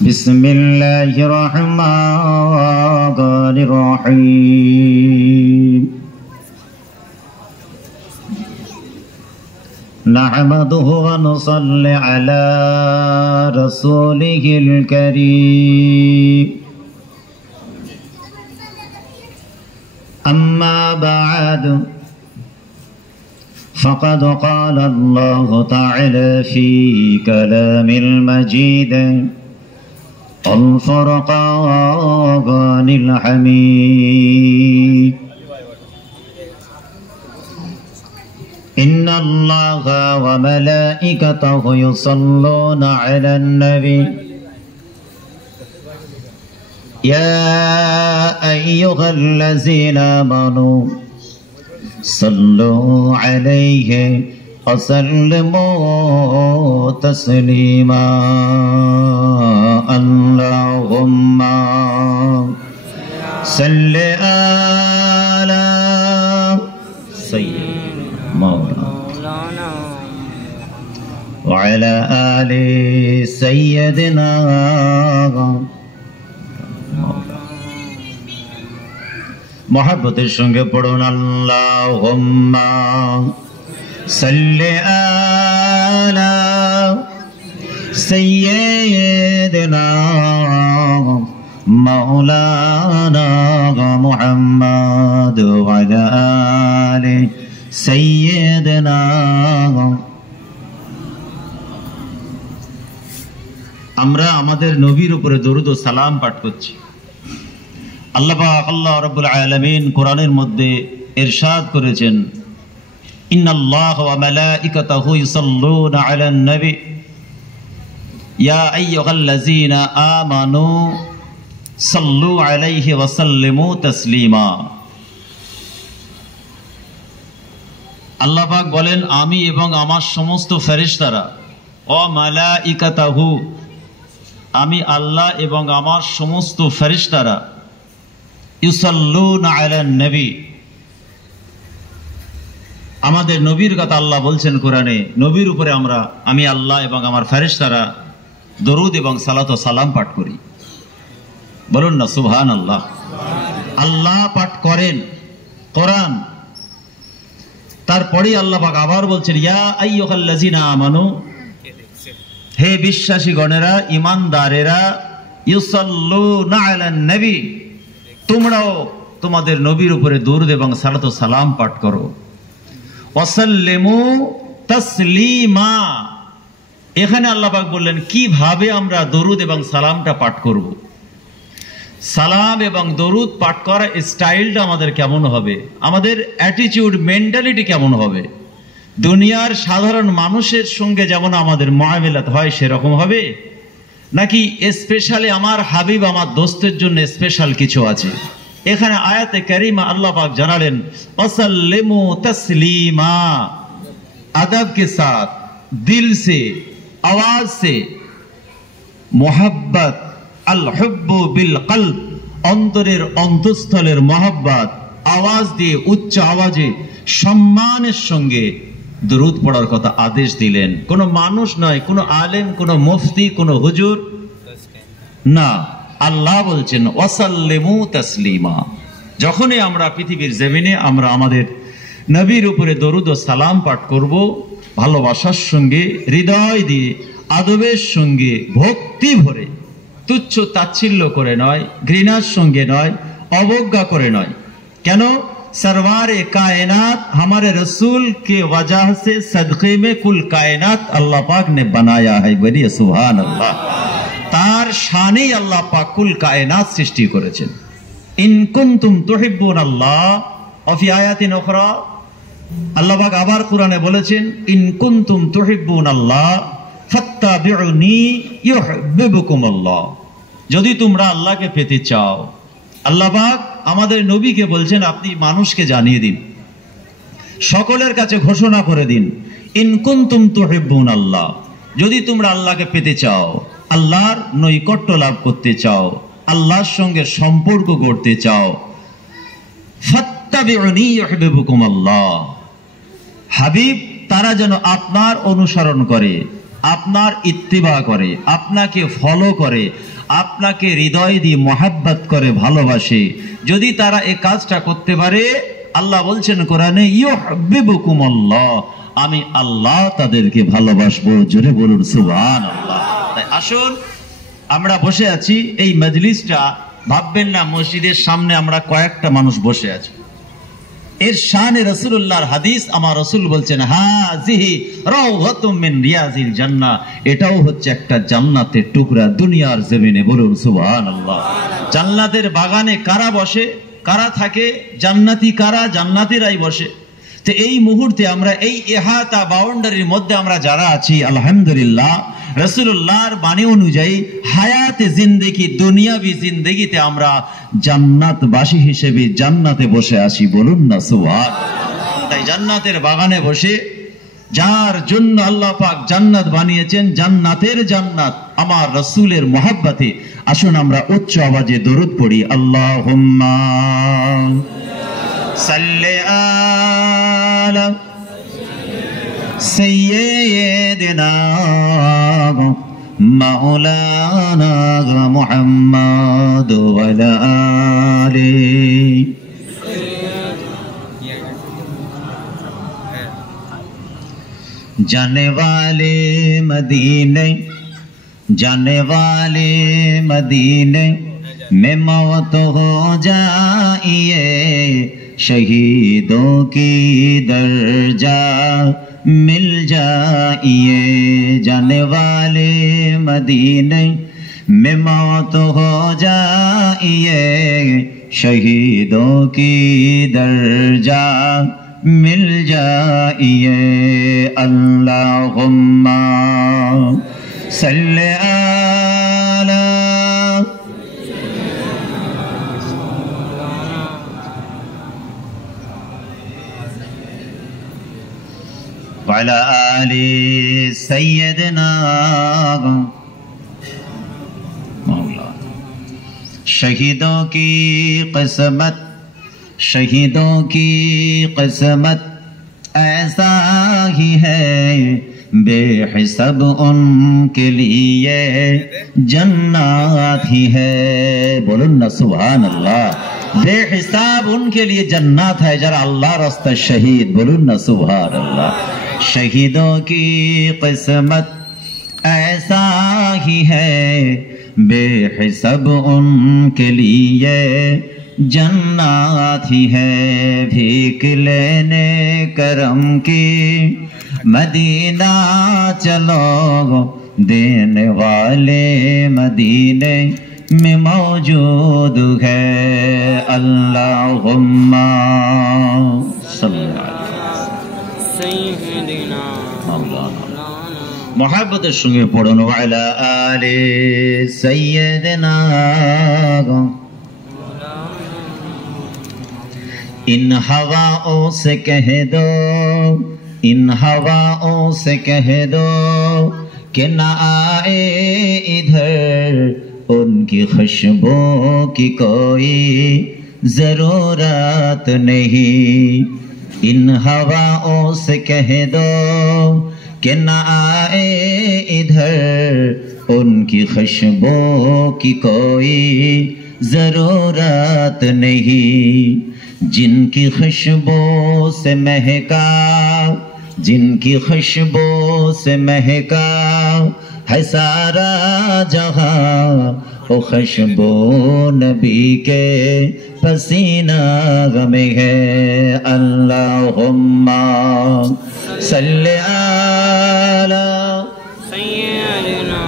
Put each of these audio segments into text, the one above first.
بسم الله الرحمن الرحيم نحمده ونصلي على رسوله الكريم أما بعد فقد قال الله تعالى في كلام المجيد الفرقان الحميد إن الله وملائكته يصلون على النبي يا أيها الذين آمنوا صلوا عليه وسلموا تسليما اللهم صل على سيدنا مولانا وعلى آل سيدنا मोहब्बतेर संगे पढ़ुन अल्लाहुम्मा सल्लि आला सय्यिदिना मौलाना मुहम्मद व अला आलि सय्यिदिना। আমরা আমাদের নবীর উপরে দরুদ ও সালাম পাঠ করছি। আল্লাহ রাব্বুল আলামিন কোরআনের মধ্যে ইরশাদ করেছেন, ইন্নাল্লাহ ওয়া মালাইকাতাহু ইউসাল্লুনা আলান নবী ইয়া আইয়ুহাল্লাযীনা আমানু সাল্লু আলাইহি ওয়া সাল্লিমু তাসলিমা। আল্লাহ পাক বলেন, আমি এবং আমার সমস্ত ফেরেশতারা, ওয়া মালাইকাতাহু, আমি আল্লাহ এবং আমার সমস্ত ফেরেশতারা, ইউসাল্লুনা আলান নবী, আমাদের নবীর কথা আল্লাহ বলছেন কোরআনে, নবীর উপরে আমি আল্লাহ এবং আমার ফেরেশতারা দরুদ এবং সালাত ও সালাম পাঠ করি। বলুন না সুবহানাল্লাহ। আল্লাহ পাঠ করেন কোরআন, তারপরে আল্লাহ পাক আবার বলছেন, ইয়া আইয়ুহাল্লাযীনা আমানু, হে বিশ্বাসী গণেরা, ইমানদারেরা, ইউসাল্লুনা আলান নবী, তোমরাও তোমাদের নবীর উপরে দরুদ এবং সালাত ও সালাম পাঠ করো। ওয়াসাল্লিমু তাসলিমা, এখানে আল্লাহ পাক বললেন কিভাবে আমরা দরুদ এবং সালামটা পাঠ করব। সালাম এবং দরুদ পাঠ করার স্টাইলটা আমাদের কেমন হবে, আমাদের অ্যাটিটিউড, মেন্টালিটি কেমন হবে, দুনিয়ার সাধারণ মানুষের সঙ্গে যেমন আমাদের মুআমালাত হয় সেরকম হবে, নাকি স্পেশালি আমার হাবিব আমার দোস্তের জন্য স্পেশাল কিছু আছে। এখানে আয়াতে কারিমা আল্লাহ পাক জানালেন, ওয়াসাল্লিমু তাসলিমা, আদব के साथ, दिल से, आवाज से, मोहब्बत, अल हुब्बु बिल कल्ब, অন্তরের অন্তঃস্থলের মোহাব্বত, আওয়াজ দিয়ে উচ্চ আওয়াজে সম্মানের সঙ্গে দরুদ পড়ার কথা আদেশ দিলেন। কোনো মানুষ নয়, কোনো আলেম, কোনো মুফতি, কোনো হুজুর না, আল্লাহ বলছেন ওয়াসাল্লিমু তাসলিমা। যখনই আমরা পৃথিবীর জমিনে আমরা আমাদের নবীর উপরে দরুদ ও সালাম পাঠ করব, ভালোবাসার সঙ্গে, হৃদয় দিয়ে, আদবের সঙ্গে, ভক্তি ভরে, তুচ্ছ তাচ্ছিল্য করে নয়, ঘৃণার সঙ্গে নয়, অবজ্ঞা করে নয়। কেন? सरवार कायनात हमारे रसूल के वजह से सदक़े में कुल कायनात अल्लाह पाक ने बनाया है। बोलिए सुभान अल्लाह। तार शाने अल्लाह पाक कुल कायनात सृष्टि करेছেন। इन कुंतुम तुहिब्बुनाल्लाह और फी आयातिन उखरा अल्लाह पाक আবার কুরআনে বলেছেন, इन कुंतुम तुहिब्बुनाल्लाह फत्ताबिउनी युहिब्बुकुमुल्लाह। যদি তোমরা আল্লাহকে পেতে চাও, আল্লাহ পাক আমাদের নবীকে বলছেন আপনি মানুষকে জানিয়ে দিন, সকলের কাছে ঘোষণা করে দিন, ইন কুনতুম তুহিব্বুনাল্লাহ, যদি তোমরা আল্লাহকে পেতে চাও, আল্লাহর নৈকট্য লাভ করতে চাও, আল্লাহর সঙ্গে সম্পর্ক গড়তে চাও, ফাত্তাবিউনি ইউহিব্বুকুমুল্লাহ, হাবিব তারা যেন আপনার অনুসরণ করে, আপনার ইত্তিবা করে, আপনাকে ফলো করে, আপনাকে হৃদয় দিয়ে মহাব্বত করে, ভালোবাসে, যদি তারা এই কাজটা করতে পারে, আল্লাহ বলছেন কোরআনে, ইউহিব্বুকুমুল্লাহ, আমি আল্লাহ তাদেরকে ভালোবাসবো। জোরে বলুন সুবহানাল্লাহ। তাই আসুন, আমরা বসে আছি এই মজলিসটা, ভাববেন না মসজিদের সামনে আমরা কয়েকটা মানুষ বসে আছি। এর শানে রাসূলুল্লাহর হাদিস, আমার রাসূল বলছেন, হাযিহি রাওযাতুম মিন রিয়াজিল জান্নাহ, এটাও হচ্ছে একটা জান্নাতের টুকরা দুনিয়ার জমিনে। বলুন সুবহানাল্লাহ। জান্নাতের বাগানে কারা বসে, কারা থাকে? জান্নাতি কারা? জান্নাতীরাই বসে। তো এই মুহূর্তে আমরা এই ইহাতা বাউন্ডারির মধ্যে আমরা যারা আছি, আলহামদুলিল্লাহ, রাসূলুল্লাহর বাণী অনুযায়ী হায়াতে জিন্দেগি, দুনিয়াবি জিন্দেগিতে আমরা জান্নাতবাসী হিসেবে জান্নাতে বসে আছি। বলুন না সুবহানাল্লাহ। তাই জান্নাতের বাগানে বসে, যার জন্য আল্লাহ পাক জান্নাত বানিয়েছেন, জান্নাতের জান্নাত আমার রাসূলের মহব্বতে, আসুন আমরা উচ্চ আওয়াজে দরুদ পড়ি। আল্লাহুম্মা সাল্লি আলা সাইয়্যিদিনা মাওলানা মুহাম্মাদ ওয়া আলা আলিহি। जाने वाले मदीने, जाने वाले मदीने में मौत हो जाइए, शहीदों की दर्जा मिल जाइए। जाने वाले मदीने में मौत हो जाइए, शहीदों की दर्जा मिल जाइए। अल्लाहुम्मा सल्ली अला वअला आलि सय्यदना मौला। शहीदों की क़िस्मत, शहीदों की क़िस्मत ऐसा ही है, बेहिसाब उनके लिए जन्नत ही है। बोलुन ना सुभान अल्लाह। बेहिसाब उनके लिए जन्नत है जरा अल्लाह रास्ता शहीद। बोलुन ना सुभान अल्लाह। शहीदों की क़िस्मत ऐसा ही है, बेहिसाब उनके लिए जन्नत ही है। भीख लेने करम की मदीना चलो, देने वाले मदीने में मौजूद है। अल्लाहुम्मा सल्ली सय्यिदिना मौलाना। मोहब्बतेर संगे पढ़ुन वाला आले सय्यिदिना। इन हवाओं से कह दो, इन हवाओं से कह दो कि न आए इधर, उनकी खुशबू की कोई जरूरत नहीं। इन हवाओं से कह दो कि न आए इधर, उनकी खुशबू की कोई जरूरत नहीं। जिनकी खुशबू से महका, जिनकी खुशबू से महका है सारा जहां, वो खुशबू नबी के पसीना में है। अल्लाहुम्मा सल्ली अला सय्यिदिना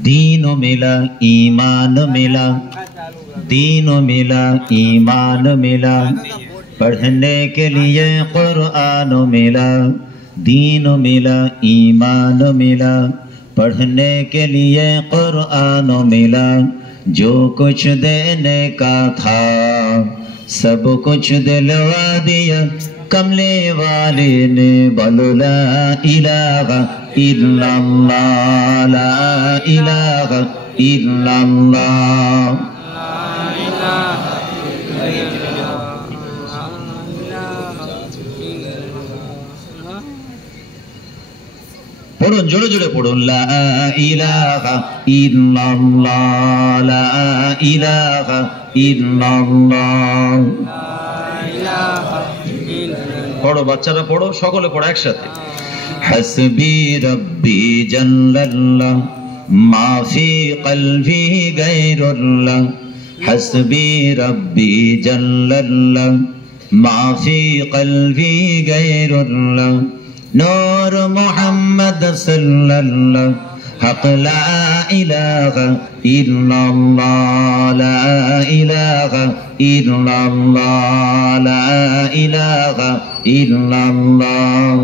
दीन मिला ईमान मिला, दीन मिला ईमान मिला, पढ़ने के लिए कुरान मिला। दीन मिला ईमान मिला, पढ़ने के लिए कुरान मिला। जो कुछ देने का था सब कुछ दिलवा दिया कमले वाले ने। बोलो ला इलाहा ইল্লাল্লাহ লা ইলাহা ইল্লাল্লাহ পড়ুন, জোরে জোরে পড়ুন, লা ইলাহা ইল্লাল্লাহ লা ইলাহা ইল্লাল্লাহ। পড়ো বাচ্চারা, পড়ো, সকলে পড়ো একসাথে। হাসবি রব্বি জাল্লাল্লাহ মা ফি কলবি গায়রুল্লাহ। হাসবি রব্বি জাল্লাল্লাহ মা ফি কলবি গায়রুল্লাহ। নূর মুহাম্মদ সাল্লাল্লাহ হক লা ইলাহা ইল্লাল্লাহ লা ইলাহা ইল্লাল্লাহ লা ইলাহা ইল্লাল্লাহ।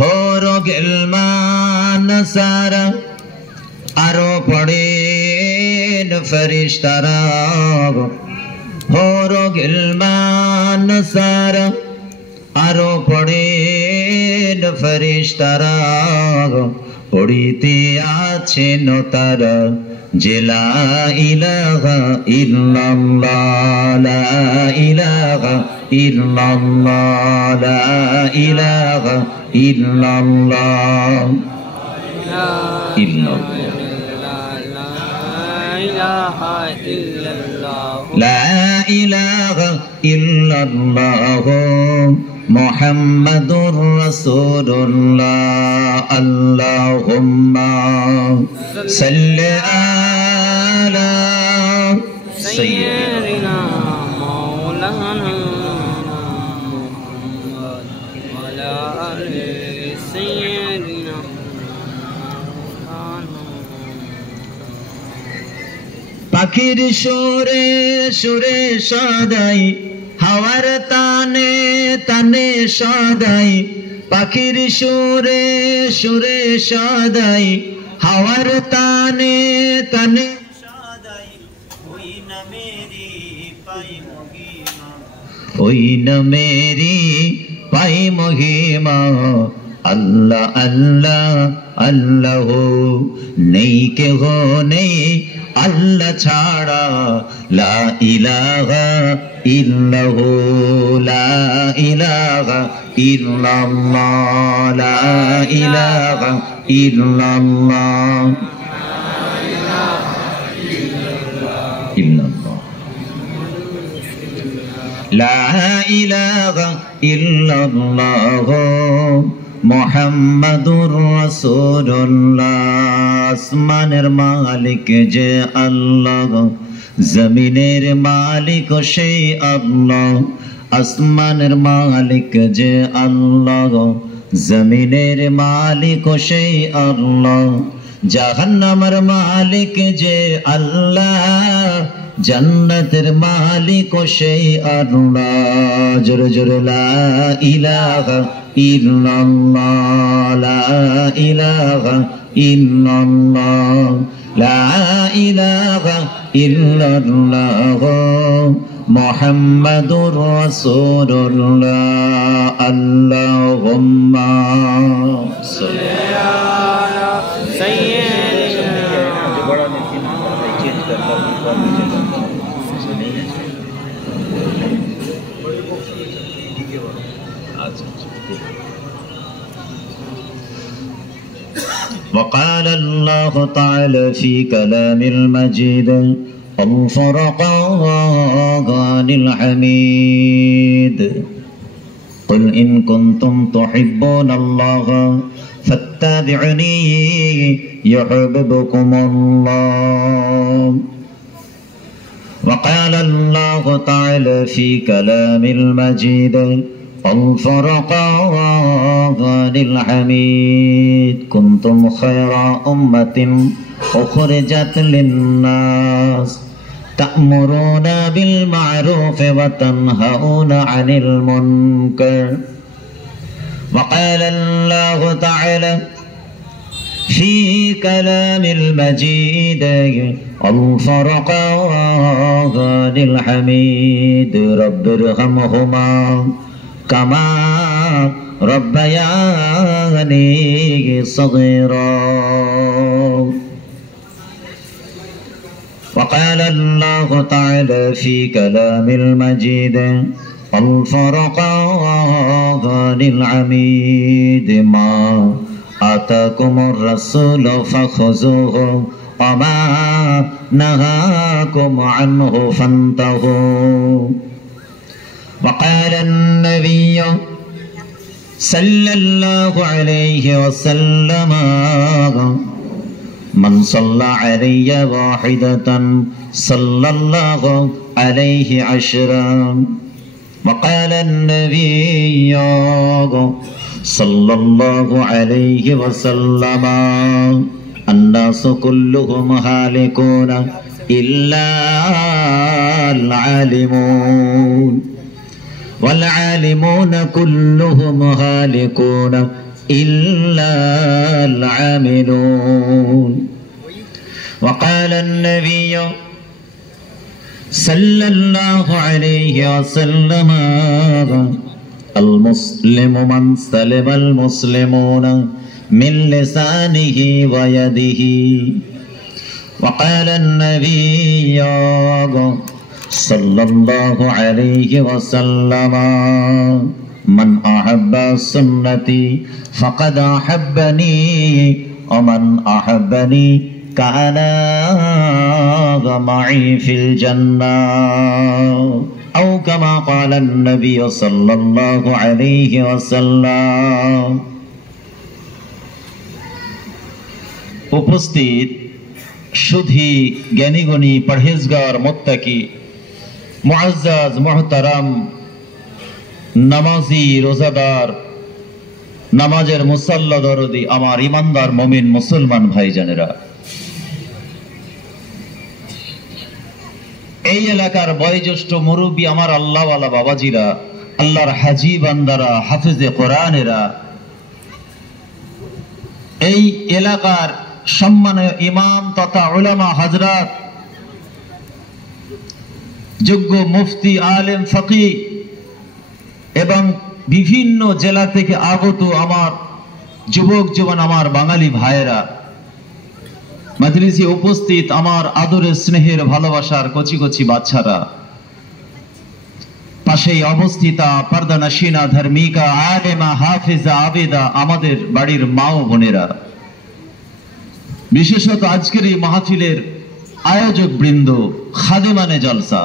হরো গিলমান সারা আরো পড়েন ফেরেশতারা। হরো গিলমান সারা আরো পড়েন ফেরেশতারা। পড়িতে আছেন তারা যে লা ইলাহা ইল্লাল্লাহ লা ইলাহা ইল্লাল্লাহ লা ইলাহা ইল্লাল্লাহ লা ইলাহা ইল্লাল্লাহ মুহাম্মাদুর রাসূলুল্লাহ। আল্লাহুম্মা সাল্লি আলা সাইয়্যিদিনা মাওলানা মুহাম্মদ ওয়া আলা আলি সাইয়্যিদিনা। পাখির সুরে সুরে সদাই হাওয়ার তানে তানে সদাই। পাখির সুরে সুরে সদাই হাওয়ার তানে তানে সদাই। ওই না মেরি পাই মহিমা, ওই না মেরি পাই মহিমা। আল্লাহ আল্লাহ আল্লাহ নেই কেহ নেই আল্লাহ ছাড়া। লা ইলাহা ইল্লাহু লা ইলাহা ইল্লাল্লাহ লা ইলাহা ইল্লাল্লাহ লা ইলাহা ইল্লাল্লাহ মুহাম্মাদুর রাসূলুল্লাহ। আসমানের মালিক যে আল্লাহ, জমিনের মালিক সেই আল্লাহ। আসমানের মালিক যে আল্লাহ, জমিনের মালিক সেই আল্লাহ। জাহান্নামের মালিক যে আল্লাহ, জান্নাতের মালিক সেই আল্লাহ। জোরে জোরে লা ইলাহা ইল্লাল্লাহ লা ইলাহা ইল্লাল্লাহ লা ইলাহা ইল্লাল্লাহ মুহাম্মাদুর রাসূলুল্লাহ। আল্লাহুম্মা সাল্লি আলা সাইয়্যিদিনা। وقال الله تعالى في كلام المجيد الفرقان الحميد قل إن كنتم تحبون الله فاتبعني يحببكم الله. وقال الله تعالى في كلام المجيد الفرقان الحميد كنتم خير أمة أخرجت للناس تأمرون بالمعروف وتنهون عن المنكر. وقال الله تعالى في كلام المجيد الفرقان الحميد رب ارحمهما كما ربياني صغيرا. وقال الله تعالى في كلام المجيد الفرقان الحميد ما آتاكم الرسول فخذوه وما نهاكم عنه فانتهوا. وقال النبي صلى الله عليه وسلم من صلى علي واحدة صلى الله عليه عشرا. وقال النبي صلى الله عليه وسلم الناس كلهم هالكون إلا العالمون والعالمون كلهم هالكون إلا العاملون. وقال النبي صلى الله عليه وسلم المسلم من سلم المسلمون من لسانه ويده. وقال النبي صلى الله عليه وسلم من أحب سنتي فقد أحبني ومن أحبني كان معي في الجنة أو كما قال النبي صلى الله عليه وسلم. উপস্থিত সুধী জ্ঞানীগুণী পরহেজগার মুত্তাকি মুআজ্জাজ মুহতারাম নামাজি রোজাদার নামাজের মুসাল্লা দরদি আমার ইমানদার মুমিন মুসলমান ভাইজানেরা, এই এলাকার বয়োজ্যেষ্ঠ মুরব্বী আমার আল্লাহওয়ালা বাবাজিরা, আল্লাহর হাজি বান্দারা, হাফেজে কোরআনেরা, এই এলাকার সম্মানীয় ইমাম তথা উলামা হযরত, যোগ্য মুফতি, আলেম, ফকিহ এবং বিভিন্ন জেলা থেকে আগত আমার যুবক জওয়ান, আমার বাঙালি ভাইয়েরা, মাজলিসে উপস্থিত আমার আদরের স্নেহের ভালোবাসার কচি কচি বাচ্চারা, পাশেই অবস্থিতা পর্দা নশিনা ধার্মিকা আলেমা হাফেজা আবেদা আমাদের বাড়ির মা ও বোনেরা, বিশেষত আজকের এই মাহফিলের আয়োজক বৃন্দ, খাদেমানে জলসা,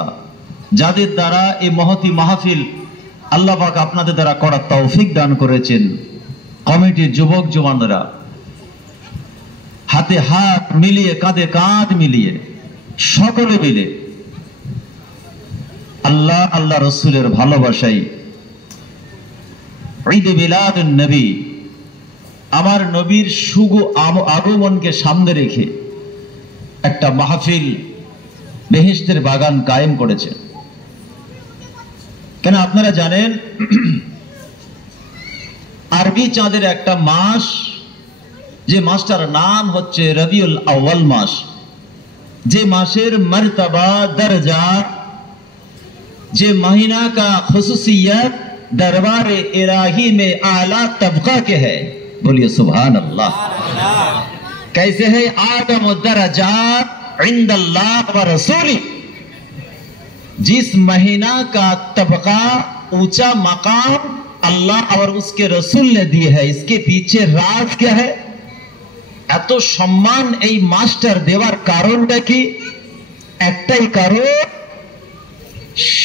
যাদের দ্বারা এই মহতি মাহফিল আল্লাহ পাক আপনাদের দ্বারা করার তৌফিক দান করেছেন, কমিটির যুবক জওয়ানরা, হাতে হাত মিলিয়ে কাঁধে কাঁধ মিলিয়ে সকলে মিলে আল্লাহ আল্লাহ রসুলের ভালোবাসাই ঈদ মিলাদুন নবী, আমার নবীর শুভ আগমনকে সামনে রেখে একটা মাহফিল বেহেশতের বাগান কায়েম করেছে। কেন আপনারা জানেন, আরবি চাঁদের একটা মাস, যে মাসটার নাম হচ্ছে রবিউল আউয়াল মাস, যে মাসের মর্তবা দরজা, যে महीना का खुसूसियत दरबार इलाही में आला तबका के है। बोलिए सुभान अल्लाह। कैसे है आदम दरजात इंदल्लाह व रसूली, जिस महीना का तबका, ऊंचा मकाम अल्लाह और उसके रसूल ने दिए है, इसके पीछे राज क्या है? এত সম্মান এই মাস্টার দেওয়ার কারণটা কি? একটাই কারণ,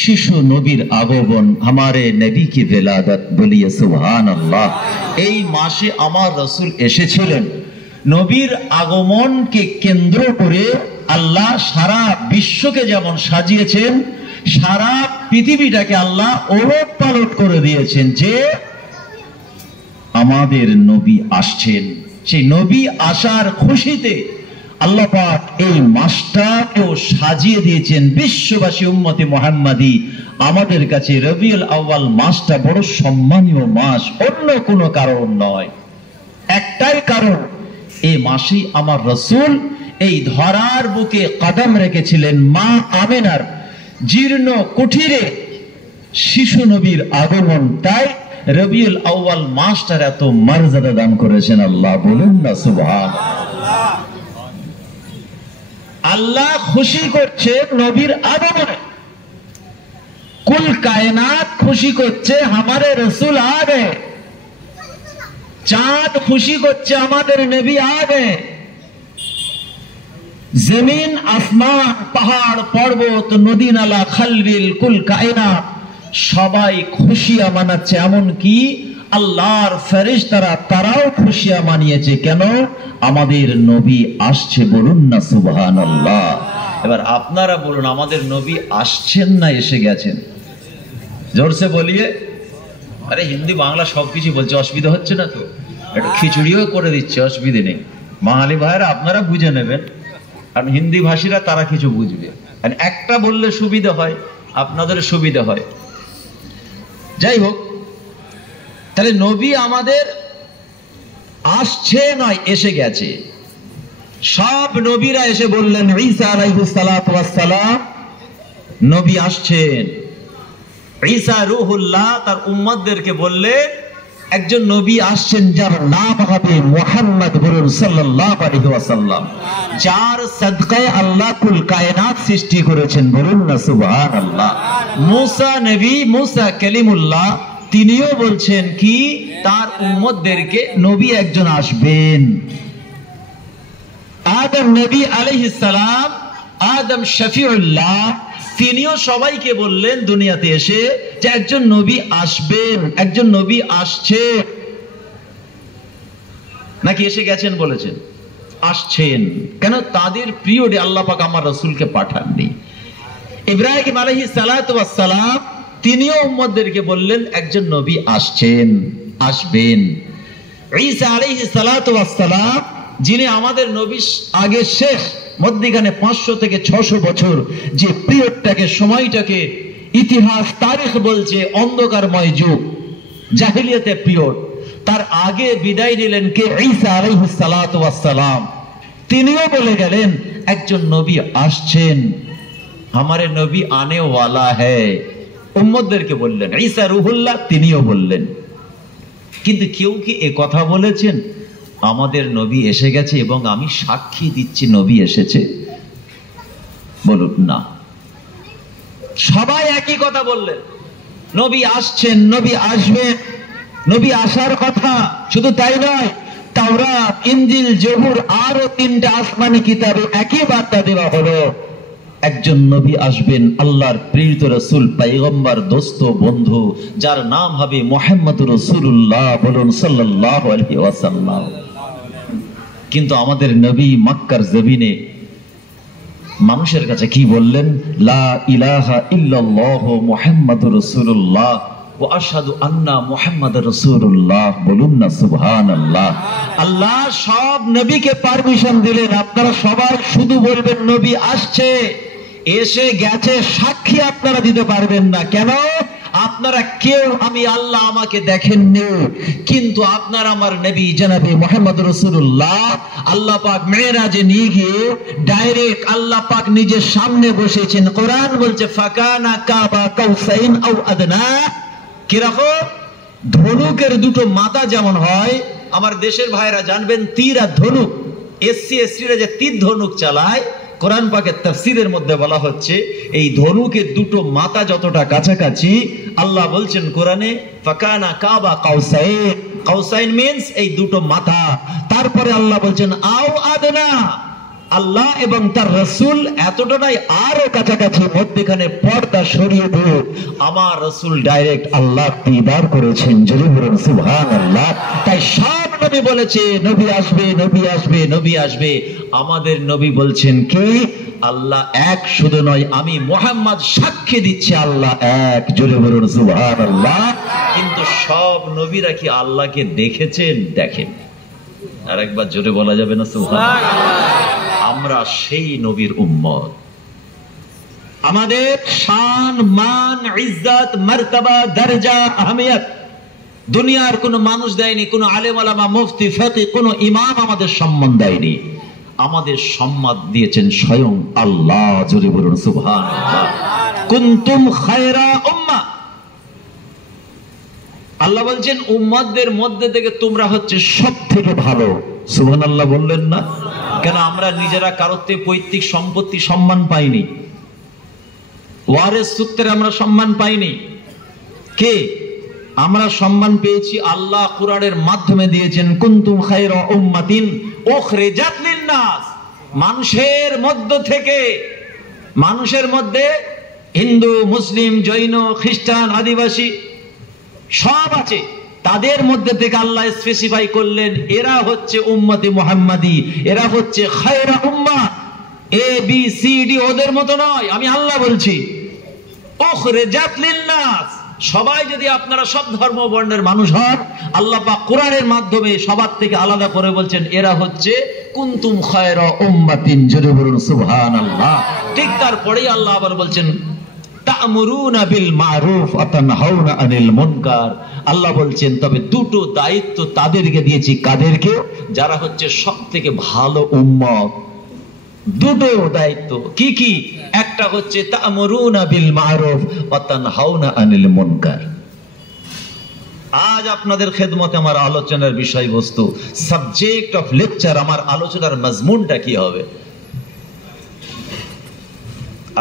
শিশু নবীর আগমন, हमारे नबी की विलादत। बोलिए सुभान अल्लाह। এই মাসে আমার রাসূল এসেছিলেন। নবীর আগমনকে কেন্দ্র করে আল্লাহ সারা বিশ্বকে যেমন সাজিয়েছেন, সারা পৃথিবীটাকে আল্লাহ ওলট পালট করে দিয়েছেন যে আমাদের নবী আসছেন। সেই নবী আসার খুশিতে আল্লাহ পাক এই মাসটাকেও সাজিয়ে দিয়েছেন। বিশ্ববাসী উম্মতে মুহাম্মাদি আমাদের কাছে রবিউল আউয়াল মাসটা বড় সম্মানীয় মাস, অন্য কোনো কারণ নয়। একটাই কারণ, এই মাসেই আমার রাসূল এই ধরার বুকে কদম রেখেছিলেন মা আমিনার জীর্ণ কুঠিরে শিশু নবীর আগমন। তাই রবিউল আউয়াল মাসটার এত মর্যাদা দান করেছেন আল্লাহ। বলুন না সুবহানাল্লাহ। আল্লাহ খুশি করছে নবীর আগমনে, কুল কায়নাত খুশি করছে हमारे रसूल आ गए, চাঁদ খুশি করছে আমাদের নবী आ गए, জমিন আসমান পাহাড় পর্বত নদী নালা খালবিল কুল কায়নাত সবাই খুশিয়া মানাচ্ছে। এমন কি আল্লাহর ফেরেশতারা তারাও খুশিয়া মানিয়েছে। কেন? আমাদের নবী আসছে। বলুন না সুবহানাল্লাহ। এবার আপনারা বলুন, আমাদের নবী আসছেন না এসে গেছেন? জোরসে বলিয়ে। আরে হিন্দি বাংলা সবকিছু বলছে, অসুবিধা হচ্ছে না তো? একটু খিচুড়িও করে দিচ্ছে, অসুবিধে নেই। বাঙালি ভাইরা আপনারা বুঝে নেবেন, আর হিন্দি ভাষীরা তারা কিছু বুঝবে। আর একটা বললে সুবিধা হয়, আপনাদের সুবিধা হয়। যাই হোক, তাহলে নবী আমাদের আসছে নয়, এসে গেছে। সব নবীরা এসে বললেন ঈসা আলাইহিস সালাতু ওয়াস সালাম নবী আসছেন। ঈসা রূহুল্লাহ তার উম্মতদেরকে বললেন একজন নবী আসছেন যার নাম হবে মুহাম্মদ। বলুন সাল্লাল্লাহু আলাইহি ওয়াসাল্লাম, যার সাদকায়ে আল্লাহ কুল কায়নাত সৃষ্টি করেছেন। বলুন না সুবহানাল্লাহ। মুসা নবী, মুসা কালিমুল্লাহ, তিনিও বলছেন কি তার উম্মতদেরকে নবী একজন আসবেন। আদম নবী আলাইহিস সালাম, আদম শফিউল্লাহ, তিনিও সবাইকে বললেন দুনিয়াতে এসে যে একজন নবী আসবেন, একজন নবী আসছে। নাকি এসে গেছেন বলেছেন? আসছেন। কেন? তাদের পিরিয়ডে আল্লাহ পাক আমার রাসূলকে পাঠাননি। ইব্রাহিম আলাইহিস সালাতু ওয়াস সালাম তিনিও উম্মতদেরকে বললেন একজন নবী আসছেন, আসবেন। ঈসা আলাইহিস সালাতু ওয়াস সালাম, যিনি আমাদের নবী আগে শেষ, মধ্যখানে 500 থেকে 600 বছর যে পিরিয়ডটাকে, সময়টাকে ইতিহাস তারিখ বলছে অন্ধকারময় যুগ, জাহিলিয়াতের পিরিয়ড, তার আগে বিদায় নিলেন কে? ঈসা আলাইহিস সালাতু ওয়াস সালাম। তিনিও বলে গেলেন একজন নবী আসছেন, हमारे नबी आने वाला है। উম্মতদেরকে বললেন। ঈসা রূহুল্লাহ তিনিও বললেন। কিন্তু কেউ কি এ কথা বলেছেন আমাদের নবী এসে গেছে এবং আমি সাক্ষী দিচ্ছি নবী এসেছে? বলুন না। সবাই একই কথা বললেন, নবী আসছেন, নবী আসবেন, নবী আসার কথা। শুধু তাই নয়, তাওরাত, ইনজিল, জবুর আরো 3টা আসমানি কিতাবে একই বার্তা দেওয়া হলো একজন নবী আসবেন, আল্লাহর প্রেরিত রাসূল, পয়গম্বর, দোস্ত, বন্ধু, যার নাম হবে মুহাম্মদুর রাসূলুল্লাহ। বলুন সাল্লাল্লাহু আলাইহি ওয়াসাল্লাম। কিন্তু আমাদের নবী মক্কার জমিনে মানুষের কাছে কি বললেন? লা ইলাহা ইল্লাল্লাহ মুহাম্মাদুর রাসূলুল্লাহ ওয়া আশহাদু আন্না মুহাম্মাদুর রাসূলুল্লাহ। বলুন না সুবহানাল্লাহ। আল্লাহ সব নবীকে পারমিশন দিলেন, আপনারা সবাই শুধু বলবেন নবী আসছে, এসে গেছে সাক্ষী আপনারা দিতে পারবেন না। কেন? আপনারা কেউ, আমি আল্লাহ আমাকে দেখেননি, কিন্তু আপনার আমার নবী জনাবে মুহাম্মদ রাসূলুল্লাহ আল্লাহ পাক মেরাজে নিয়ে গিয়ে ডাইরেক্ট আল্লাহ পাক নিজের সামনে বসেছেন। কোরআন বলছে ফাকানা কাবা কাউসাইন আও আদনা। কিরকম? ধনুকের দুটো মাথা যেমন হয়, আমার দেশের ভাইরা জানবেন তীর আর ধনুক, এসসিরা যে তীর ধনুক চালায়, কোরআন পাকের তাফসীরের মধ্যে বলা হচ্ছে এই ধনুকের দুটো মাথা যতটা কাছাকাছি, আল্লাহ বলছেন কোরআনে ফাকানা কাবা কাউসাইন। কাউসাইন মিন্স এই দুটো মাথা। তারপরে আল্লাহ বলছেন আও আদনা, আল্লাহ এবং তার রাসূল এতটাই আরো কাছাকাছি, মধ্যখানে পর্দা সরিয়ে দিয়ে আমার রাসূল ডাইরেক্ট আল্লাহ দিদার করেছেন। যদি বলেন সুবহানাল্লাহ। তাই সব নবী বলেছে নবী আসবে, নবী আসবে, নবী আসবে। আমাদের নবী বলছেন কি? আল্লাহ এক, শুধু নয়, আমি মুহাম্মদ সাক্ষী দিচ্ছি আল্লাহ এক। জোরে বলুন সুবহানাল্লাহ। কিন্তু সব নবীরা কি আল্লাহকে দেখেছেন? দেখেন। আর একবার জোরে বলা যাবে না সুবহানাল্লাহ? আমরা সেই নবীর উম্মত। আমাদের শান, মান, ইজ্জত, মর্তবা, দরজা, আহমিয়ত দুনিয়ার কোনো মানুষ দেয়নি, কোনো আলেম ওলামা, মুফতি, ফিকহ, কোনো ইমাম আমাদের সম্মান দেয়নি। আমাদের সম্মান দিয়েছেন স্বয়ং আল্লাহ। জোরে বলুন সুবহানাল্লাহ। কুনতুম খায়রা উম্মাহ, আল্লাহ বলছেন উম্মতদের মধ্যে থেকে তোমরা হচ্ছে সবথেকে ভালো। সুবহানাল্লাহ বললেন না? কেন আমরা নিজেরা কারোর থেকে পৈতৃক সম্পত্তি সম্মান পাইনি, ওয়ারিস সূত্রে আমরা সম্মান পাইনি। কে? আমরা সম্মান পেয়েছি আল্লাহ কুরআনের মাধ্যমে দিয়েছেন কুনতুম খায়রা উম্মাতিন উখরিজাত লিন-নাস। মানুষের মধ্য থেকে, মানুষের মধ্যে হিন্দু, মুসলিম, জৈন, খ্রিস্টান, আদিবাসী সব আছে, তাদের মধ্যে থেকে আল্লাহ স্পেসিফাই করলেন এরা হচ্ছে উম্মতে মুহাম্মাদি, এরা হচ্ছে খায়রা উম্মাহ। এ বি সি ডি ওদের মতো নয়, আমি আল্লাহ বলছি। উখরিজাত লিন-নাস, সবাই যদি আপনারা সব ধর্ম বর্ণের মানুষ হন, আল্লাহ পাক কোরআনের মাধ্যমে সবার থেকে আলাদা করে বলছেন এরা হচ্ছে কুনতুম খায়রা উম্মাতিন। জোরে বলুন সুবহানাল্লাহ। ঠিক তারপরেই আল্লাহ আবার বলছেন তা'মুরুনা বিল মা'রুফ ওয়া তানহাউনা আনিল মুনকার। আল্লাহ বলছেন তবে দুটো দায়িত্ব তাদেরকে দিয়েছি। কাদেরকে? যারা হচ্ছে সবথেকে ভালো উম্মত। দুটো দায়িত্ব কি কি? একটা হচ্ছে তা'মুরুনা বিল মা'রুফ ওয়া তানহাউনা আনিল মুনকার। আজ আপনাদের খেদমতে আমার আলোচনার বিষয়বস্তু, সাবজেক্ট অফ লেকচার, আমার আলোচনার মজমুনটা কি হবে?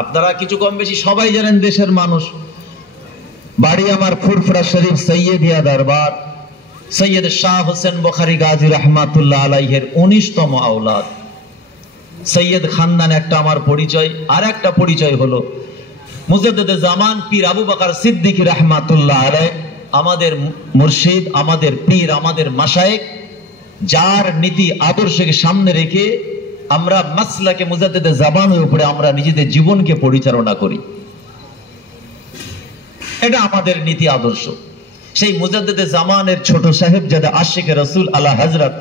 আপনারা কিছু কম বেশি সবাই জানেন, দেশের মানুষ। বাড়ি আমার ফুরফুরা শরীফ, সৈয়দিয়া দরবার, সৈয়দ শাহ হোসেন বুখারী গাজী রহমাতুল্লাহ আলাইহির 19তম আওলাদ। সৈয়দ খানদান একটা আমার পরিচয়। আর একটা পরিচয় হলো মুজাদ্দিদে জামান পীর আবু বকর সিদ্দিকী রহমাতুল্লাহ আলাইহি, আমাদের মুর্শিদ, আমাদের পীর, আমাদের মাশায়েখ, যার নীতি আদর্শকে সামনে রেখে আমরা মাসলাকে মুজাদ্দিদে জামানের উপরে আমরা নিজেদের জীবনকে পরিচালনা করি। এটা আমাদের নীতি আদর্শ। সেই মুজাদ্দিদে জামানের ছোট সাহেবজাদা আশিকে রাসূল আলা হযরত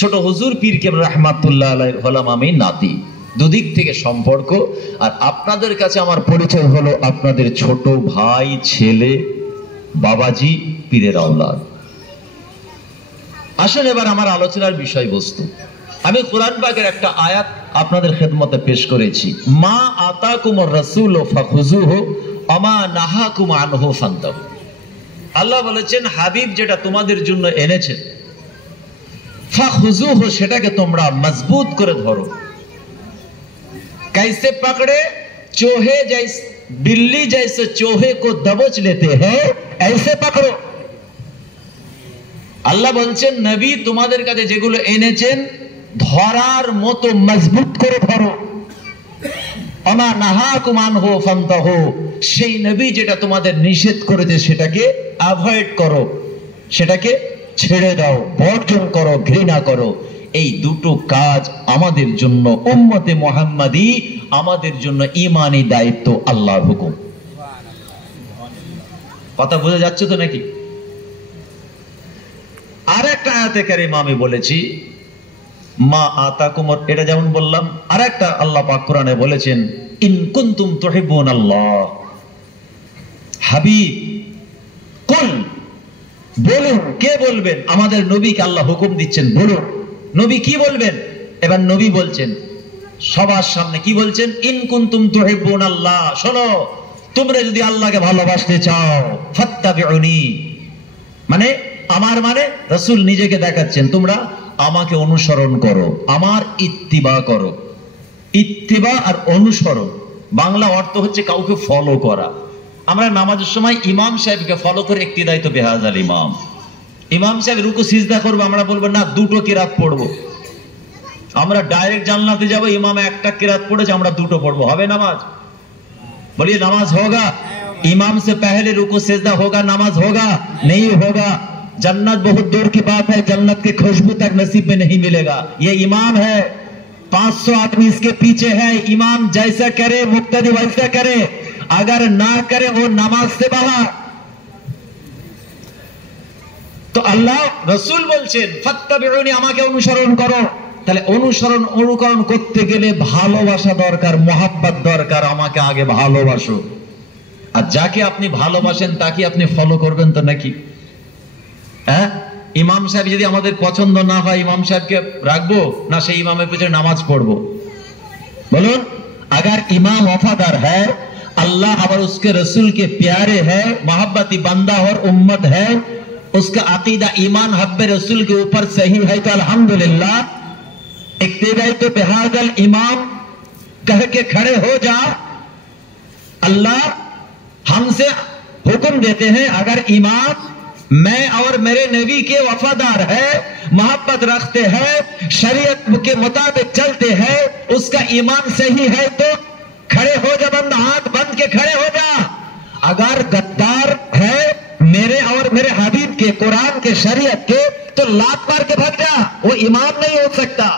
ছোট হুজুর পীর কেবলা রাহমাতুল্লাহ আলাইহি হলাম আমি নাতি। দুদিক থেকে সম্পর্ক। আর আপনাদের কাছে আমার পরিচয় হলো আপনাদের ছোট ভাই, ছেলে, বাবাজি, পীরের আওলাদ। আসলে এবার আমার আলোচনার বিষয়বস্তু, আমি কোরআন পাকের একটা আয়াত আপনাদের খেদমতে পেশ করেছি। মা আতাকুমুর রাসূল ফাখুযুহু ওয়া মা নাহাকুম আনহু ফান্তাহু। আল্লাহ বলেছেন হাবিব যেটা তোমাদের জন্য এনেছেন, ফাখুযুহু, সেটাকে তোমরা মজবুত করে ধরো। कैसे पकड़े? चोहे जैसे, बिल्ली जैसे चोहे को दबोच लेते हैं, ऐसे पकड़ो। আল্লাহ বলছেন নবী তোমাদের কাছে যেগুলো এনেছেন ধরার মতো মজবুত করে ধরো। আমা নাহাকুম আনহু ফান্তাহু, সেই নবী যেটা তোমাদের নিষেধ করেছে সেটাকে অ্যাভয়েড করো, সেটাকে ছেড়ে দাও, বর্জন করো, ঘৃণা করো। এই দুটো কাজ আমাদের জন্য উম্মতে মুহাম্মাদি, আমাদের জন্য ঈমানি দায়িত্ব, আল্লাহর হুকুম। কথা বোঝা যাচ্ছে তো নাকি? আর একটা আয়াতে কারিমা আমি বলেছি মা আতাকুম, এটা যেমন বললাম, আর একটা আল্লাহ পাক কোরআনে বলেছেন ইন কুনতুম তুহিব্বুনাল্লাহ। হাবিব কুল, বলুন। কে বলবেন? আমাদের নবীকে আল্লাহ হুকুম দিচ্ছেন, বলুন। নবী কি বলবেন? এবার নবী বলছেন সবার সামনে, কি বলছেন? ইন কুনতুম তুহিব্বুনাল্লাহ, শোনো, তোমরা যদি আল্লাহকে ভালোবাসতে চাও, ফাত্তাবিউনি, মানে আমার, মানে রাসূল নিজেকে দেখাচ্ছেন, তোমরা আমাকে অনুসরণ করো, আমার ইত্তিবা করো। ইত্তিবা আর অনুসরণ বাংলা অর্থ হচ্ছে কাউকে ফলো করা। আমরা নামাজের সময় ইমাম সাহেবকে ফলো করে ইক্তিদাই তো বিহাজাল ইমাম। ইমাম সাহেব রুকু সিজদা করবে, আমরা বলবো না দুটো কিরাত পড়বো। আমরা ডাইরেক্ট জান্নাতে যাব, ইমাম একটা কিরাত পড়েছে, আমরা দুটো পড়বো, হবে নামাজ? বলিয়ে নামাজ होगा? इमाम से पहले रुकू सिजदा होगा, नमाज होगा? नहीं होगा। जन्नत बहुत दूर की बात है, जन्नत की खुशबू तक नसीब में नहीं मिलेगा। ये इमाम है, 500 आदमी इसके पीछे है, इमाम जैसा करे मुक्तदी वैसा करे, अगर ना करे वो नमाज से बाहर। তো আল্লাহ রাসূল বলছেন ফাত্তাবিউনি, আমাকে অনুসরণ করো। তাহলে অনুসরণ অনুকরণ করতে গেলে ভালোবাসা দরকার, মহাব্বত দরকার। আমাকে আগে ভালোবাসো, আর যাকে আপনি ভালোবাসেন তাকে আপনি ফলো করবেন তো নাকি? হ্যাঁ, ইমাম সাহেব যদি আমাদের পছন্দ না হয়, ইমাম সাহেবকে রাখবো না সেই ইমামের পিছনে নামাজ পড়বো? বলুন। अगर इमाम वफादार है, अल्लाह और उसके रसूल के प्यारे है, मोहब्बती बंदा और उम्मत है, उसका अकीदा ईमान हब्बे रसूल के ऊपर सही है, तो अल्हम्दुलिल्लाह इक्तिदाई तो बेहादल इमाम कह के खड़े हो जा। अल्लाह हमसे हुक्म देते हैं, अगर इमाम मैं और मेरे नबी के वफादार है, मोहब्बत रखते हैं, शरीयत के मुताबिक चलते हैं, उसका ईमान सही है, तो खड़े हो जा बंदा, हाथ बंद के खड़े हो जा। अगर गद्दार है मेरे और मेरे हबीब के, कुरान के, शरीयत के, तो लात मार के भाग जा, वो इमाम नहीं हो सकता।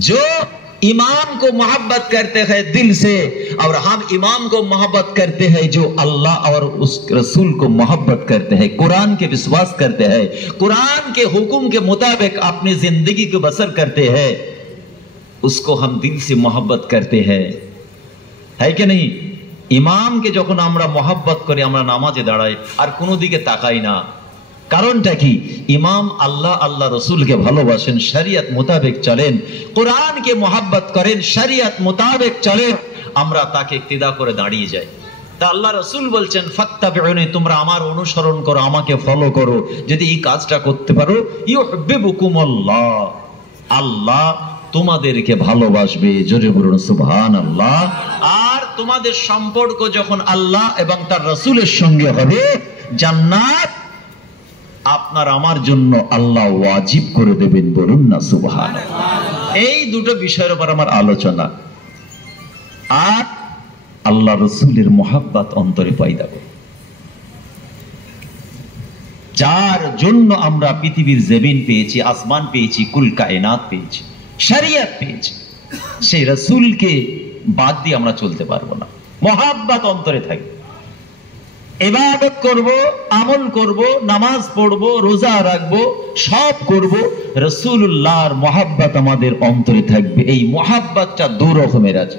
जो इमाम को मोहब्बत करते हैं दिल से, और हम इमाम को मोहब्बत करते हैं जो अल्लाह और उस रसूल को मोहब्बत करते हैं, कुरान के विश्वास करते हैं, कुरान के हुक्म के मुताबिक अपनी जिंदगी को बसर करते हैं, उसको हम दिल से मोहब्बत करते हैं, है कि नहीं? ইমামকে যখন আমরা মহব্বত করি, আমরা নামাজে দাঁড়াই আর কোনো দিকে তাকাই না, কারণটা কি? ইমাম আল্লাহ আল্লাহ রসুলকে ভালোবাসেন, শরিয়ত মোতাবেক চলেন, কোরআনকে মহব্বত করেন, শরিয়ত মোতাবেক চলেন, আমরা তাকে ইক্তিদা করে দাঁড়িয়ে যাই। তা আল্লাহ রসুল বলছেন, ফাত্তাবিউনি, তোমরা আমার অনুসরণ করো, আমাকে ফলো করো। যদি এই কাজটা করতে পারো, ইউহিব্বুকুমুল্লাহ, আল্লাহ তোমাদেরকে ভালোবাসবে। জোরে বলুন সুবহানাল্লাহ। আর তোমাদের সম্পর্ক যখন আল্লাহ এবং তার রাসূলের সঙ্গে হবে, জান্নাত আপনার আমার জন্য আল্লাহ ওয়াজিব করে দেবেন। বলুন না সুবহানাল্লাহ। এই দুটো বিষয়ের উপর আমার আলোচনা। আর আল্লাহ রাসূলের মহব্বত অন্তরে পয়দা করো, যার জন্য আমরা পৃথিবীর জমিন পেয়েছি, আসমান পেয়েছি, কুল কায়নাত পেয়েছি, শরিয়ত পেয়েছি, সেই রাসূলকে বাদ দিয়ে আমরা চলতে পারবো না। মহব্বত অন্তরে থাকবে, ইবাদত করব, আমল করব, নামাজ পড়ব, রোজা রাখবো, সব করব, রাসূলুল্লাহর মহব্বত আমাদের অন্তরে থাকবে। এই মহব্বতটা দু রকমের আছে।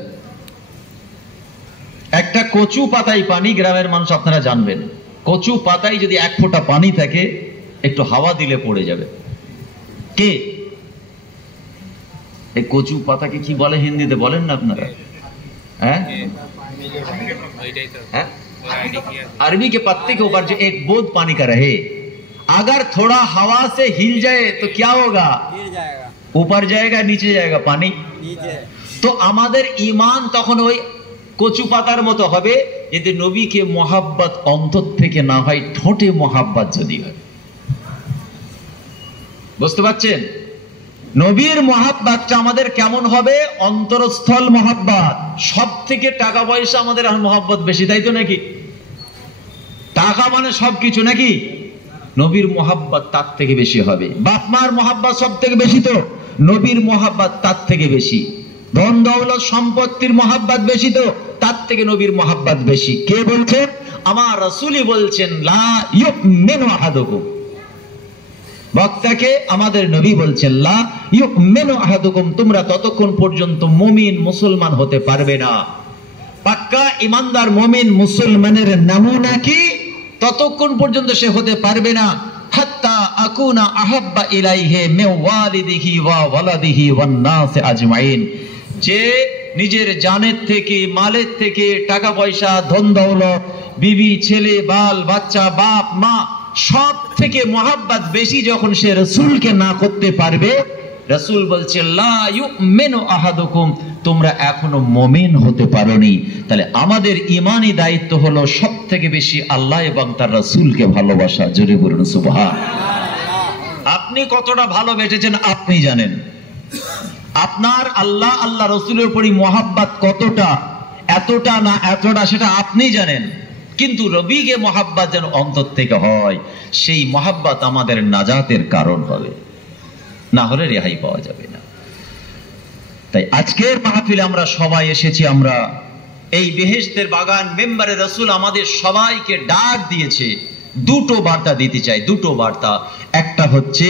একটা কচু পাতায় পানি, গ্রামের মানুষ আপনারা জানবেন, কচু পাতায় যদি এক ফোঁটা পানি থাকে, একটু হাওয়া দিলে পড়ে যাবে। কে এই কচু পাতাকে কি বলে হিন্দিতে বলেন না আপনারা? হ্যাঁ, अरबी के पत्ते के ऊपर जो एक बूंद पानी का रहे, अगर थोड़ा हवा से हिल जाए तो क्या होगा? गिर जाएगा, ऊपर जाएगा, नीचे जाएगा पानी नीचे। तो আমাদের ঈমান তখন ওই কচু পাতার মতো হবে, যদি নবীকে মহব্বত অন্তর থেকে না হয়, ঠোঁটে মহব্বত যদি হয়। বুঝতে পারছেন? নবীর মহব্বতটা আমাদের কেমন হবে? অন্তরস্থল মহব্বত। সব থেকে টাকা পয়সা আমাদের মহব্বত বেশি, তাই তো নাকি? টাকা মানে সবকিছু নাকি? নবীর মহব্বত তার থেকে বেশি হবে। বাপ মার মহব্বত সব থেকে বেশি, তো নবীর মহব্বত তার থেকে বেশি। ধন দৌলত সম্পত্তির মহব্বত বেশি, তো তার থেকে নবীর মহব্বত বেশি। কে বলছেন? আমার রাসূলই বলছেন, লা ইউমিনু আহাদুকুম। বক্তাকে আমাদের নবী বলছেন, লা ইউমিনু আহাদুকুম, তোমরা ততক্ষণ পর্যন্ত মুমিন মুসলমান হতে পারবে না। পাক্কা ইমানদার মুমিন মুসলমানের নমুনা কি? ততক্ষণ পর্যন্ত সে হতে পারবে না, হাত্তা আকুনা আহাব্বা ইলাইহি মিন ওয়ালিদিহি ওয়া ওয়ালাদিহি ওয়ান নাস আজমাইন, যে নিজের জানের থেকে, মালের থেকে, টাকা পয়সা, ধন দৌলত, বিবি, ছেলে, বাল বাচ্চা, বাপ মা, সব থেকে মহব্বত বেশি যখন সে রাসূলকে না করতে পারবে, রাসূল বলছে, লা ইউমিনু আহাদুকুম, তোমরা এখনো মুমিন হতে পারোনি। তাহলে আমাদের ঈমানি দায়িত্ব হলো সব থেকে বেশি আল্লাহ এবং তার রাসূলকে ভালোবাসা। জোরে বলুন সুবহানাল্লাহ। আপনি কতটা ভালোবেসেছেন আপনি জানেন। আপনার আল্লাহ আল্লাহ রাসূলের উপরই মহব্বত কতটা, এতটা না এতটা, সেটা আপনি জানেন। কিন্তু নবীকে মহব্বত যেন অন্তর থেকে হয়, সেই মহব্বত আমাদের নাজাতের কারণ হবে, না হলে রেহাই পাওয়া যাবে না। তাই আজকের মাহফিলে আমরা সবাই এসেছি, আমরা এই বেহেশতের বাগান মেম্বারে রাসূল আমাদের সবাইকে ডাক দিয়েছে। দুটো বার্তা দিতে চাই, দুটো বার্তা। একটা হচ্ছে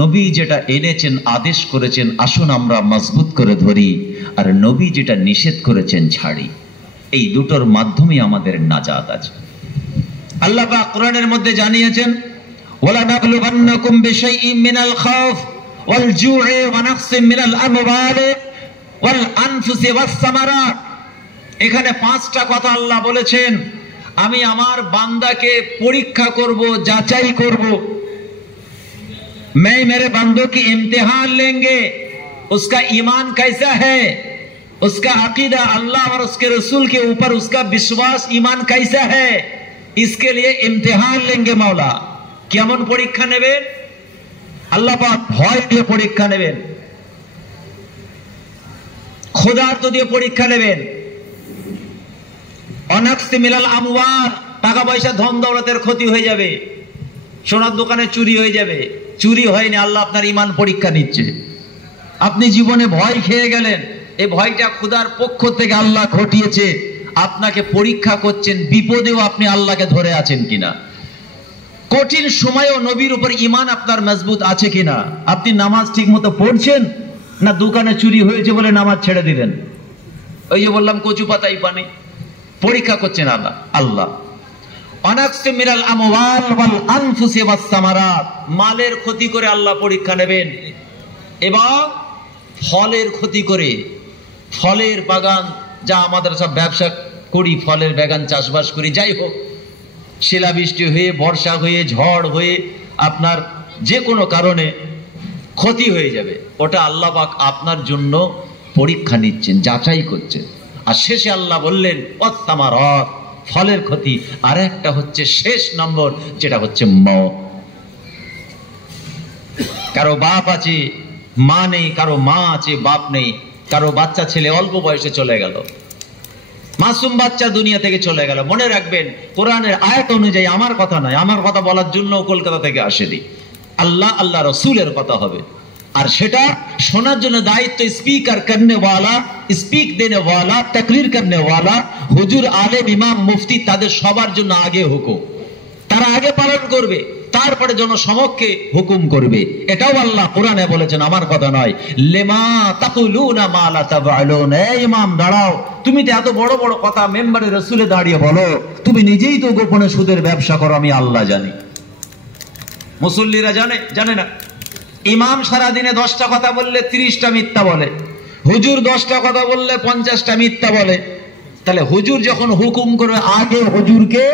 নবী যেটা এনেছেন, আদেশ করেছেন, আসুন আমরা মজবুত করে ধরি, আর নবী যেটা নিষেধ করেছেন ছাড়ি। এই দুটোর মাধ্যমে আমাদের নাজাত আছে। আল্লাহ পাক কোরআনের মধ্যে জানিয়েছেন, ওয়ালানাবলুওয়ান্নাকুম বিশাইইম মিনাল খাউফ ওয়াল জু'i ওয়া নাকসিম মিনাল আমওয়ালি ওয়াল আনফুসি ওয়াস সামারাত। এখানে 5টা কথা আল্লাহ বলেছেন, আমি আমার বান্দাকে পরীক্ষা করব, যাচাই করব। मैं मेरे बंदों की इम्तिहान लेंगे, उसका ईमान कैसा है, उसका अकीदा अल्लाह और उसके रसूल के ऊपर उसका विश्वास ईमान कैसा है, इसके लिए इम्तिहान लेंगे मौला। केमन परीक्षा नेবেন? আল্লাহ পাক ভয় দিয়ে পরীক্ষা নেবেন, ক্ষুধার্ত দিয়ে পরীক্ষা নেবেন। অনাকসি মিনাল আমওয়াল, টাকা পয়সা ধন দৌলতের ক্ষতি হয়ে যাবে, সোনার দোকানে চুরি হয়ে যাবে। চুরি হয়নি, আল্লাহ আপনার ঈমান পরীক্ষা নিচ্ছে। আপনি জীবনে ভয় খেয়ে গেলেন, এই ভয়টা খোদার পক্ষ থেকে আল্লাহ ঘটিয়েছে, আপনাকে পরীক্ষা করছেন। বিপদেও আপনি আল্লাহকে ধরে আছেন কিনা, কঠিন সময়েও নবীর উপর ঈমান আপনার মজবুত আছে কিনা, আপনি নামাজ ঠিকমতো পড়ছেন না দোকানে চুরি হয়েছে বলে নামাজ ছেড়ে দিলেন। ওই যে বললাম কচু পাতাই পানি, পরীক্ষা করছেন আল্লাহ। আল্লাহ অনাকসি মিনাল আমওয়াল ওয়াল আনফুসি ওয়াস সামারাত, মালের ক্ষতি করে আল্লাহ পরীক্ষা নেবেন, এবং ফলের ক্ষতি করে। ফলের বাগান, যা আমাদের সব ব্যবসা করি, ফলের বাগান চাষবাস করি, যাই হোক, শিলাবৃষ্টি হয়ে, বর্ষা হয়ে, ঝড় হয়ে আপনার যে কোনো কারণে ক্ষতি হয়ে যাবে, ওটা আল্লাহ পাক আপনার জন্য পরীক্ষা নিচ্ছেন, যাচাই করছেন। আর শেষে আল্লাহ বললেন ওয়াস-সামারাত, ফলের ক্ষতি। আর একটা হচ্ছে শেষ নম্বর, যেটা হচ্ছে মওত। কারো বাপ আছে, মা নেই, কারো মা আছে, বাপ নেই, কারো বাচ্চা ছেলে অল্প বয়সে চলে গেল, মাসুম বাচ্চা দুনিয়া থেকে চলে গেল। মনে রাখবেন, কোরআনের আয়াত অনুযায়ী, আমার কথা নয়, আমার কথা বলার জন্য কলকাতা থেকে আসেনি, আল্লাহ রসুলের কথা হবে। আর সেটা শোনার জন্য দায়িত্ব স্পিকার করনে ওয়ালা, স্পিক দেনে ওয়ালা, তাকরির করনে ওয়ালা, হুজুর, আলেম, ইমাম, মুফতি, তাদের সবার জন্য আগে হুকুম, তারা আগে পালন করবে, তারপরে জনসমক্ষে হুকুম করবে। এটাও আল্লাহ কোরআনে বলেছেন, আমার কথা নয়। লিমা তাকুলুনা মা লা তাফআলুন, এই ইমাম দাঁড়াও, তুমি তো এত বড় বড় কথা মেম্বারে রসুলে দাঁড়িয়ে বলো, তুমি নিজেই তো গোপনে সুদের ব্যবসা করো, আমি আল্লাহ জানি। মুসল্লিরা জানে না? ইমাম সারাদিনে 10টা কথা বললে 30টা মিথ্যা বলে, হুজুর 10টা কথা বললে 50টা মিথ্যা বলে। তাহলে হুজুর যখন হুকুম করবে, আগে হুজুরকে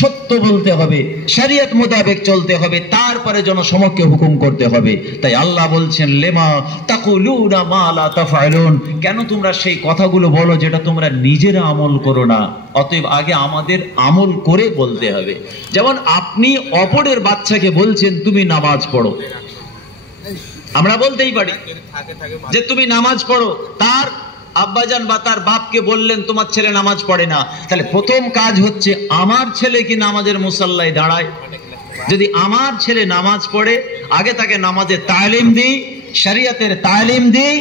সত্য বলতে হবে, শরীয়ত মোতাবেক চলতে হবে, তারপরে জনসমক্ষে হুকুম করতে হবে। তাই আল্লাহ বলছেন লিমা তাকুলুনা মা লা তাফআলুন, কেন তোমরা সেই কথাগুলো বলো যেটা তোমরা নিজেরা আমল করো না। অতএব আগে আমাদের আমল করে বলতে হবে। যেমন আপনি অপরের বাচ্চাকে বলছেন তুমি নামাজ পড়ো, আমরা বলতেই পারি যে তুমি নামাজ পড়ো, তার আব্বাজান বা তার বাপকে বললেন তোমার ছেলে নামাজ পড়ে না, তাহলে প্রথম কাজ হচ্ছে আমার ছেলে কি নামাজের মুসাল্লায় দাঁড়ায়। যদি আমার ছেলে নামাজ পড়ে, আগে তাকে নামাজের তালিম দিই, শরীয়তের তালিম দিই,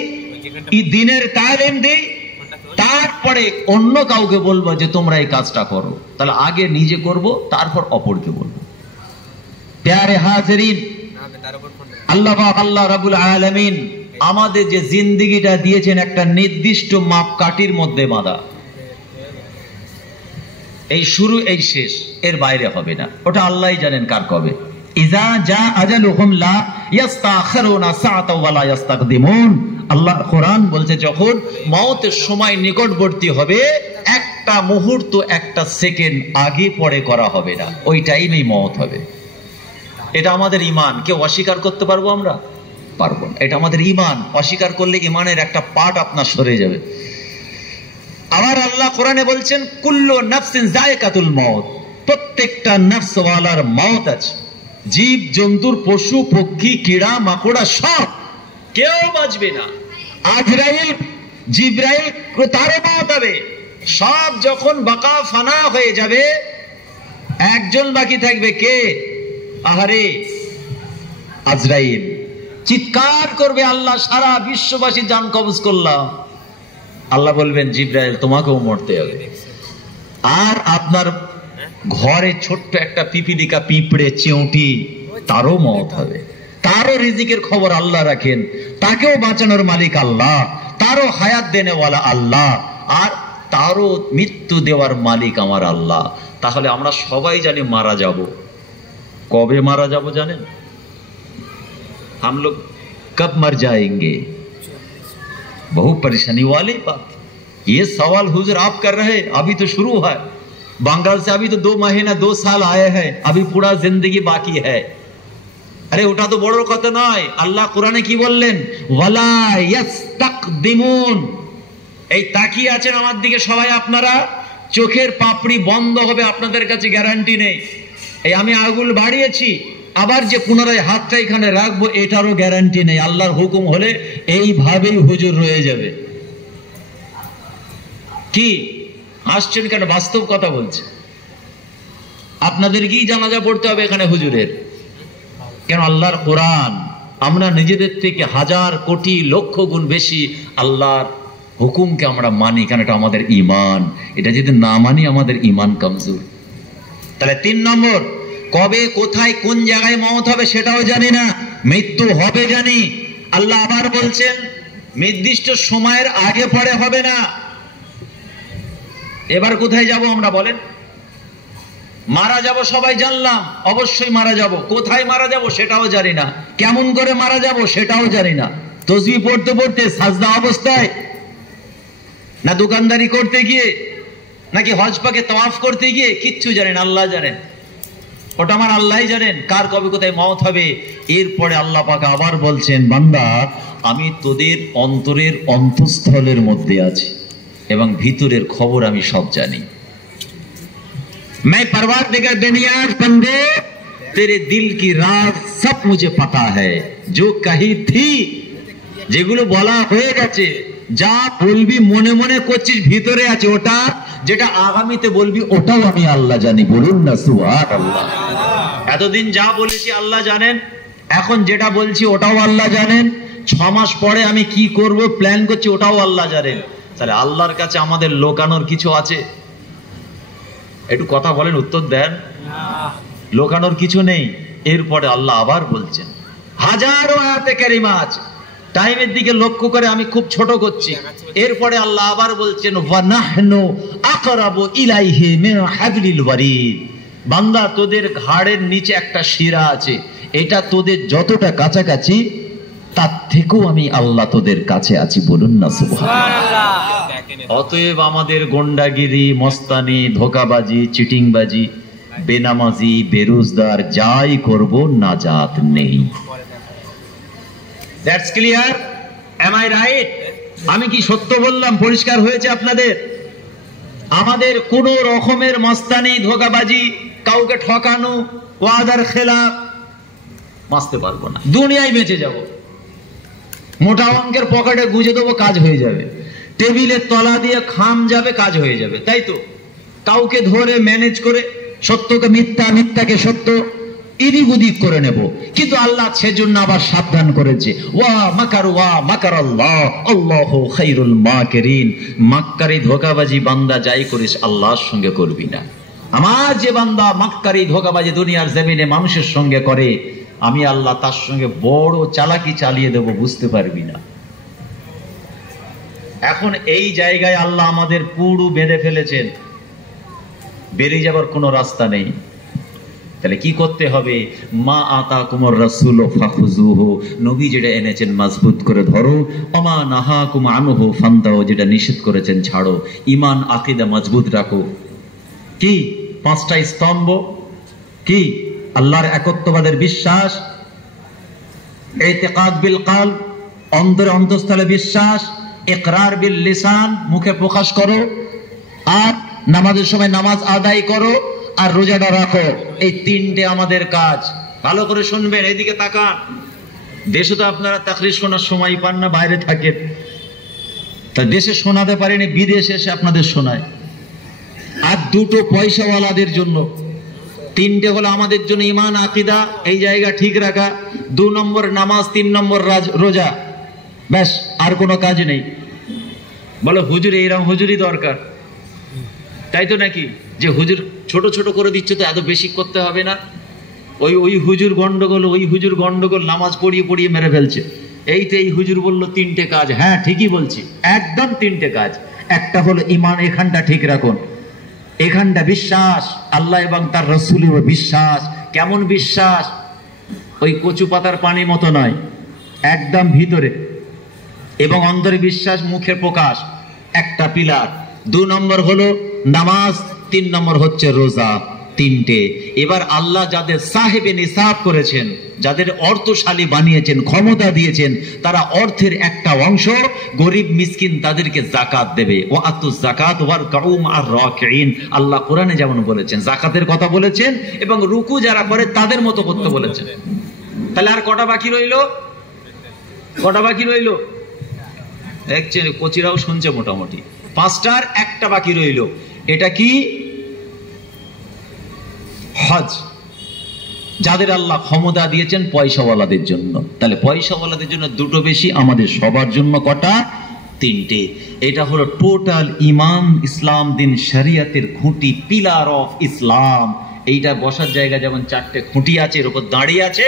দ্বীনের তালিম দিই, তারপরে অন্য কাউকে বলবো যে তোমরা এই কাজটা করো। তাহলে আগে নিজে করব, তারপর অপরকে বলবো। প্যারে হাজিরিন, আল্লাহ রাব্বুল আলামিন আমাদের যে জিন্দেগিটা দিয়েছেন একটা নির্দিষ্ট মাপকাঠির মধ্যে বাঁধা, এই শুরু এই শেষ, এর বাইরে হবে না। ওটা আল্লাহই জানেন কার কবে। ইজা জা আজালুহুম লা ইস্তাখিরুনা সাআতা ওয়া লা ইস্তাকদিমুন। আল্লাহ কোরআন বলছে যখন মওতের সময় নিকটবর্তী হবে, একটা মুহূর্ত, একটা সেকেন্ড আগে পরে করা হবে না, ওই টাইমেই মওত হবে। এটা আমাদের ঈমান। কেউ অস্বীকার করতে পারবো আমরা? পারবো না। এটা আমাদের ঈমান। অস্বীকার করলে ঈমানের একটা পার্ট আপনার সরে যাবে। আবার আল্লাহ কোরআনে বলছেন কুল্লু নাফসিন যায়কাতুল মউত, প্রত্যেকটা নফসওয়ালার মওত আছে। জীব জন্তুর, পশু পক্ষী, কীড়া মাকড়া সব, কেউ বাঁচবে না। আজরাইল, জিবরাইল, তারও মওত হবে। সব যখন বাকা ফানা হয়ে যাবে, একজন বাকি থাকবে, কে? আহারে আজরাইল। চিৎকার করবে, আল্লাহ সারা বিশ্ববাসী জান কবজ করলাম। আল্লাহ বলবেন জিবরাইল তোমাকেও মরতে হবে। আর আপনার ঘরে ছোট্ট একটা পিপিলিকা, পিঁপড়ে, চেউটি, তারও মওত হবে। তারও রিজিকের খবর আল্লাহ রাখেন, তাকেও বাঁচানোর মালিক আল্লাহ, তারও হায়াত দেনেওয়ালা আল্লাহ, আর তারও মৃত্যু দেওয়ার মালিক আমার আল্লাহ। তাহলে আমরা সবাই জানি মারা যাব, कबे मारा जाबो जानें? हम लोग कब मर जाएंगे? बहुत परेशानी वाली बात। ये सवाल हुजूर आप कर रहे, अभी तो शुरू है। बंगाल से अभी तो 2 महीना 2 साल आए हैं, अभी पूरा जिंदगी बाकी है। अरे ওটা তো বড় কথা নয়। আল্লাহ কোরআনে কি বললেন? ওয়ালা ইয়াস্তাকদিমুন। এই তাকিয়ে আছেন আমার দিকে সবাই আপনারা, চোখের পাপড়ি বন্ধ হবে আপনাদের কাছে গ্যারান্টি নেই। এই আমি আঙ্গুল বাড়িয়েছি, আবার যে পুনরায় হাতটা এখানে রাখবো এটারও গ্যারান্টি নেই। আল্লাহর হুকুম হলে এইভাবেই হুজুর রয়ে যাবে। কি হাসছেন কেন? বাস্তব কথা বলছে। আপনাদেরকেই জানাজা পড়তে হবে এখানে হুজুরের। কেন? আল্লাহর কোরআন। আমরা নিজেদের থেকে হাজার কোটি লক্ষ গুণ বেশি আল্লাহর হুকুমকে আমরা মানি, কারণ এটা আমাদের ঈমান। এটা যদি না মানি আমাদের ঈমান কমজোর। তাহলে 3 নম্বর, কবে কোথায় কোন জায়গায় মওত হবে সেটাও জানি না, মৃত্যু হবে জানি। আল্লাহ আবার বলছেন নির্দিষ্ট সময়ের আগে পরে হবে না। এবার কোথায় যাব আমরা বলেন? মারা যাব সবাই জানলাম, অবশ্যই মারা যাব। কোথায় মারা যাব সেটাও জানি না, কেমন করে মারা যাব সেটাও জানি না। তসবিহ পড়তে পড়তে, সাজদা অবস্থায়, না দোকানদারি করতে গিয়ে, নাকি হজ পাকে তাওয়াফ করতে গিয়ে, কিচ্ছু জানেন আল্লাহ জানেন। ওটা আমার আল্লাহই জানেন কার কবে কোথায় মওত হবে। এরপরে আল্লাহ পাক আবার বলছেন, বান্দা আমি তোদের অন্তরের অন্তঃস্থলের মধ্যে আছি এবং ভিতরের খবর আমি সব জানি। मैं परवरदिगार बेनियाज बंदे तेरे दिल की राज सब मुझे पता है। जो कही थी, যেগুলো বলা হয়ে গেছে, যা বলবি মনে মনে করছিস ভিতরে আছে, ওটা যেটা আগামীতে বলবি ওটাও আমি আল্লাহ জানি। বলুন না সুবহানাল্লাহ। এতদিন যা বলেছি আল্লাহ জানেন, এখন যেটা বলছি ওটাও আল্লাহ জানেন। 6 মাস পরে আমি কি করব প্ল্যান করছি ওটাও আল্লাহ জানেন। তাহলে আল্লাহর কাছে আমাদের লোকানোর কিছু আছে? একটু কথা বলেন, উত্তর দেন। লোকানোর কিছু নেই। এরপরে আল্লাহ আবার বলছেন, হাজারো আয়াতে কারিমা আছে, টাইমের দিকে লক্ষ্য করে আমি খুব ছোট করছি। এরপরে আল্লাহ আবার বলছেন, ওয়া নাহনু আকরাবু ইলাইহি মিন হাবলিল ওয়ারিদ। বান্দা তোদের ঘাড়ের নিচে একটা শিরা আছে, এটা তোদের যতটা কাছাকাছি তার থেকেও আমি আল্লাহ তোদের কাছে আছি। বলুন না সুবহানাল্লাহ। অতএব আমাদের গোন্ডাগিরি, মস্তানি, ধোকাবাজি, চিটিংবাজি, বেনামাজি, বেরোজগার যাই করব নাজাত নেই। That's clear? Am I right? আমি কি সত্য বললাম? পরিষ্কার হয়েছে আপনাদের? আমাদের কোন রকমের মস্তানি, ধোকাবাজি, কাউকে ঠকানো, ওয়াদার খেলাফ বাঁচতে পারবো না। দুনিয়ায় বেঁচে যাব, মোটা অঙ্কের পকেটে গুঁজে দেবো, কাজ হয়ে যাবে। টেবিলের তলা দিয়ে খাম যাবে, কাজ হয়ে যাবে। তাই তো? কাউকে ধরে ম্যানেজ করে সত্যকে মিথ্যা, মিথ্যাকে সত্য, ইদিক উদিক করে নেব। কিন্তু আল্লাহ সেজন্য আবার সাবধান করেছে, ওয়া মাকারু ওয়া মাকারাল্লাহ আল্লাহু খায়রুল মাকিরিন। মাক্কারি ধোঁকাবাজি বান্দা যাই করিস আল্লাহর সঙ্গে করবি না। আমার যে বান্দা মাক্কারি ধোঁকাবাজি দুনিয়ার জমিনে মানুষের সঙ্গে করে, আমি আল্লাহ তার সঙ্গে বড় চালাকি চালিয়ে দেব, বুঝতে পারবি না। এখন এই জায়গায় আল্লাহ আমাদের পুরো বেঁধে ফেলেছেন, বেরিয়ে যাবার কোনো রাস্তা নেই। তাহলে কি করতে হবে? মা আতাকুমুর রাসূল ফাখুযুহু, নবী যেটা এনেছেন মজবুত করে ধরো। ওমা নাহাকুম আনহু ফান্তাও, যেটা নিষেধ করেছেন ছাড়ো। ঈমান আকীদা মজবুত রাখো। কি 5টা স্তম্ভ? কি? আল্লাহর একত্ববাদের বিশ্বাস, ইতিকাদ বিল কলব, অন্তরে অন্তঃস্থলে বিশ্বাস, ইকরার বিল লিসান, মুখে প্রকাশ করো, আর নামাজের সময় নামাজ আদায় করো, আর রোজাটা রাখো। এই 3টে আমাদের কাজ। ভালো করে শুনবেন, এদিকে তাকান। দেশে তো আপনারা তাকরীর শোনার সময় পান না, বাইরে থাকেন। তা দেশে শোনাতে পারেনি, বিদেশে এসে আপনাদের শোনায়। আর 2টো পয়সাওয়ালাদের জন্য, 3টে হলো আমাদের জন্য ঈমান আকীদা, এই জায়গা ঠিক রাখা। 2 নম্বর নামাজ, 3 নম্বর রোজা। ব্যাস, আর কোনো কাজ নেই। বলো হুজুর এইরকম হুজুরই দরকার, তাই তো নাকি? যে হুজুর ছোট ছোট করে দিচ্ছে তো এত বেশি করতে হবে না। ওই হুজুর গন্ডগোল, ওই হুজুর গন্ডগোল, নামাজ পড়িয়ে পড়িয়ে মেরে ফেলছে। এই তো এই হুজুর বললো 3টে কাজ। হ্যাঁ ঠিকই বলছি, একদম 3টে কাজ। একটা হলো ঈমান, এখানটা ঠিক রাখুন। এখানটা বিশ্বাস, আল্লাহ এবং তার রাসূলের বিশ্বাস, কেমন বিশ্বাস? ওই কচু পাতার পানির মতো নয়, একদম ভিতরে, এবং অন্তরে বিশ্বাস, মুখে প্রকাশ। একটা পিলার। 2 নম্বর হলো নামাজ, 3 নম্বর হচ্ছে রোজা। 3টে। এবার আল্লাহ যাদের সাহেবে নিসাব করেছেন, যাদের অর্থশালী বানিয়েছেন, ক্ষমতা দিয়েছেন, তারা অর্থের একটা অংশ গরিব মিসকিন তাদেরকে জাকাত দেবে। ও আতুজ জাকাত ওয়ার কাউম আর রাকিন, আল্লাহ কোরআনে যেমন বলেছেন, জাকাতের কথা বলেছেন, এবং রুকু যারা করে তাদের মতো করতে বলেছেন। তাহলে আর কটা বাকি রইল? কটা বাকি রইল? একচুয়ালি কোচিরাও শুনছে মোটামুটি। 5টার একটা বাকি রইল। এটা কি? হজ। যাদের আল্লাহ ক্ষমতা দিয়েছেন পয়সাওয়ালাদের জন্য। তাহলে পয়সাওয়ালাদের জন্য 2টো বেশি, আমাদের সবার জন্য কটা? 3টে। এটা হলো টোটাল ইমান, ইসলাম দিন শরিয়তের খুঁটি, পিলার অফ ইসলাম। এইটা বসার জায়গা যেমন 4টে খুঁটি আছে, এর উপর দাঁড়িয়ে আছে,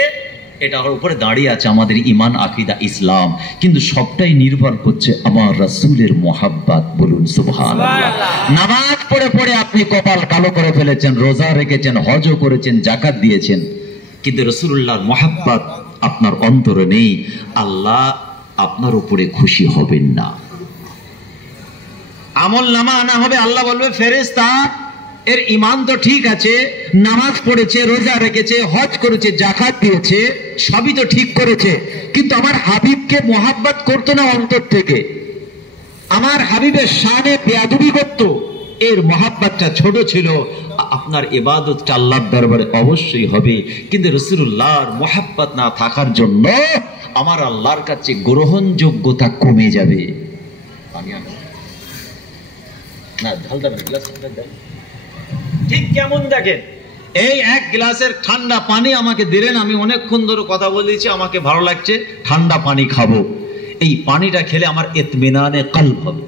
এটা উপরে দাঁড়িয়ে আছে আমাদের ইমান, আকীদা, ইসলাম। কিন্তু সবটাই নির্ভর করছে আমার রাসূলের মুহাব্বত। বলুন সুবহানাল্লাহ। নামাজ পড়ে পড়ে আপনি কপাল কালো করে ফেলেছেন, রোজা রেখেছেন, হজও করেছেন, যাকাত দিয়েছেন, কিন্তু রাসূলুল্লাহর মুহাব্বত আপনার অন্তরে নেই, আল্লাহ আপনার উপরে খুশি হবেন না। আমল নামা আনা হবে, আল্লাহ বলবে ফেরেশতা এর ইমান তো ঠিক আছে, নামাজ পড়েছে, রোজা রেখেছে, হজ করেছে, যাকাত দিয়েছে, সবই তো ঠিক করেছে, কিন্তু আমার হাবিবকে মোহাব্বত করতো না অন্তর থেকে, আমার হাবিবের শানে বেয়াদবি করত, এর মোহাব্বতটা ছোট ছিল। আপনার ইবাদতটা আল্লাহর দরবারে অবশ্যই হবে, কিন্তু রাসূলুল্লাহর মোহাব্বত না থাকার জন্য আমার আল্লাহর কাছে গ্রহণযোগ্যতা কমে যাবে। না ঢালতে হবে, গ্লাস দেন। ঠিক কেমন দেখেন, এই 1 গ্লাসের ঠান্ডা পানি আমাকে দিলেন, আমি অনেকক্ষণ ধরে কথা বলেছি, আমাকে ভালো লাগছে, ঠান্ডা পানি খাবো। এই পানিটা খেলে আমার ইতমিনানে কলব হবে।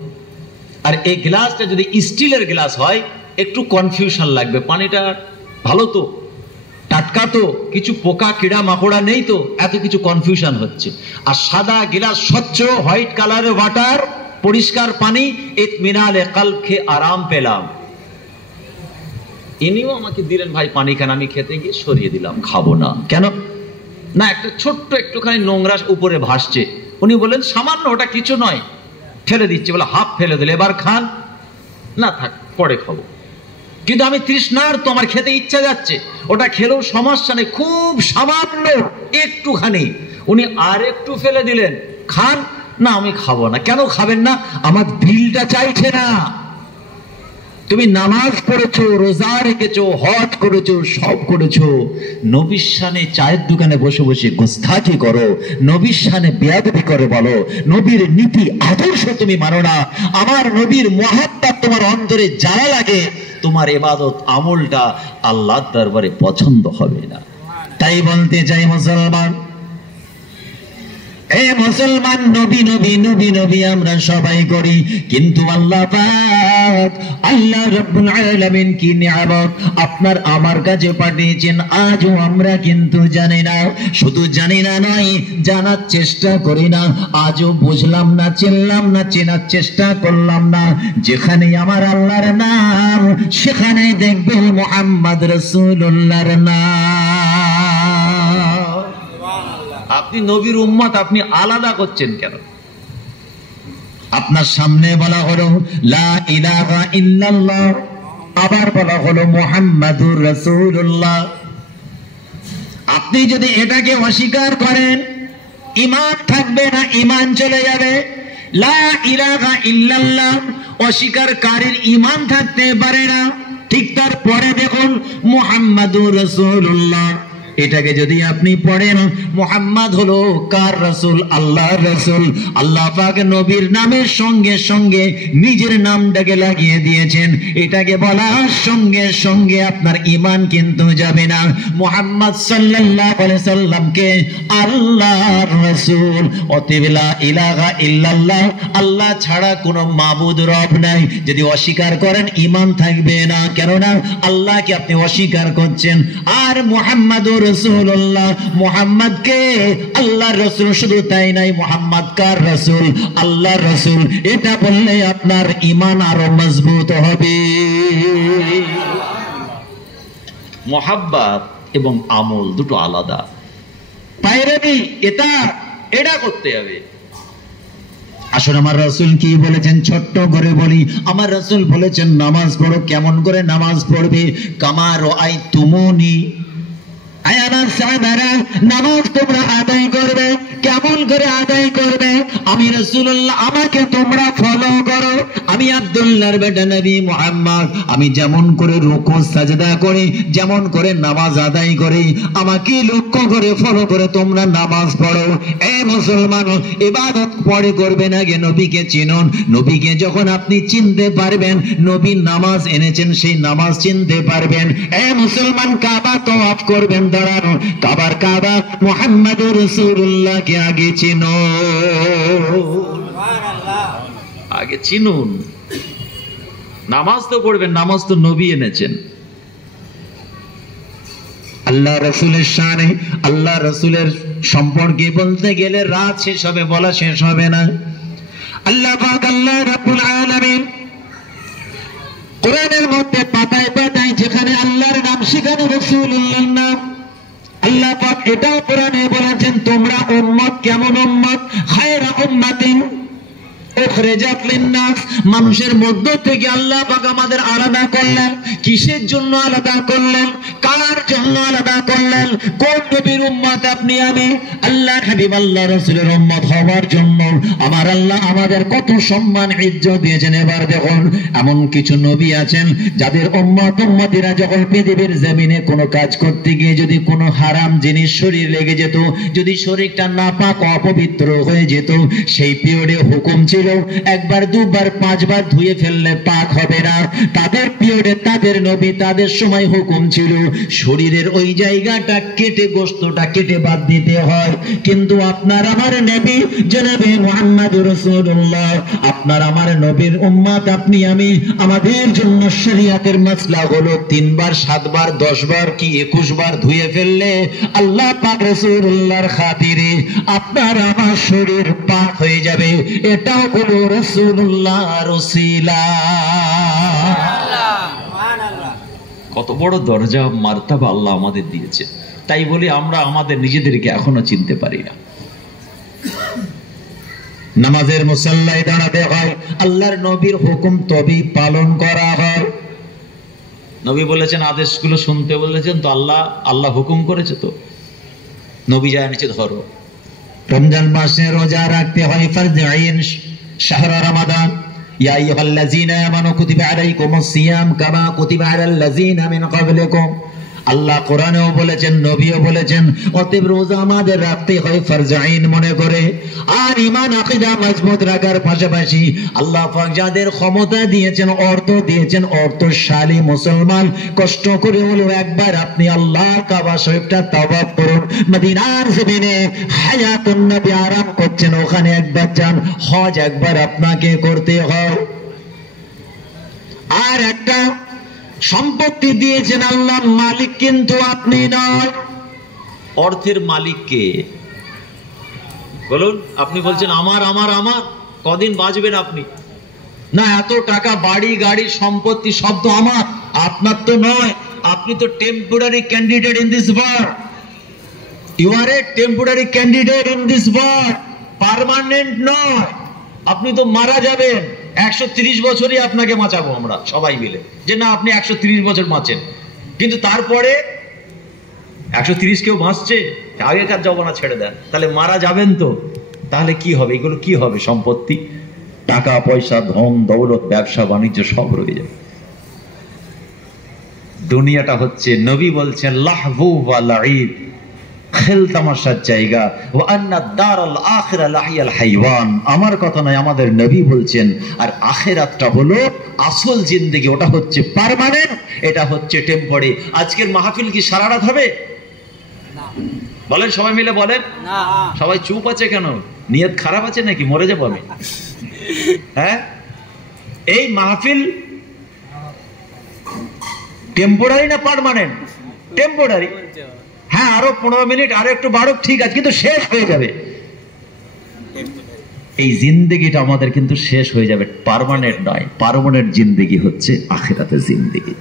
আর এই গ্লাসটা যদি স্টিলের গ্লাস হয়, একটু কনফিউশন লাগবে, পানিটা ভালো তো, টাটকা তো, কিছু পোকা কিড়া মাকড়া নেই তো, এত কিছু কনফিউশন হচ্ছে। আর সাদা গ্লাস, স্বচ্ছ হোয়াইট কালারের ওয়াটার, পরিষ্কার পানি, ইতমিনানে কলব, খেয়ে আরাম পেলাম। ইনিও আমাকে দিলেন ভাই পানি খান, আমি খেতে গিয়ে সরিয়ে দিলাম, খাবো না। কেন না? একটা ছোট্ট একটুখানি নোংরা উপরে ভাসছে, উনি বলেন সামান্য, ওটা কিছু নয়, ফেলে দিচ্ছে, বলে হাফ ফেলে দিলে, এবার খান। না থাক, পরে খাবো। কিন্তু আমি তৃষ্ণার, তো আমার খেতে ইচ্ছা যাচ্ছে, ওটা খেলেও সমস্যা নেই, খুব সামান্য একটুখানি, উনি আর একটু ফেলে দিলেন, খান। না আমি খাবো না। কেন খাবেন না? আমার দিলটা চাইছে না। তুমি নামাজ পড়েছো, রোজা রেখেছো, হজ করেছো, সব করেছো, নবীর শানে চায়ের দোকানে বসে বসে গোস্তাখি করো, নবীর শানে বেয়াদবি করে বলো, নবীর নীতি আদর্শ তুমি মানো না, আমার নবীর মুহাব্বত তোমার অন্তরে জ্বালা লাগে, তোমার ইবাদত আমলটা আল্লাহর দরবারে পছন্দ হবে না। তাই বলতে চাই মুসলমান, এ মুসলমান, নবী নবী নবী নবী আমরা সবাই করি, কিন্তু আল্লাহ পাক, আল্লাহ রাব্বুল আলামিন কি নিয়ামত আপনার আমার কাছে পাঠিয়েছেন, আজও আমরা কিন্তু জানি না। শুধু জানি না নয়, জানার চেষ্টা করি না, আজও বুঝলাম না, চিনলাম না, চেনার চেষ্টা করলাম না। যেখানে আমার আল্লাহর নাম, সেখানে দেখবেন মুহাম্মদ রাসূলুল্লাহর নাম। আপনি নবীর উম্মত, আপনি আলাদা করছেন কেন? আপনার সামনে বলা হলো লা ইলাহা ইল্লাল্লাহ, আবার বলা হলো মুহাম্মাদুর রাসূলুল্লাহ। আপনি যদি এটাকে অস্বীকার করেন, ঈমান থাকবে না, ঈমান চলে যাবে। লা ইলাহা ইল্লাল্লাহ অস্বীকারীর ঈমান থাকতে পারে না। ঠিক তারপরে দেখুন মুহাম্মাদুর রাসূলুল্লাহ, এটাকে যদি আপনি পড়েন, মুহাম্মদ হলো কার রাসূল? আল্লাহর রাসূল। আল্লাহ পাক নবীর নামের সঙ্গে সঙ্গে নিজের নামটাকে লাগিয়ে দিয়েছেন, এটাকে বলার সঙ্গে সঙ্গে আপনার ঈমান কিন্তু যাবে না। মুহাম্মদ সাল্লাল্লাহু আলাইহি সাল্লামকে আল্লাহর রাসূল, অতএব লা ইলাহা ইল্লাল্লাহ, আল্লাহ ছাড়া কোনো মাবুদ রব নাই, যদি অস্বীকার করেন ঈমান থাকবে না। কেননা আল্লাহকে আপনি অস্বীকার করছেন। আর মুহাম্মাদুর রাসূলুল্লাহ, মুহাম্মদকে আল্লাহর রাসূল, শুধু তাই নাই, মুহাম্মদ কার রাসূল? আল্লাহর রাসূল। এটা বললে আপনার ঈমান আরো মজবুত হবে। মুহাব্বত এবং আমল দুটো আলাদা। পায়রাবি এটা করতে হবে। আসলে আমার রাসূল কি বলেছেন ছোট্ট করে বলি, আমার রাসূল বলেছেন নামাজ পড়ো। কেমন করে নামাজ পড়বে? কামা রাআইতুমুনি, আমার সাহাবারা নামাজ তোমরা আদায় করবে। কেমন করে আদায় করবে? আমি রাসূলুল্লাহ, আমাকে তোমরা ফলো করো। আমি আব্দুল্লাহর বেটা নবী মুহাম্মদ, আমি যেমন করে রুকু সাজদা করি, যেমন করে নামাজ আদায় করি, আমাকে লক্ষ্য করে ফলো করে তোমরা নামাজ পড়ো। এই মুসলমান, ইবাদত পড়ে করবেন, আগে নবীকে চিনুন। নবীকে যখন আপনি চিনতে পারবেন, নবী নামাজ এনেছেন, সেই নামাজ চিনতে পারবেন। এই মুসলমান, কাবা তওয়াফ করবেন, দাঁড়ানো কাবা মুহাম্মাদুর রাসূলুল্লাহকে আগে চিনো, আগে চিনুন। নামাজ তো পড়বেন, নামাজ তো নবী এনেছেন। আল্লাহ রাসূলের শানে, আল্লাহ রাসূলের সম্পর্কে বলতে গেলে রাত শেষ হবে, বলা শেষ হবে না। আল্লাহ পাক, আল্লাহ রাব্বুল আলামিন কোরআনের মধ্যে পাতায় পাতায় যেখানে আল্লাহর নাম, সেখানে রাসূলুল্লাহর নাম। আল্লাহ পাক এটাও কোরআনে বলেছেন, তোমরা উম্মত কেমন উম্মত, খায়রা উম্মাতিন উখরিজাত লিন-নাস, মানুষের মধ্য থেকে আল্লাহ পাক আমাদের আলাদা করলেন। কিসের জন্য আলাদা করলেন? কার জন্য আলাদা করলেন? কোন নবীর উম্মত আপনি আমি? আল্লাহ হাবিব আল্লাহ রাসূলের উম্মত হওয়ার জন্য আমার আল্লাহ আমাদের কত সম্মান ইজ্জত দিয়েছেন। এবার দেখুন, এমন কিছু নবী আছেন যাদের উম্মতিরা যখন পৃথিবীর জমিনে কোনো কাজ করতে গিয়ে যদি কোনো হারাম জিনিস শরীর লেগে যেত, যদি শরীরটা নাপাক অপবিত্র হয়ে যেত, সেই পিরিয়ডে হুকুম ছিল একবার দুবার পাঁচবার ধুয়ে ফেললে পাক হবে না। তাদের পিরিয়ডে, তাদের নবী, তাদের সময় হুকুম ছিল শরীরের ওই জায়গাটা কেটে, গোশতটা কেটে বাদ দিতে হয়। কিন্তু আপনার আমার নবী জনাবে মুহাম্মদুর রাসূলুল্লাহ, আপনার আমার নবীর উম্মত আপনি আমি, আমাদের জন্য শরীয়তের মাসলা হলো 3 বার 7 বার 10 বার কি 21 বার ধুয়ে ফেললে আল্লাহ পাক রাসূলুল্লাহর খাতিরে আপনার আমার শরীর পাক হয়ে যাবে। এটাও হলো রাসূলুল্লাহর ওসিলা। কত বড় দরজা, মার্তাবা আল্লাহ আমাদের দিয়েছে। তাই বলি আমরা আমাদের নিজেদেরকে এখনো চিনতে পারি না। নামাজের মুসাল্লায় দাঁড়াতে হয়, আল্লাহর নবীর হুকুম তবেই পালন করা হয়। নবী বলেছেন, আদেশগুলো শুনতে বলেছেন তো, আল্লাহ হুকুম করেছে তো, নবী যা নিচে ধরো। রমজান মাসে রোজা রাখতে হয়, ফরজ আইন শাহর রমাদান। ইয়া আইয়ুহাল্লাযীনা আমানু কুতিবা আলাইকুমুস সিয়াম কামা কুতিবা আলাল্লাযীনা মিন ক্বাবলিকুম। আল্লাহ কোরআনেও বলেছেন, নবীও বলেছেন, অতএব রোজা আমাদের রাখতে হয় ফরজ আইন মনে করে। আর ঈমান আকীদা মজবুত রাখার পাশাপাশি আল্লাহ পাক যাদের ক্ষমতা দিয়েছেন, অর্থ দিয়েছেন, অর্থশালী মুসলমান, কষ্ট করে হলেও একবার আপনি আল্লাহর কাবা শরীফটা তাওয়াফ করুন। মদিনার জমিনে হায়াতুন নবী আরাম করছেন, ওখানে একবার যান। হজ একবার আপনাকে করতে হয়। আর একটা সম্পত্তি দিয়েছেন আল্লাহ, মালিক কিন্তু আপনি নয়। অর্থের মালিক কে বলুন? আপনি বলছেন আমার আমার আমার, কদিন বাঁচবেন আপনি? না, এত টাকা, বাড়ি গাড়ি সম্পত্তি সব তো আমার, আপনার তো নয়। আপনি তো temporary candidate in this world. You are a temporary candidate in this world, permanent নয়। আপনি তো মারা যাবেন। 130 বছরই আপনাকে বাঁচাবো আমরা সবাই মিলে, যে না আপনি 130 বছর বাঁচেন। কিন্তু তারপরে 130 কেউ বাঁচছে? আগেকার জমানা ছেড়ে দেন। তাহলে মারা যাবেন তো, তাহলে কি হবে? এগুলো কি হবে? সম্পত্তি, টাকা পয়সা, ধন দৌলত, ব্যবসা বাণিজ্য সব রয়ে যাবে। দুনিয়াটা হচ্ছে, নবী বলছেন, লাহবু ওয়া লাঈব, খেল তামাশার জায়গা। ওয়া আন্না দারাল আখিরা লাহিয়াল হাইওয়ান। আমার কথা নয়, আমাদের নবী বলছেন। আর আখিরাতটা হলো আসল জিন্দেগি, ওটা হচ্ছে পার্মানেন্ট, এটা হচ্ছে টেম্পোরারি। আজকের মাহফিল কি সারা রাত হবে? বলেন, সবাই মিলে বলেন। সবাই চুপ আছে কেন? নিয়ত খারাপ আছে নাকি? মরে যাবো আমি? হ্যাঁ, এই মাহফিল টেম্পোরারি না পার্মানেন্ট? টেম্পোরারি। হ্যাঁ, আরো 15 মিনিট, আরো একটু বাড়ুক, ঠিক আছে, কিন্তু শেষ হয়ে যাবে। এই জিন্দেগিটা আমাদের কিন্তু শেষ হয়ে যাবে, পার্মানেন্ট নয়। পার্মানেন্ট জিন্দেগি হচ্ছে আখিরাতের জিন্দেগি।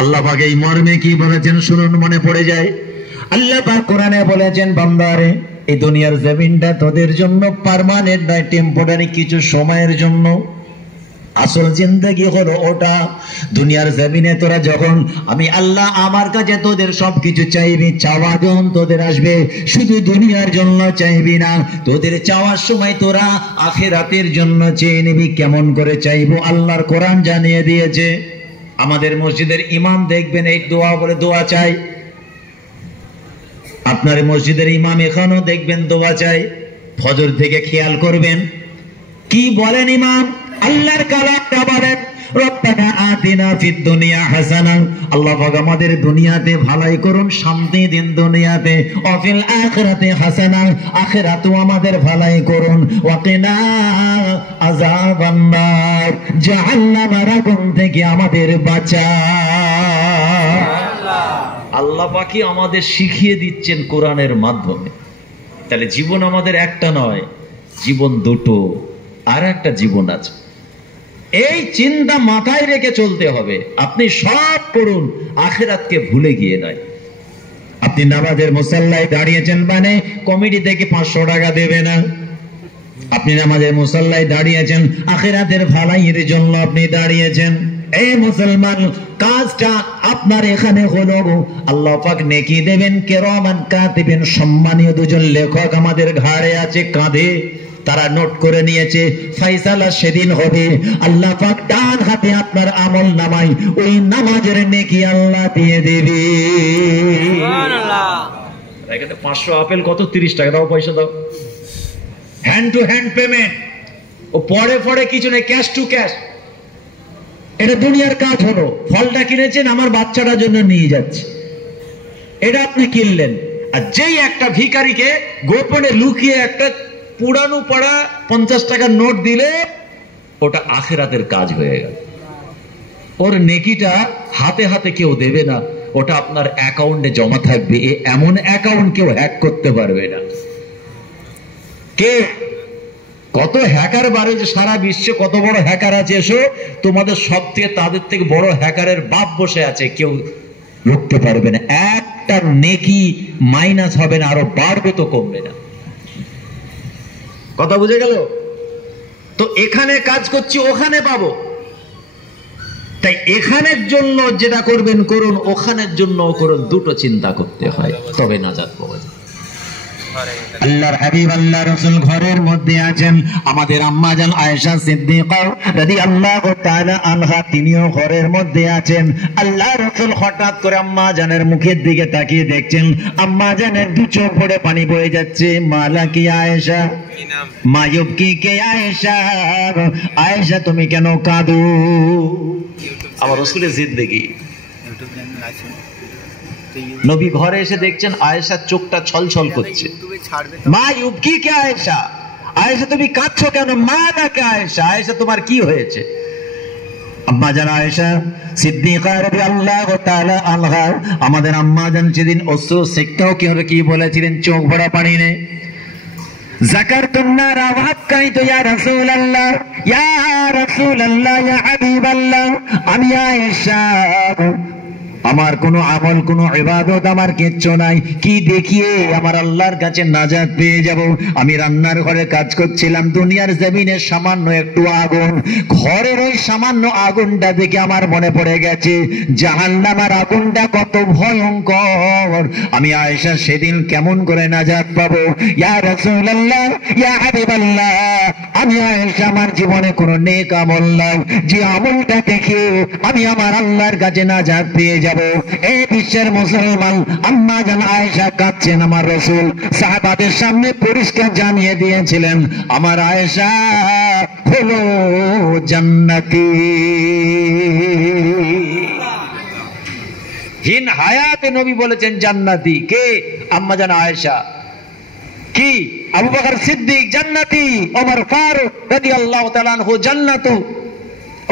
আল্লাহ পাক এই মর্মে কি বলেছেন শুনুন, মনে পড়ে যায়। আল্লাহ পাক কোরআনে বলেছেন, বান্দারে এই দুনিয়ার জমিনটা তোদের জন্য পার্মানেন্ট নয়, টেম্পোরারি কিছু সময়ের জন্য। আসল জিন্দেগি হলো ওটা, দুনিয়ার জমিনে তোরা যখন আমি আল্লাহ আমার কাছে তোদের সবকিছু চাইবি, চাওয়া যখন তোদের আসবে শুধু দুনিয়ার জন্য চাইবি না, তোদের চাওয়ার সময় তোরা আখিরাতের জন্য চেয়ে নিবি। কেমন করে চাইবো? আল্লাহর কোরআন জানিয়ে দিয়েছে। আমাদের মসজিদের ইমাম দেখবেন এই দোয়া বলে দোয়া চাই, আপনার মসজিদের ইমাম এখনো দেখবেন দোয়া চাই। ফজর থেকে খেয়াল করবেন কি বলেন ইমাম, আল্লাহর কালামটা বলেন, রব্বানা আতিনা ফিদ দুনিয়া হাসানা, আল্লাহ পাক আমাদের দুনিয়াতে ভালাই করুন, শান্তি দিন দুনিয়াতে, ওয়া ফিল আখিরাতি হাসানা, আখিরাতেও আমাদের ভালাই করুন, ওয়া কিনা আযাবান নার, জাহান্নামের আগুন থেকে আমাদের বাঁচাও। আল্লাহ পাকই আমাদের শিখিয়ে দিচ্ছেন কোরআনের মাধ্যমে। তাহলে জীবন আমাদের একটা নয়, জীবন দুটো, আর একটা জীবন আছে। এই চিন্তা মাথায় রেখে চলতে হবে। আপনি সব করুন, আখিরাতকে ভুলে গিয়ে নয়। আপনি নামাজের মুসাল্লায় দাঁড়িয়েছেন মানে কমিটি থেকে 500 টাকা দেবে না। আপনি নামাজের মুসাল্লায় দাঁড়িয়েছেন, আখিরাতের ভালাইয়ের জন্য আপনি দাঁড়িয়েছেন। এই মুসলমান, কাজটা আপনার এখানে হলো, আল্লাহ পাক নেকি দেবেন। কিরামান কাতিবিন, সম্মানীয় দুজন লেখক আমাদের ঘাড়ে আছে, কাঁধে, তারা নোট করে নিয়েছে। ফয়সালা সেদিন হবে, আল্লাহ পাক ডান হাতে আপনার আমল নামাই ওই নামাজের নেকি আল্লাহ দিয়ে দেবে। সুবহানাল্লাহ। এখানে 500 আপেল কত? 30 টাকা দাও, পয়সা দাও, হ্যান্ড টু হ্যান্ড পেমেন্ট। ও পরে পরে কিছু নেই, ক্যাশ টু ক্যাশ। এটা দুনিয়ার কাজ হলো। ফলটা কিনেছেন, আমার বাচ্চাটার জন্য নিয়ে যাচ্ছে, এটা আপনি কিনলেন। আর যেই একটা ভিখারিকে গোপনে লুকিয়ে একটা পুরানো পড়া 50 টাকার নোট দিলে, ওটা আখিরাতের কাজ হয়ে গেল। ওর নেকিটা হাতে হাতে কেউ দেবে না, ওটা আপনার অ্যাকাউন্টে জমা থাকবে। এমন অ্যাকাউন্ট কেউ হ্যাক করতে পারবে না। কে কত হ্যাকার বাড়ে, যে সারা বিশ্বে কত বড় হ্যাকার আছে, এসো তোমাদের সব থেকে তাদের থেকে বড় হ্যাকারের বাপ বসে আছে, কেউ রুখতে পারবে না। একটা নেকি মাইনাস হবে না, আরো বাড়বে তো কমবে না। কথা বুঝে গেল তো? এখানে কাজ করছি, ওখানে পাবো। তাই এখানের জন্য যেটা করবেন করুন, ওখানের জন্য করুন, দুটো চিন্তা করতে হয়, তবে নাজাত পাওয়া যায়। আল্লাহর হাবিব আল্লাহ রাসূল ঘরের মধ্যে আছেন, আমাদের আম্মা জান আয়েশা সিদ্দিকা রাদিয়াল্লাহু তাআলা আনহা, তিনিও ঘরের মধ্যে আছেন। আল্লাহ রাসূল হঠাৎ করে আম্মা জানের মুখের দিকে তাকিয়ে দেখছেন, আম্মা জানের দু চোখ পড়ে পানি বয়ে যাচ্ছে। মালা কি আয়েশা, মায়ুব কি কে আয়েশা, আয়েশা তুমি কেন কাঁদো? আমার রাসূলের জিন্দেগি। নবী ঘরে এসে দেখছেন আয়েশার চোখটা ছলছল করছে। মা ইউবকি কে আয়েশা, আয়েশা তুমি কাঁদছো কেন? মা না কে আয়েশা, আয়েশা তোমার কি হয়েছে? আম্মা জান আয়েশা সিদ্দিকা রাদিয়াল্লাহু তাআলা আনহা, আমাদের আম্মা জান সেদিন অশ্রু সিক্তাও কি বলেছিলেন, চোখ ভরা পানি নেই। যাকারতুন নারা ওয়া আবকাইতু ইয়া রাসূলুল্লাহ, ইয়া রাসূলুল্লাহ, ইয়া হাবিবাল্লাহ, আমি আয়েশা আমার কোনো আমল, কোনো ইবাদত আমার কিচ্ছু নাই, কি দেখিয়ে আমার আল্লাহর কাছে নাজাত পেয়ে যাব? আমি রান্নার ঘরে কাজ করছিলাম, দুনিয়ার জমিনে সামান্য একটু আগুন, ঘরের ওই সামান্য আগুনটা দেখে আমার মনে পড়ে গেছে জাহান্নামের আগুনটা কত ভয়ঙ্কর। আমি আয়েশা সেদিন কেমন করে নাজাত পাবো? ইয়া রাসূলুল্লাহ, ইয়া হাবিবাল্লাহ, আমি আয়েশা আমার জীবনে কোনো নেক আমল নাই, যে আমলটা দেখে আমি আমার আল্লাহর কাছে নাজাত পেয়ে যাব। এই বিশ্বের মুসলমান, আম্মা জান আয়েশা কাঁদছেন। আমার রাসূল সাহাবাদের সামনে পরিষ্কার জানিয়ে দিয়েছিলেন, আমার আয়েশা হলো জান্নাতি। হিন হায়াতে নবী বলেছেন জান্নাতি। কে? আম্মা জান আয়েশা। কি? আবু বকর সিদ্দিক জান্নাতি, ওমর ফারুক রাদিয়াল্লাহু তাআলা আনহু জান্নাতু,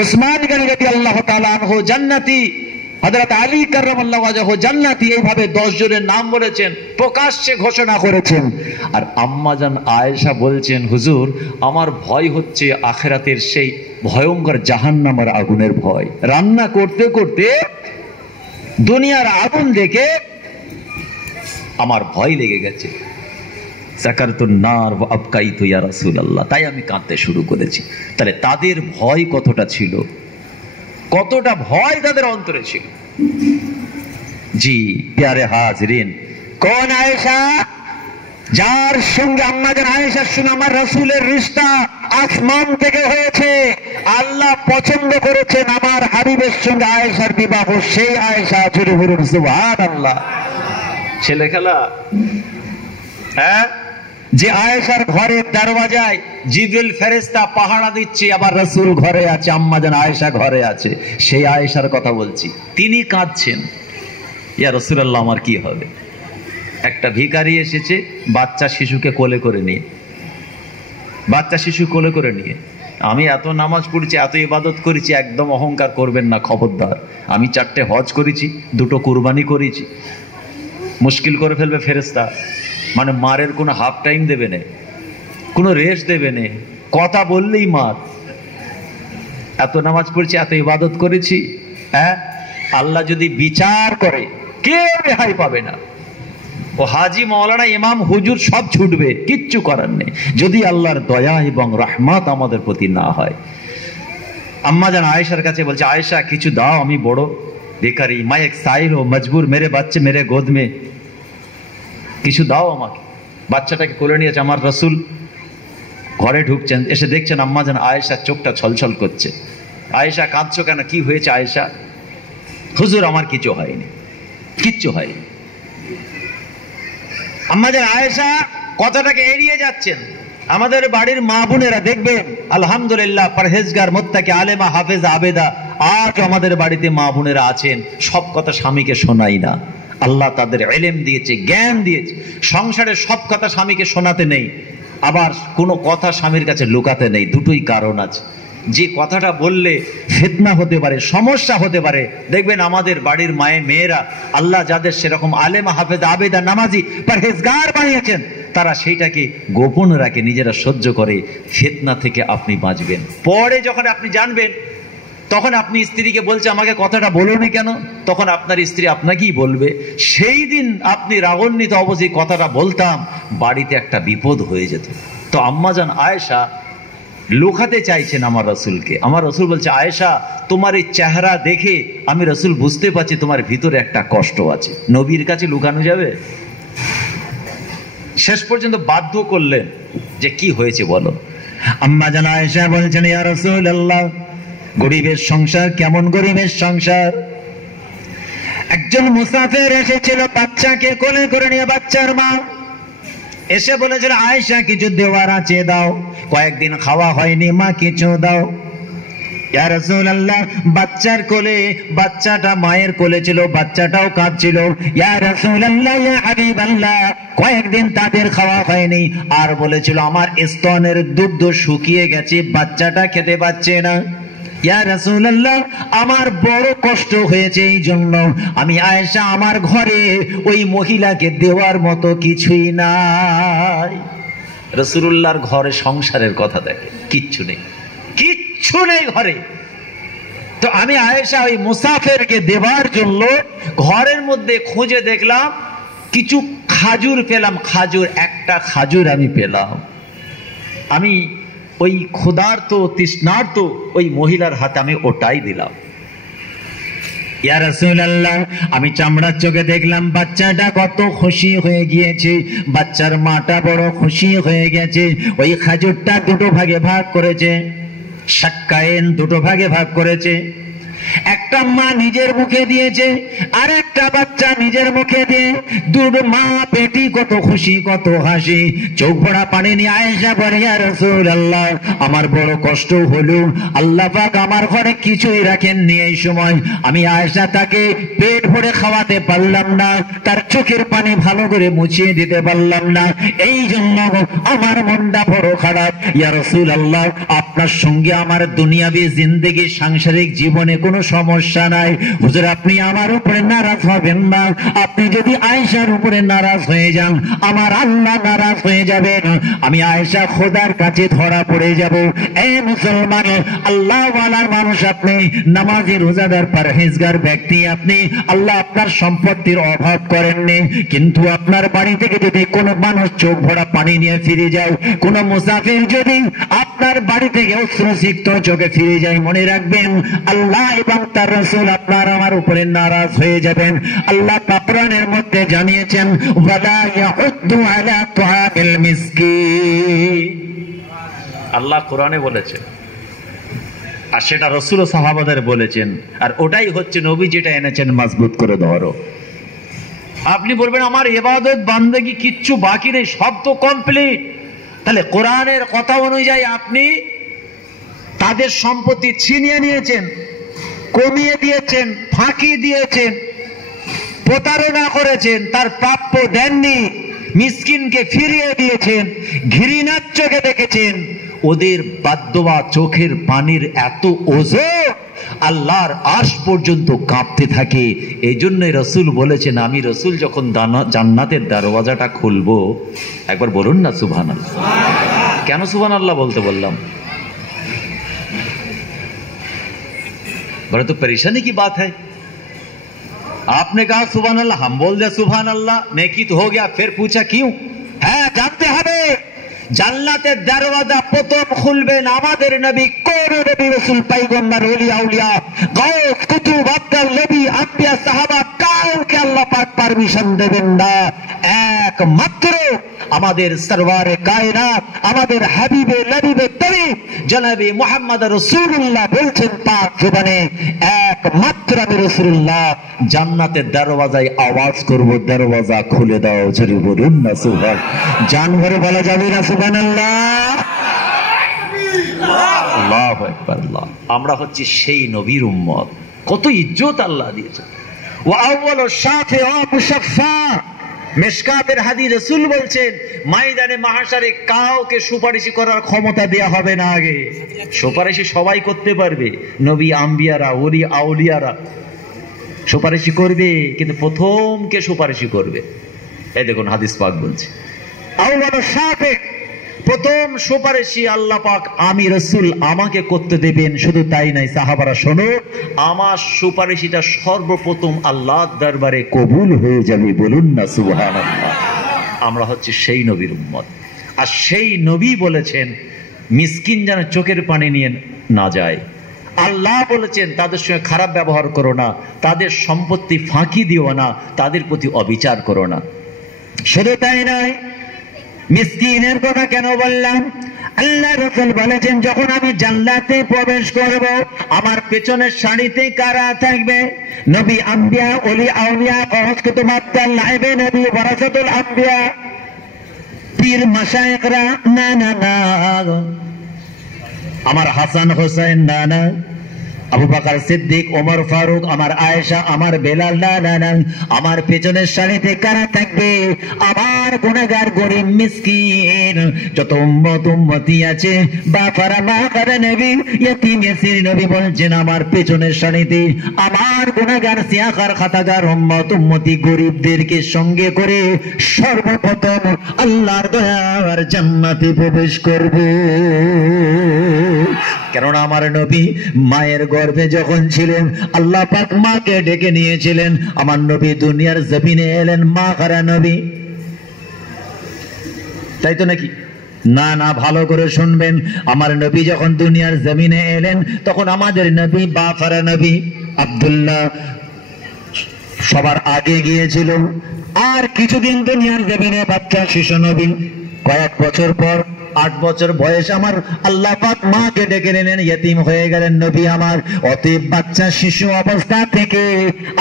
উসমান গনি রাদিয়াল্লাহু তাআলা আনহু জান্নাতি, হযরত আলী কাররামাল্লাহু ওয়াজহু জান্নাতি। এইভাবে 10 জনের নাম বলেছেন, প্রকাশ্যে ঘোষণা করেছেন। আর আম্মা জান আয়েশা বলছেন, হুজুর আমার ভয় হচ্ছে আখিরাতের সেই ভয়ঙ্কর জাহান্নামের আগুনের ভয়। রান্না করতে করতে দুনিয়ার আগুন দেখে আমার ভয় লেগে গেছে। সাকারতুন নার ওয়া আবকাইতু ইয়া রাসূলুল্লাহ, তাই আমি কাঁদতে শুরু করেছি। তাহলে তাদের ভয় কতটা ছিল, কতটা ভয় তাদের অন্তরে ছিল। জি প্যারে হাজরিন, কোন আয়েশা? যার সঙ্গে আম্মাজান আয়েশার সঙ্গে আমার রাসূলের রিশতা আসমান থেকে হয়েছে। আল্লাহ পছন্দ করেছেন আমার হাবিবের সঙ্গে আয়েশার বিবাহ। সেই আয়েশা, জোরে বলুন সুবহানাল্লাহ। ছেলে খেলা? হ্যাঁ, যে আয়েশার ঘরের দরওয়াজায় জিবরিল ফেরেশতা পাহারা দিচ্ছে, আবার রাসূল ঘরে আছে, আম্মাজান আয়েশা ঘরে আছে, সেই আয়েশার কথা বলছি। তিনি কাঁদছেন, ইয়া রাসূলুল্লাহ আমার কি হবে? একটা ভিখারি এসেছে বাচ্চা শিশুকে কোলে করে নিয়ে, বাচ্চা শিশু কোলে করে নিয়ে, আমি এত নামাজ পড়েছি, এত ইবাদত করেছি, একদম অহংকার করবেন না, খবরদার। আমি 4টে হজ করেছি, 2টো কুরবানি করেছি। মুশকিল করে ফেলবে ফেরেশতা, মানে মারের কোনো হাফ টাইম দেবে না, কোনো রেস্ট দেবে না, কথা বললেই মার। এত নামাজ পড়েছি, এত ইবাদত করেছি, হ্যাঁ, আল্লাহ যদি বিচার করে কেউ রেহাই পাবে না। ও হাজি, মাওলানা, ইমাম, হুজুর সব ছুটবে, কিচ্ছু করার নেই যদি আল্লাহর দয়া এবং রহমত আমাদের প্রতি না হয়। আম্মাজান আয়েশার কাছে বলছে, আয়েশা কিছু দাও, আমি বড় ভিখারি, मैं एक साइल हूं, मजबूर, मेरे बच्चे मेरे गोद में, কিছু দাও আমাকে। বাচ্চাটাকে কোলে নিয়েছে, আমার রাসূল ঘরে ঢুকছেন, এসে দেখছেন আম্মাজান আয়েশার চোখটা ছলছল করছে। আয়েশা কাঁদছো কেন, কি হয়েছে আয়েশা? হুজুর আমার কিছু হয়নি, কিচ্ছু হয়নি। আম্মাজান আয়েশা কথাটাকে এড়িয়ে যাচ্ছেন। আমাদের বাড়ির মা বোনেরা দেখবেন আলহামদুলিল্লাহ পরহেজগার, মুত্তাকি, আলেমা, হাফেজ, আবেদা, আজ আমাদের বাড়িতে মা বোনেরা আছেন, সব কথা স্বামীকে শোনাই না। আল্লাহ তাদের ইলম দিয়েছে, জ্ঞান দিয়েছে, সংসারের সব কথা স্বামীকে শোনাতে নেই, আবার কোনো কথা স্বামীর কাছে লুকাতে নেই। দুটোই কারণ আছে, যে কথাটা বললে ফিতনা হতে পারে, সমস্যা হতে পারে। দেখবেন আমাদের বাড়ির মায়ে মেয়েরা, আল্লাহ যাদের সেরকম আলেমা, হাফেজ, আবেদা, নামাজি, পরহেজগার বানিয়েছেন, তারা সেইটাকে গোপন রাখে, নিজেরা সহ্য করে। ফিতনা থেকে আপনি বাঁচবেন। পরে যখন আপনি জানবেন, তখন আপনি স্ত্রীকে বলছে আমাকে কথাটা বলোনি কেন, তখন আপনার স্ত্রী আপনাকেই বলবে। সেই দিন আপনি রাগান্বিত অবশ্যই কথাটা বলতাম, বাড়িতে একটা বিপদ হয়ে যেত। তো আম্মাজান আয়েশা লুকাতে চাইছেন আমার রাসূলকে। আমার রাসূল বলছে, আয়েশা তোমার এই চেহারা দেখে আমি রাসূল বুঝতে পারছি তোমার ভিতরে একটা কষ্ট আছে, নবীর কাছে লুকানো যাবে? শেষ পর্যন্ত বাধ্য করলেন যে কি হয়েছে বলো। আম্মাজান আয়েশা বলছেন, ইয়া রাসূলুল্লাহ, গরিবের সংসার কেমন গরিবের সংসার? একজন মুসাফির এসেছিল বাচ্চাকে কোলে করে নিয়ে, বাচ্চার মা এসে বলেছিল, আয়েশা কিছু দেওয়ার আছে দাও, কয়েকদিন খাওয়া হয়নি, মা কিছু দাও। ইয়া রাসূলুল্লাহ, বাচ্চার কোলে, বাচ্চাটা মায়ের কোলে ছিল, বাচ্চাটাও কাঁদছিল। ইয়া রাসূলুল্লাহ, ইয়া হাবিবাল্লাহ, কয়েকদিন তাদের খাওয়া হয়নি, আর বলেছিল আমার স্তনের দুগ্ধ শুকিয়ে গেছে, বাচ্চাটা খেতে পাচ্ছে না। ইয়া রাসূলুল্লাহ, আমার বড় কষ্ট হয়েছে, এই জন্য আমি আয়েশা আমার ঘরে ওই মহিলাকে দেওয়ার মতো কিছুই নাই। রাসূলুল্লাহর ঘরে সংসারের কথা দেখে, কিচ্ছু নেই, কিচ্ছু নেই ঘরে। তো আমি আয়েশা ওই মুসাফিরকে দেওয়ার জন্য ঘরের মধ্যে খুঁজে দেখলাম, কিছু খাজুর পেলাম, খাজুর, একটা খাজুর আমি পেলাম। আমি ওই ক্ষুধার্ত তৃষ্ণার্ত ওই মহিলার হাতে আমি ওটাই দিলাম। ইয়া রাসূলুল্লাহ, আমি চামড়ার চোখে দেখলাম বাচ্চাটা কত খুশি হয়ে গিয়েছে, বাচ্চার মাটা বড় খুশি হয়ে গেছে। ওই খাজুরটা 2টো ভাগে ভাগ করেছে, শাক্কায়েন 2টো ভাগে ভাগ করেছে। একটা মা নিজের মুখে দিয়েছে, আর একটা বাচ্চা নিজের মুখে দিয়ে, দুটো মা পেটি কত খুশি, কত হাসি, চোখ ভরা পানি নিয়ে আয়েশা বলে, ইয়া রাসূলুল্লাহ, আমার বড় কষ্ট হলো, আল্লাহ পাক আমার ঘরে কিছুই রাখেননি। এই সময় আমি আয়েশা তাকে পেট ভরে খাওয়াতে পারলাম না, তার চোখের পানি ভালো করে মুছিয়ে দিতে পারলাম না, এই জন্য আমার মনটা বড় খারাপ। ইয়া রাসূলুল্লাহ, আপনার সঙ্গে আমার দুনিয়াবি জিন্দেগি, সাংসারিক জীবনে কোনো কোনো সমস্যা নাই। হুজুর আপনি আমার উপরে নারাজ হবেন না, আপনি যদি আয়েশার উপরে নারাজ হয়ে যান আমার আল্লাহ নারাজ হয়ে যাবেন, আমি আয়েশা খোদার কাছে ধরা পড়ে যাব। এই মুসলমান আল্লাহ ওয়ালার মানুষ, আপনি নামাজি রোজাদার পরহেজগার ব্যক্তি, আপনি আল্লাহ আপনার সম্পত্তির অভাব করেননি, কিন্তু আপনার বাড়ি থেকে যদি কোনো মানুষ চোখ ভরা পানি নিয়ে ফিরে যায়, কোন মুসাফির যদি আপনার বাড়ি থেকে অশ্রুসিক্ত চোখে ফিরে যায়, মনে রাখবেন আল্লাহ এবং তার রাসূল আপনার আমার উপরে নারাজ হয়ে যাবেন। আল্লাহ কোরআনের মধ্যে জানিয়েছেন ওয়ালা ইয়াউদ্দু আলা তুআমিল মিসকিন, আল্লাহ কোরআনে বলেছেন, আর সেটা রাসূল ও সাহাবাদের বলেছেন, আর ওটাই হচ্ছে নবী যেটা এনেছেন মজবুত করে ধরো। আপনি বলবেন আমার ইবাদত বান্দেগি কিচ্ছু বাকি নেই, সব তো কমপ্লিট। তাহলে কোরআনের কথা অনুযায়ী আপনি তাদের সম্পত্তি ছিনিয়ে নিয়েছেন, কমিয়ে দিয়েছেন, ফাঁকি দিয়েছেন, প্রতারণা করেছেন, তার প্রাপ্য দেননি, মিসকিনকে ফিরিয়ে দিয়েছেন, ঘৃণার চোখে দেখেছেন। ওদের বাদ্যবা চোখের পানির এত ওজন আল্লাহর আরশ পর্যন্ত কাঁপতে থাকে। এই জন্যই রাসূল বলেছেন, আমি রাসূল যখন জান্নাতের দরওয়াজাটা খুলবো, একবার বলুন না সুবহানাল্লাহ। কেন সুবহানাল্লাহ বলতে বললাম? बड़ा तो परेशानी की बात है। आपने कहा सुभान अल्लाह, हम बोल दिया सुभान अल्लाह, नेकी तो हो गया, फिर पूछा क्यों? है जानते हमें জান্নাতের দরওয়াজা প্রথম খুলবেন আমাদের নবী। কোন নবী রাসূল পয়গম্বর ওলি আউলিয়া গাউস কুতুব আব্দুল নবী আম্বিয়া সাহাবা কাউকে আল্লাহ পাক পারমিশন দেবেন না, একমাত্র আমাদের সরওয়ারে কায়নাত আমাদের হাবিবে নবীবে তরিব জনাবে মুহাম্মদ রাসূলুল্লাহ বলছেন পাক জবানে, একমাত্র আমি রাসূলুল্লাহ জান্নাতের দরওয়াজায় আওয়াজ করব, দরওয়াজা খুলে দাও। জোরে বলুন না সুবহান। জান ভরে বলা যাবে না সুবহানাল্লাহ। আল্লাহু আকবার। আমরা হচ্ছে সেই নবীর উম্মত, কত ইজ্জত আল্লাহ দিয়েছে। ওয়া আউয়ালু শাফিউ মুশাফফা, মিশকাতের হাদিস রাসূল বলছেন ময়দানে মাহশারে কাউকে সুপারিশি করার ক্ষমতা দেয়া হবে না। আগে সুপারিশি সবাই করতে পারবে, নবী আম্বিয়ারা ওলি আউলিয়ারা সুপারিশি করবে, কিন্তু প্রথম কে সুপারিশি করবে? এই দেখুন হাদিস পাক বলছে আউয়ালু শাফি, প্রথম সুপারিশি আল্লাহ পাক আমি রাসূল আমাকে করতে দেবেন। শুধু তাই নাই, সাহাবারা শোনো, আমার সুপারিশিটা সর্বপ্রথম আল্লাহর দরবারে কবুল হয়ে যাবে। বলুন না সুবহানাল্লাহ। আমরা হচ্ছে সেই নবীর উম্মত, আর সেই নবী বলেছেন মিসকিন যেন চোখের পানি নিয়ে না যায়। আল্লাহ বলেছেন তাদের সঙ্গে খারাপ ব্যবহার করো না, তাদের সম্পত্তি ফাঁকি দিও না, তাদের প্রতি অবিচার করো না। শুধু তাই নয়, মিসকিনের কথা কেন বললাম? আল্লাহ রাসূল বলেছেন যখন আমি জান্নাতে প্রবেশ করব আমার পেছনের সারিতে কারা থাকবে? নবী আম্বিয়া ওলি আউলিয়া গাউস কুতুব আব্দুল নাইবে নবী ওয়ারাসাতুল আম্বিয়া, পীর মাশায়েখরা না না না, আমার হাসান হোসেন না না, আবু বকর সিদ্দিক, ওমর ফারুক, আমার আয়েশা, আমার বেলাল না না না, আমার পেছনের সারিতে কারা থাকবে? আমার গুনাহগার গরিব মিসকিন যত উম্মত উম্মতি আছে, বাপারা মা করে নবী ইয়তিম ইয়াসির নবী বলছেন আমার পেছনের সারিতে আমার গুনাহগার সিয়াখার খাতাগার উম্মত উম্মতি গরিবদেরকে সঙ্গে করে সর্বপ্রথম আল্লাহর দয়ার জান্নাতে প্রবেশ করবে। কেননা আমার নবী মায়ের গর্ভে যখন ছিলেন আল্লাহ পাক মাকে ডেকে নিয়েছিলেন। আমার নবী দুনিয়ার জমিনে এলেন মা হারা নবী, তাই তো নাকি? না না, ভালো করে শুনবেন। আমার নবী যখন দুনিয়ার জমিনে এলেন তখন আমাদের নবী বাপ হারা নবী আব্দুল্লাহ সবার আগে গিয়েছিল। আর কিছুদিন দুনিয়ার জমিনে বাচ্চা শিশু নবী, কয়েক বছর পর 8 বছর বয়স আমার আল্লাহ পাক মাকে ডেকে নিলেন, ইতিম হয়ে গেলেন নবী আমার। অতএব বাচ্চা শিশু অবস্থা থেকে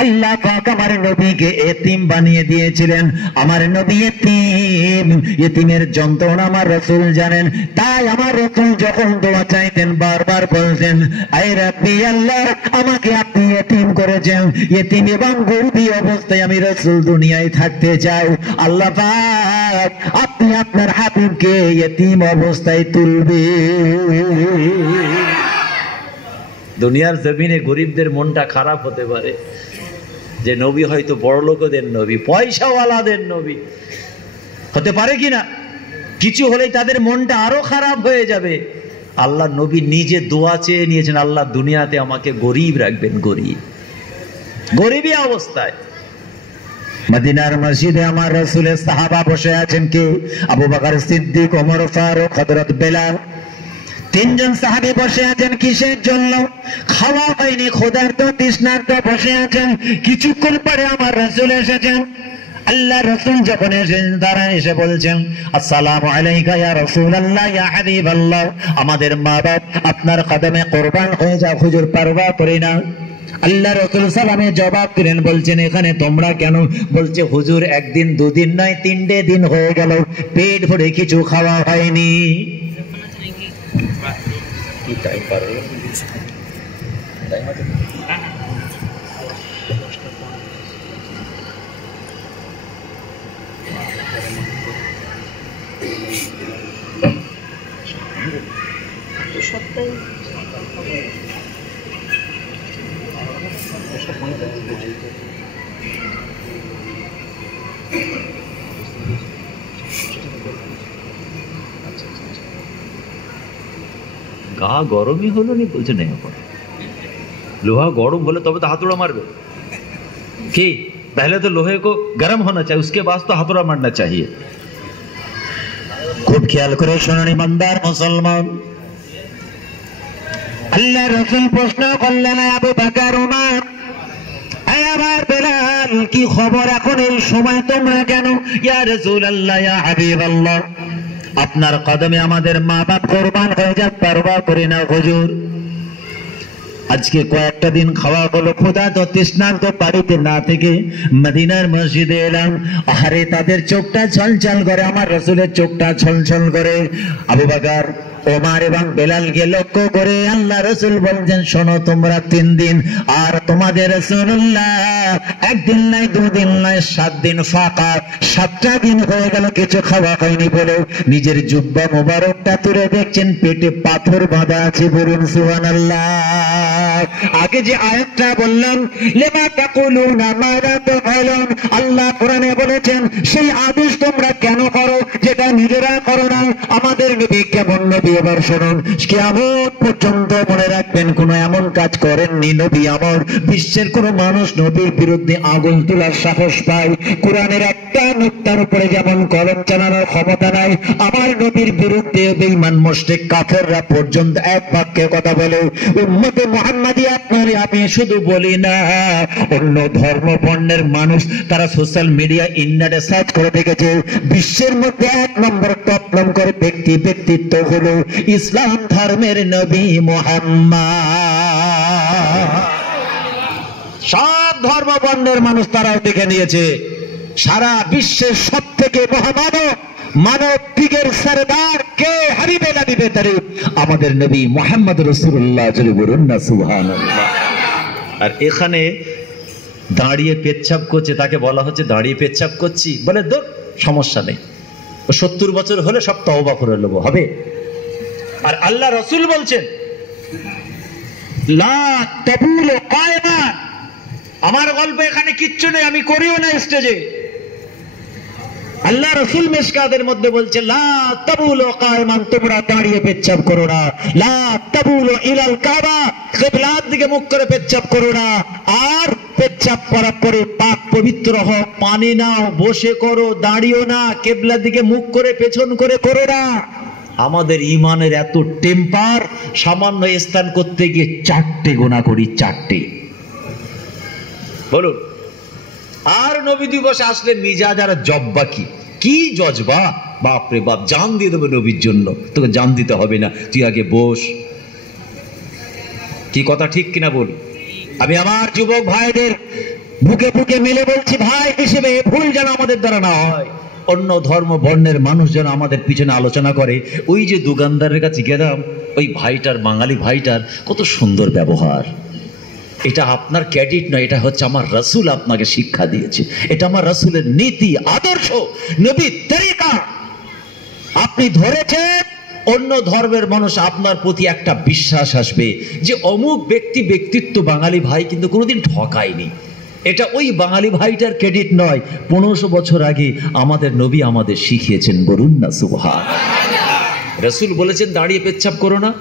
আল্লাহ পাক আমার নবীকে এতিম বানিয়ে দিয়েছিলেন। আমার নবী এতিম, এতিমের যন্ত্রণা আমার রাসূল জানেন। তাই আমার রাসূল যখন দোয়া চাইতেন বারবার বলতেন, আয় রাব্বি আল্লাহ আমাকে আপনি এতিম করেছেন, এতিম এবং গরিবী অবস্থায় আমি রাসূল দুনিয়ায় থাকতে চাই। আল্লাহ পাক আপনি আপনার হাবিবকে এতিম অবস্থায় তুলবে। দুনিয়ার জমিনে গরিবদের মনটা খারাপ হতে পারে যে নবী হয়তো বড় লোকদের নবী, পয়সাওয়ালাদের নবী হতে পারে কিনা, কিছু হলেই তাদের মনটা আরো খারাপ হয়ে যাবে। আল্লাহ নবী নিজে দোয়া চেয়ে নিয়েছেন, আল্লাহ দুনিয়াতে আমাকে গরিব রাখবেন, গরিবই অবস্থায়। মদিনার মসজিদে আমার রাসূলের সাহাবা বসে আছেন, কে? আবু বকর সিদ্দিক, ওমর ফারুক, হযরত বেলাল। তিনজন সাহাবী বসে আছেন কিসের জন্য? খাওয়া হয়নি, ক্ষুধার্ত তৃষ্ণার্ত বসে আছেন। কিছুক্ষণ পরে আমার রাসূল এসেছেন। আল্লাহ রাসূল যখন এসেছেন, তারা এসে বলছেন, আসসালামু আলাইকা ইয়া রাসূলুল্লাহ, ইয়া হাবিবাল্লাহ, আমাদের মা বাপ আপনার কদমে কুরবান হয়ে যাও, হুজুর পারওয়া করি না। আল্লাহ রাসূল সালামে জবাব দিলেন, বলছেন এখানে তোমরা কেন? বলছে হুজুর একদিন দুদিন নয় 3টে দিন হয়ে গেল, পেট ভরে কিছু খাওয়া হয়নি। গা গরমই হলো নি, বলছে নেই, लोहा गरम बोले तब तो हाथोड़ा मारबे कि पहले तो लोहे को गर्म होना चाहिए, उसके बाद तो हाथोड़ा मारना चाहिए। खूब ख्याल करे শুনুন ইমানদার মুসলমান, আল্লাহ রাসূল প্রশ্ন করলেন, আবু বকর, ওমর, আমার বেলাল, কি খবর এখন এই সময় তোমরা কেন? ইয়া রাসূলুল্লাহ, ইয়া হাবিবাল্লাহ, আপনার কদমে আমাদের মা বাপ কুরবান হয়ে যাক, পারওয়া করি না হুজুর। আজকে কয়েকটা দিন খাওয়া হলো, ক্ষুধা তো তৃষ্ণা তো বাড়িতে না থেকে মদিনার মসজিদে এলাম। আরে তাদের চোখটা ছলছল করে, আমার রাসূলের চোখটা ছলছল করে। আবু বকর, ওমর এবং বেলালকে লক্ষ্য করে আল্লাহ রাসূল বলছেন, শোনো তোমরা 3 দিন, আর তোমাদের রাসূলুল্লাহ একদিন নাই, 2 দিন নাই, 7 দিন ফাঁকা, 7টা দিন হয়ে গেল কিছু খাওয়া হয়নি বলে নিজের জুব্বা মোবারকটা তুলে দেখছেন পেটে পাথর বাঁধা আছে। বলুন সুবহানাল্লাহ। আগে যে আয়াতটা বললাম, লিমা তাকুলুনা মা লা তাফআলুন, আল্লাহ কোরআনে বলেছেন সেই আদেশ তোমরা কেন করো যেটা নিজেরা করো না। আমাদের নবী কেমন নবী এবার শুনুন, কিয়ামত পর্যন্ত মনে রাখবেন কোন এমন কাজ করেননি নবী আমার, বিশ্বের কোন মানুষ নবীর বিরুদ্ধে আগুন তোলার সাহস পায়, কোরআনের একটা নুক্তার উপরে যেমন কলম চালানোর ক্ষমতা নাই, আমার নবীর বিরুদ্ধে বেঈমান মুশরিক কাফেররা পর্যন্ত এক বাক্যে কথা বলে। উম্মতে মুহাম্মাদি আপনার আমি শুধু বলি না, অন্য ধর্ম বর্ণের মানুষ তারা সোশ্যাল মিডিয়া ইন্টারনেটে সার্চ করে দেখেছে, বিশ্বের মধ্যে 1 নম্বর টপ নম্বর ব্যক্তিত্ব হলো ইসলাম ধর্মের নবী মুহাম্মদ। সব ধর্ম বর্ণের মানুষ তারাও দেখে নিয়েছে, সারা বিশ্বের সবথেকে মহামানব মানব দিগের সরদার কে? হাবিবে নবীবে তারিফ আমাদের নবী মুহাম্মদ রাসূলুল্লাহ, জোরে বলুন না সুবহানাল্লাহ। আর এখানে দাঁড়িয়ে পেচ্ছাপ করছে, তাকে বলা হচ্ছে দাঁড়িয়ে পেচ্ছাপ করছি, বলে দূর সমস্যা নেই, 70 বছর হলে সব তওবা করে নেব, হবে। আর আল্লাহ রাসূল বলছেন লা তাবুলু কায়মান, আমার গল্প এখানে কিচ্ছু নেই, আমি করিও না স্টেজে। আল্লাহ রাসূল মিশকাতের মধ্যে বলছে লা তাবুলু কায়মান, তোমরা দাঁড়িয়ে পেচ্ছাপ করো না। লা তাবুলু ইলাল কাবা, কিবলার দিকে মুখ করে পেচ্ছাপ করো না। আর পেচ্ছাপ করার পরে পাক পবিত্র হও, পানি নাও, বসে করো, দাঁড়িও না, কিবলার দিকে মুখ করে পেছন করে করো না। আমাদের ইমানের এত টেম্পার, সামান্য স্থান করতে গিয়ে 4টে গোনা করি, 4টে। বলুন। আর নবী দিবসে আসলে মিজাজ আর জব্বা কি জজবা, বাপরে বাপ, জান দিয়ে দেবে নবীর জন্য, তোকে জান দিতে হবে না, তুই আগে বস। কি কথা ঠিক কিনা বল? আমি আমার যুবক ভাইদের বুকে বুকে মিলে বলছি, ভাই হিসেবে ভুল যেন আমাদের দ্বারা না হয়। অন্য ধর্ম বর্ণের মানুষ যেন আমাদের পিছনে আলোচনা করে, ওই যে দোকানদারের কাছে গেলাম, ওই ভাইটার, বাঙালি ভাইটার কত সুন্দর ব্যবহার, এটা আপনার ক্রেডিট নয়, এটা হচ্ছে আমার রাসূল আপনাকে শিক্ষা দিয়েছে, এটা আমার রাসূলের নীতি আদর্শ, নবীর তরিকা। আপনি ধরেছেন, অন্য ধর্মের মানুষ আপনার প্রতি একটা বিশ্বাস আসবে যে অমুক ব্যক্তিত্ব বাঙালি ভাই কিন্তু কোনোদিন ঠকায়নি। এটা ওই বাঙালি ভাইটার ক্রেডিট নয়, 1500 বছর আগে আমাদের নবী আমাদের শিখিয়েছেন। বলুন না সুবহানাল্লাহ। রাসূল বলেছেন দাঁড়িয়ে পেচ্ছাপ করো না,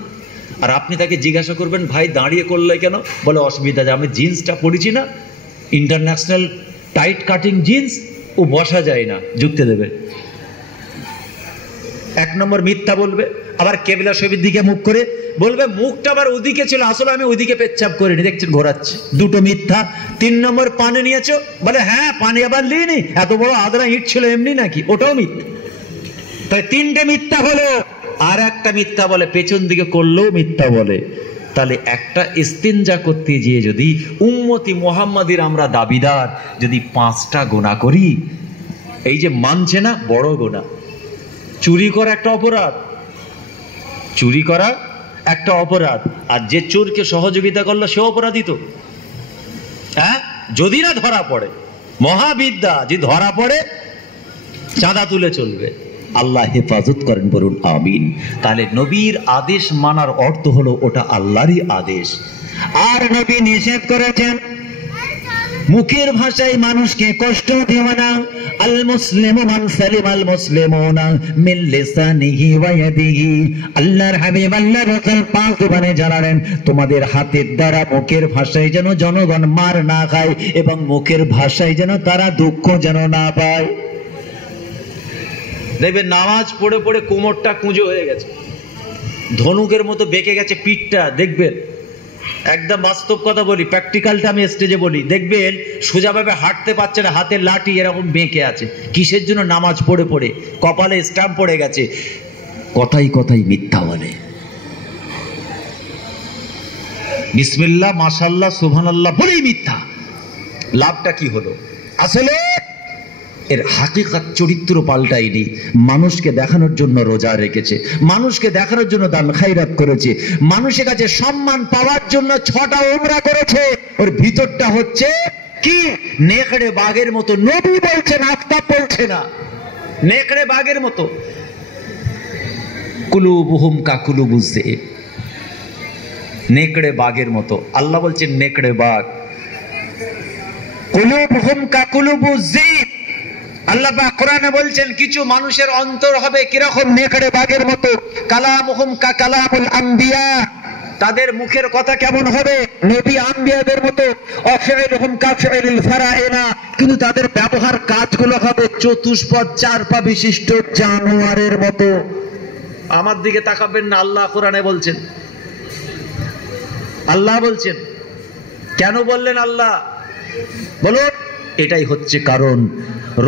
আর আপনি তাকে জিজ্ঞাসা করবেন ভাই দাঁড়িয়ে করলে কেন? বলে অসুবিধা আছে, আমি জিন্সটা পরেছি না, ইন্টারন্যাশনাল টাইট কাটিং জিন্স, ও বসা যায় না, যুক্তি দেবে। 1 নম্বর মিথ্যা বলবে। আবার কেবলা শরীফের দিকে মুখ করে বলবে মুখটা আবার ওদিকে ছিল, আসলে আমি ওইদিকে পেচ্ছাপ করিনি, দেখছেন ঘোরাচ্ছে, দুটো মিথ্যা। 3 নম্বর পানি নিয়েছো, বলে হ্যাঁ পানি আবার লিনি, এত বড় আদরা ইট ছিল এমনি নাকি, ওটাও মিথ্যা। তাই 3টে মিথ্যা হলো। আর একটা মিথ্যা বলে পেছন দিকে করলেও মিথ্যা বলে। তাহলে একটা ইস্তিনজা করতে গিয়ে যদি উম্মতি মুহাম্মাদির আমরা দাবিদার, যদি 5টা গুনাহ করি, এই যে মানছে না বড় গুনাহ। চুরি করা একটা অপরাধ, চুরি করা একটা অপরাধ, আর যে চোরকে সহযোগিতা করলো সে অপরাধী তো, হ্যাঁ, যদি না ধরা পড়ে। মহাবিদ্যা যে ধরা পড়ে চাঁদা তুলে চলবে। আল্লাহ হেফাজত করেন, বলুন আমিন। তাহলে নবীর আদেশ মানার অর্থ হলো ওটা আল্লাহরই আদেশ। আর নবী নিষেধ করেছেন মুখের ভাষায় মানুষকে কষ্ট দিও না। আল মুসলিমু মান সালিমাল মুসলিমুনা মিন লিসানিহি ওয়া ইয়াদিহি। আল্লাহর হাবিব আল্লাহর রাসূল পাক জবানে জানালেন তোমাদের হাতের দ্বারা মুখের ভাষায় যেন জনগণ মার না খায়, এবং মুখের ভাষায় যেন তারা দুঃখ যেন না পায়। দেখবেন নামাজ পড়ে পড়ে কোমরটা কুঁজো হয়ে গেছে, ধনুকের মতো বেঁকে গেছে পিঠটা, দেখবেন একদম বাস্তব কথা বলি, প্র্যাকটিক্যালটা আমি স্টেজে বলি, দেখবেন সোজাভাবে হাঁটতে পারছে না, হাতের লাঠি এরকম বেঁকে আছে। কিসের জন্য? নামাজ পড়ে পড়ে কপালে স্ট্যাম্প পড়ে গেছে। কথাই কথাই মিথ্যা বলে। বিসমিল্লাহ মাশাআল্লাহ সুবহানাল্লাহ বলেই মিথ্যা। লাভটা কি হলো? আসলে এর হাকিকত চরিত্র পাল্টায়নি। মানুষকে দেখানোর জন্য রোজা রেখেছে, মানুষকে দেখানোর জন্য দান খায়রাত করেছে, মানুষের কাছে সম্মান পাওয়ার জন্য 6টা উমরা করেছে। ওর ভিতরটা হচ্ছে কি? নেকড়ে বাঘের মতো। নবী বলছেন, আফতাব বলছে না, নেকড়ে বাঘের মতো। কুলুবুহুম কাকুলুবুজ যিব, নেকড়ে বাঘের মতো। আল্লাহ বলছেন নেকড়ে বাঘ। কুলুবুহুম কাকুলুবুজ যিব। আল্লাহ পাক কোরআনে বলছেন কিছু মানুষের অন্তর হবে কিরকম? নেকড়ে বাঘের মতো। কালামুহুম কালামুল আম্বিয়া, তাদের মুখের কথা কেমন হবে? নবী আম্বিয়াদের মতো। অফিলুহুম কাফিলুল ফারাইনা, কিন্তু তাদের ব্যবহার কাজগুলো হবে চতুষ্পদ 4 পা বিশিষ্ট জানোয়ারের মতো। আমার দিকে তাকাবেন না, আল্লাহ কোরআনে বলছেন, আল্লাহ বলছেন। কেন বললেন আল্লাহ? বলুন। এটাই হচ্ছে কারণ,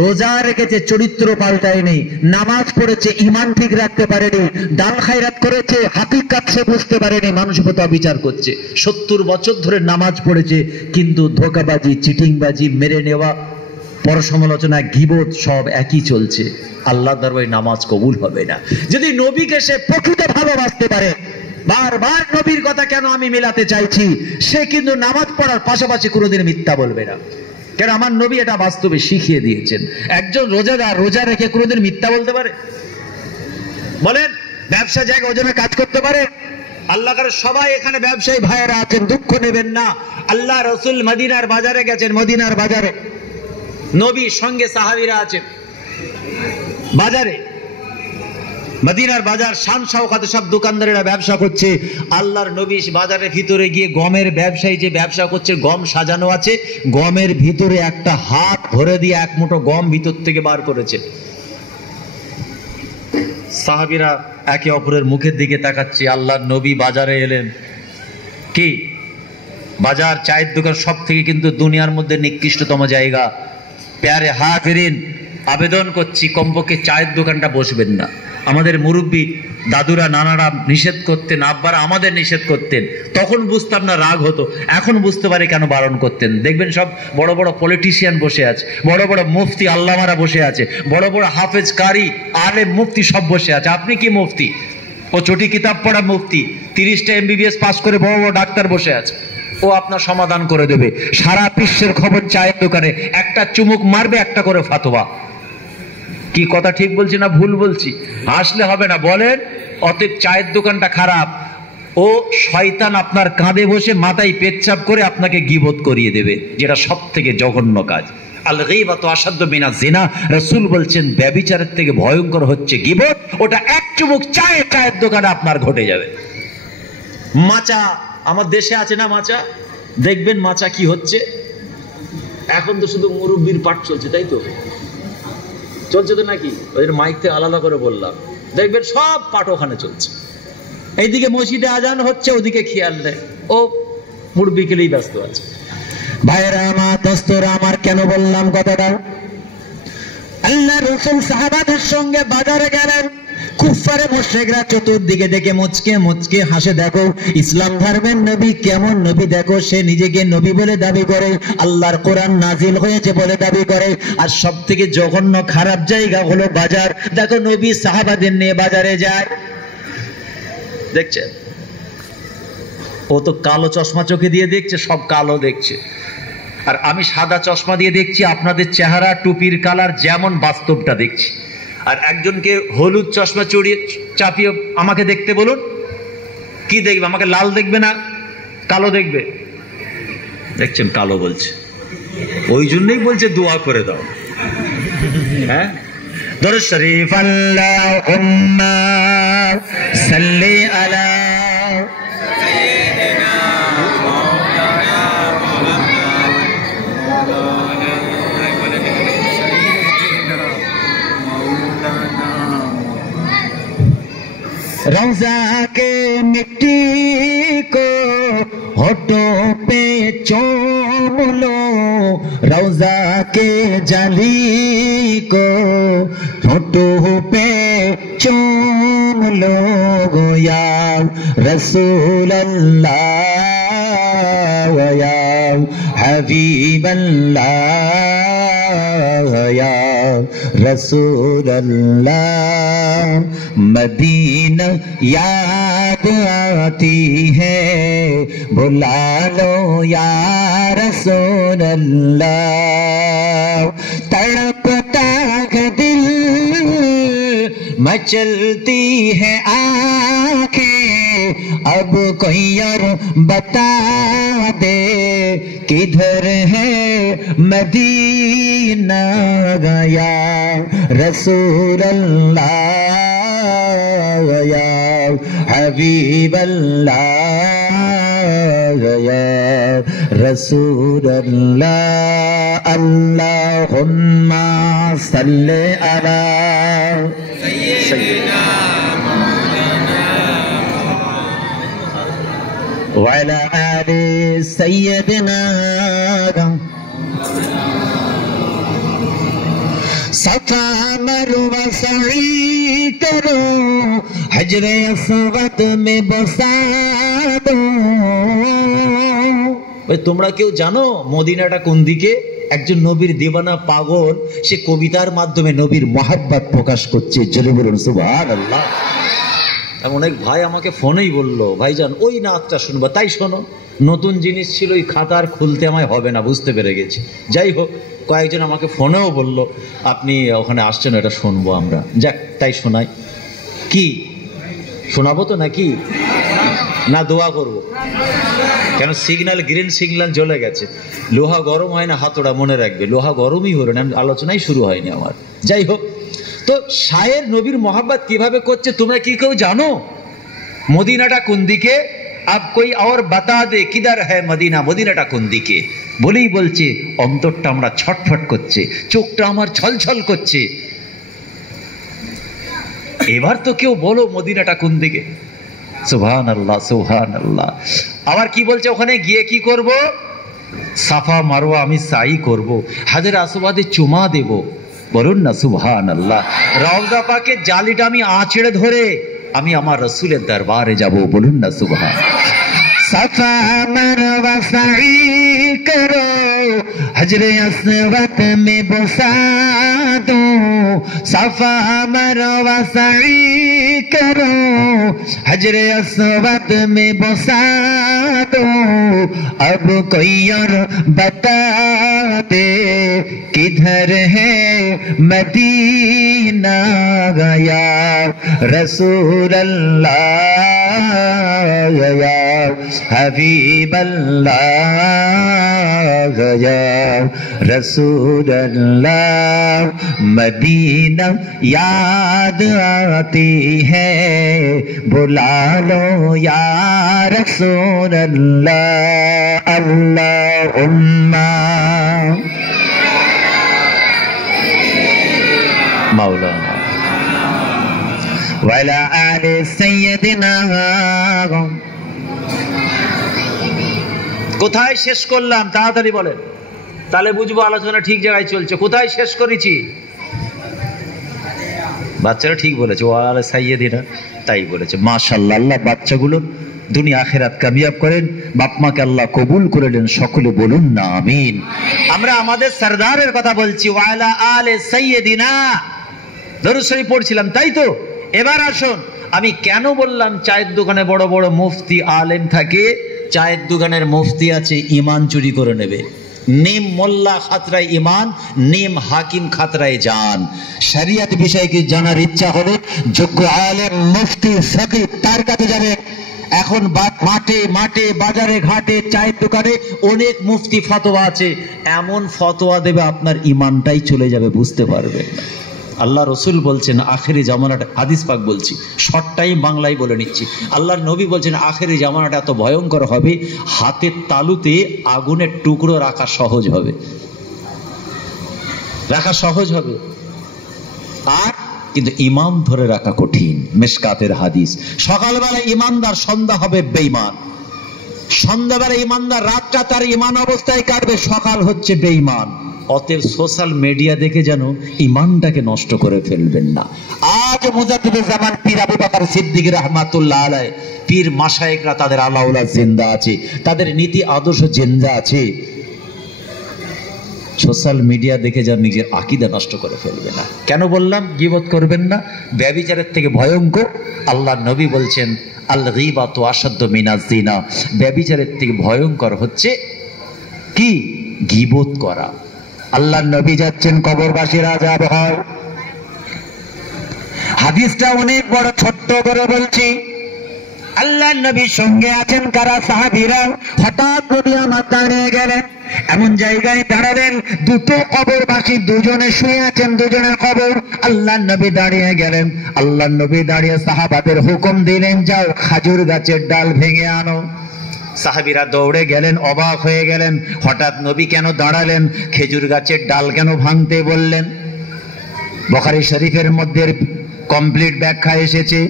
রোজা রেখেছে চরিত্র পাল্টায়নি, নামাজ পড়েছে ইমান ঠিক রাখতে পারেনি, দান খায়রাত করেছে হাকিকত সে বুঝতে পারেনি, মানুষের প্রতি বিচার করছে। 70 বছর ধরে নামাজ পড়েছে, কিন্তু ধোঁকাবাজি, চিটিংবাজি, মেরে নেওয়া, পরসমালোচনা, গীবত সব একই চলছে। আল্লাহর দরবারে নামাজ কবুল হবে না। যদি নবীকে সে প্রকৃত ভালোবাসতে পারে, বারবার নবীর কথা কেন আমি মেলাতে চাইছি, সে কিন্তু নামাজ পড়ার পাশাপাশি কোনোদিন মিথ্যা বলবে না। কেন? আমার নবী এটা বাস্তবে শিখিয়ে দিয়েছেন। একজন রোজাদার রোজা রেখে কোনোদিন মিথ্যা বলতে পারে? বলেন। ব্যবসা জায়গায় ওজনে কাজ করতে পারে? আল্লাহ করে সবাই এখানে ব্যবসায়ী ভাইয়েরা আছেন, দুঃখ নেবেন না। আল্লাহ রসুল মদিনার বাজারে গেছেন, মদিনার বাজারে নবীর সঙ্গে সাহাবীরা আছেন বাজারে। মদিনার বাজার শান শওকতে সব দোকানদারেরা ব্যবসা করছে। আল্লাহর নবী বাজারের ভিতরে গিয়ে গমের ব্যবসায়ী যে ব্যবসা করছে, গম সাজানো আছে, গমের ভিতরে একটা হাত ভরে দিয়ে 1 মুঠো গম ভিতর থেকে বার করেছে। সাহাবীরা একে অপরের মুখের দিকে তাকাচ্ছে। আল্লাহর নবী বাজারে এলেন। কি বাজার? চায়ের দোকান, সব থেকে কিন্তু দুনিয়ার মধ্যে নিকৃষ্টতম জায়গা। প্যারে হাফেরিন, আবেদন করছি কমপক্ষে চায়ের দোকানটা বসবেন না। আমাদের মুরব্বী দাদুরা নানারা নিষেধ করতেন, আব্বারা আমাদের নিষেধ করতেন, তখন বুঝতাম না, রাগ হতো। এখন বুঝতে পারি কেন বারণ করতেন। দেখবেন সব বড় বড় পলিটিশিয়ান বসে আছে, বড় বড় মুফতি আল্লামারা বসে আছে, বড় বড় হাফেজ কারি আলেম মুফতি সব বসে আছে। আপনি কি মুফতি? ও চটি কিতাব পড়া মুফতি, 30টা MBBS পাস করে বড় বড় ডাক্তার বসে আছে, ও আপনার সমাধান করে দেবে। সারা বিশ্বের খবর চায়ের দোকানে, একটা চুমুক মারবে, একটা করে ফাতোয়া। কি কথা ঠিক বলছি না ভুল বলছি? হাসলে হবে না, বলেন। অতএব চায়ের দোকানটা খারাপ, ও শয়তান আপনার কাঁধে বসে মাথায় পেচ্ছাপ করে আপনাকে গীবত করিয়ে দেবে, যেটা সব থেকে জঘন্য কাজ। আল গীবাতু আশাদ্দু মিনাজ জিনা, রাসূল বলছেন ব্যভিচারের থেকে ভয়ঙ্কর হচ্ছে গীবত। ওটা এক চুমুক চায়ের দোকানে আপনার ঘটে যাবে। মাচা আমার দেশে আছে না, মাচা দেখবেন মাচা কি হচ্ছে এখন, তো শুধু মুরব্বির পাঠ চলছে, তাই তো চলছে তো নাকি? ওই মাইক থেকে আলাদা করে বললাম, দেখবেন সব পাঠ ওখানে চলছে। এইদিকে মসজিদে আজান হচ্ছে, ওদিকে খেয়াল নেই, ও মুরব্বি খেলেই ব্যস্ত আছে। ভাইরা আমার, দোস্তরা আমার, কেন বললাম কথাটা? আল্লাহ রাসূল সাহাবাদের সঙ্গে বাজারে গেলেন, কুফারে মুশরিকরা চতুর্দিকে দেখে মুচকে মুচকে হাসে। দেখো ইসলাম ধর্মের নবী কেমন নবী, দেখো সে নিজেকে নবী বলে দাবি করে, আল্লাহর কোরআন নাজিল হয়েছে বলে দাবি করে। আর সব থেকে জঘন্য খারাপ জায়গা হলো বাজার। দেখো নবী সাহাবাদের নিয়ে বাজারে যায়, দেখছেন ও তো কালো চশমা চোখে দিয়ে দেখছে, সব কালো দেখছে, আর আমি সাদা চশমা দিয়ে দেখছি আপনাদের চেহারা টুপির কালার যেমন বাস্তবটা দেখছি। আর একজনকে হলুদ চশমা চাপিয়ে আমাকে দেখতে বলুন, কি দেখবে? আমাকে লাল দেখবে না কালো দেখবে? দেখছেন কালো বলছে, ওই জন্যই বলছে দোয়া করে দাও। হ্যাঁ, দরুদ শরীফ আল্লাহুম্মা সাল্লি আলা रौज़ा के मिट्टी को होठों पे चूम लो, रौज़ा के जाली को होठों पे चूम लो, या रसूल अल्लाह या हबीब अल्लाह या रसूल अल्लाह। मदीना याद आती है, बुला लो या रसूल अल्लाह। तड़पता है दिल, मचलती है आंखें, अब कोई और बता दे किधर है मदीना गया रसूल अल्लाह या हबीब अल्लाह या रसूल अल्लाह। अल्लाहुम्मा सल्ले अला सय्यिदना वाला आले सय्यिदना। सफा मरवा सई करो, हजरे अस्वद में बसा दो। তোমরা কেউ জানো মদিনাটা কোন দিকে? একজন নবীর দিওয়ানা পাগল, সে কবিতার মাধ্যমে নবীর মহাব্বত প্রকাশ করছে। জোরে বলুন সুবহানাল্লাহ। অনেক ভাই আমাকে ফোনেই বললো, ভাইজান ওই নাচটা শুনবো, তাই শোনো। নতুন জিনিস ছিল, ওই খাতার খুলতে আমায় হবে না, বুঝতে পেরে গেছি। যাই হোক, কয়েকজন আমাকে ফোনেও বললো আপনি ওখানে আসছেন, এটা শুনবো আমরা। যাক, তাই শোনাই। কি শোনাবো তো নাকি? না দোয়া করবো? কেন সিগন্যাল, গ্রিন সিগন্যাল জ্বলে গেছে। লোহা গরম হয় না হাতড়া, মনে রাখবে, লোহা গরমই হলো না, আলোচনাই শুরু হয়নি আমার। যাই হোক, তো শায়ের নবীর মোহাব্বত কিভাবে করছে তোমরা কি কেউ জানো? মদিনাটা কোন দিকে? আব কোই और बता दे किधर है মদিনা, মদিনাটা কোন দিকে? বলেই বলছে অন্তরটা আমরা ছটফট করছে, চোখটা আমার ছলছল করছে। এবার তো কেউ বলো মদিনাটা কোন দিকে? সুবহানাল্লাহ সুবহানাল্লাহ। আবার কি বলছে ওখানে গিয়ে কি করব? সাফা মারওয়া আমি সাই করব, হাজরে আসওয়াদে চুমা দেব। বলুন না সুবহানাল্লাহ। রওজা পাকে জালিটা আমি আঁচড়ে ধরে আমি আমার রাসূলের দরবারে যাব। বলুন না সুবহানাল্লাহ। सफा मरवा सई करो, हजरे अस्वद में बसा दो। सफा मरवा सई करो, हजरे अस्वद में बसा दो। दो अब कोई और बता दे किधर है मदीना गया रसूल अल्लाह गया हबीब अल्लाह गया रसूल अल्लाह मदीना याद आती है बुला लो या रसूल अल्लाह अल्लाहुम्मा মাওলানা वाला आले सैयदना। কোথায় শেষ করলাম তাড়াতাড়ি বলেন, তাহলে বুঝবো আলোচনা ঠিক জায়গায় চলছে। কোথায় শেষ করেছি? বাচ্চারা ঠিক বলেছে, ও আলে সাইয়েদিনা তাই বলেছে। মাশাআল্লাহ, আল্লাহ বাচ্চাগুলো দুনিয়া আখিরাত কামিয়াব করেন, বাপ মাকে আল্লাহ কবুল করে নেন, সকলে বলুন না আমিন। আমরা আমাদের সরদারের কথা বলছি, ওয়ালা আলে সাইয়েদিনা দরুদ শরীফ পড়ছিলাম, তাই তো? এবার আসুন, আমি কেন বললাম চায়ের দোকানে বড় বড় মুফতি আলেম থাকে? চায়ের দোকানের মুফতি আছে ইমান চুরি করে নেবে। নিম মোল্লা খাতরায় ইমান, নিম হাকিম খাতরায় জান। শরিয়ত বিষয় কি জানার ইচ্ছা হলে যোগ্য আলেম মুফতি ফকিহ তার কাছে যাবে। এখন মাঠে মাঠে বাজারে ঘাটে চায়ের দোকানে অনেক মুফতি ফতোয়া আছে, এমন ফতোয়া দেবে আপনার ইমানটাই চলে যাবে, বুঝতে পারবেন না। আল্লাহ রসুল বলছেন আখেরি জামানাটা, হাদিস পাক বলছি, শর্ট টাইম বাংলায় বলে নিচ্ছি। আল্লাহর নবী বলছেন আখেরি জামানাটা এত ভয়ঙ্কর হবে, হাতের তালুতে আগুনের টুকরো রাখা সহজ হবে, রাখা সহজ হবে, আর কিন্তু ইমান ধরে রাখা কঠিন। মেশকাতের হাদিস, সকালবেলা ইমানদার, সন্ধ্যা হবে বেঈমান। সন্ধ্যাবেলা ইমানদার, রাতটা তার ইমান অবস্থায় কাটবে, সকাল হচ্ছে বেঈমান। অতএব সোশ্যাল মিডিয়া দেখে যেন ইমানটাকে নষ্ট করে ফেলবেন না। আজ মুজাদ্দিদুল জামান পীর আবু বকর সিদ্দিক রাহমাতুল্লাহ আলাইহি, পীর মাশায়েখরা তাদের আলাউলা জিন্দা আছে, তাদের নীতি আদর্শ জিন্দা আছে। সোশ্যাল মিডিয়া দেখে যেন নিজের আকীদা নষ্ট করে ফেলবে না। কেন বললাম গীবত করবেন না? ব্যভিচারের থেকে ভয়ঙ্কর। আল্লাহর নবী বলছেন আল গীবাতু আশাদ্দু মিনাজ জিনা, ব্যভিচারের থেকে ভয়ঙ্কর হচ্ছে কি? গীবত করা। আল্লাহর নবী যাচ্ছেন, কবরবাসীর আযাব হয়। হাদিসটা অনেক বড়, ছোট্ট করে বলছি। আল্লাহর নবীর সঙ্গে আছেন কারা? সাহাবীরা। হঠাৎ নবী আমার দাঁড়িয়ে গেলেন, এমন জায়গায় দাঁড়ালেন দুটো কবরবাসী, দুজনে শুয়ে আছেন, দুজনের কবর। আল্লাহর নবী দাঁড়িয়ে গেলেন, আল্লাহর নবী দাঁড়িয়ে সাহাবাদের হুকুম দিলেন, যাও খাজুর গাছের ডাল ভেঙে আনো। সাহাবীরা দৌড়ে গেলেন, অবাক হয়ে গেলেন, হঠাৎ নবী কেন দাঁড়ালেন, খেজুর গাছের ডাল কেন ভাঙতে বললেন? বুখারী শরীফের মধ্যে কমপ্লিট ব্যাখ্যা এসেছে।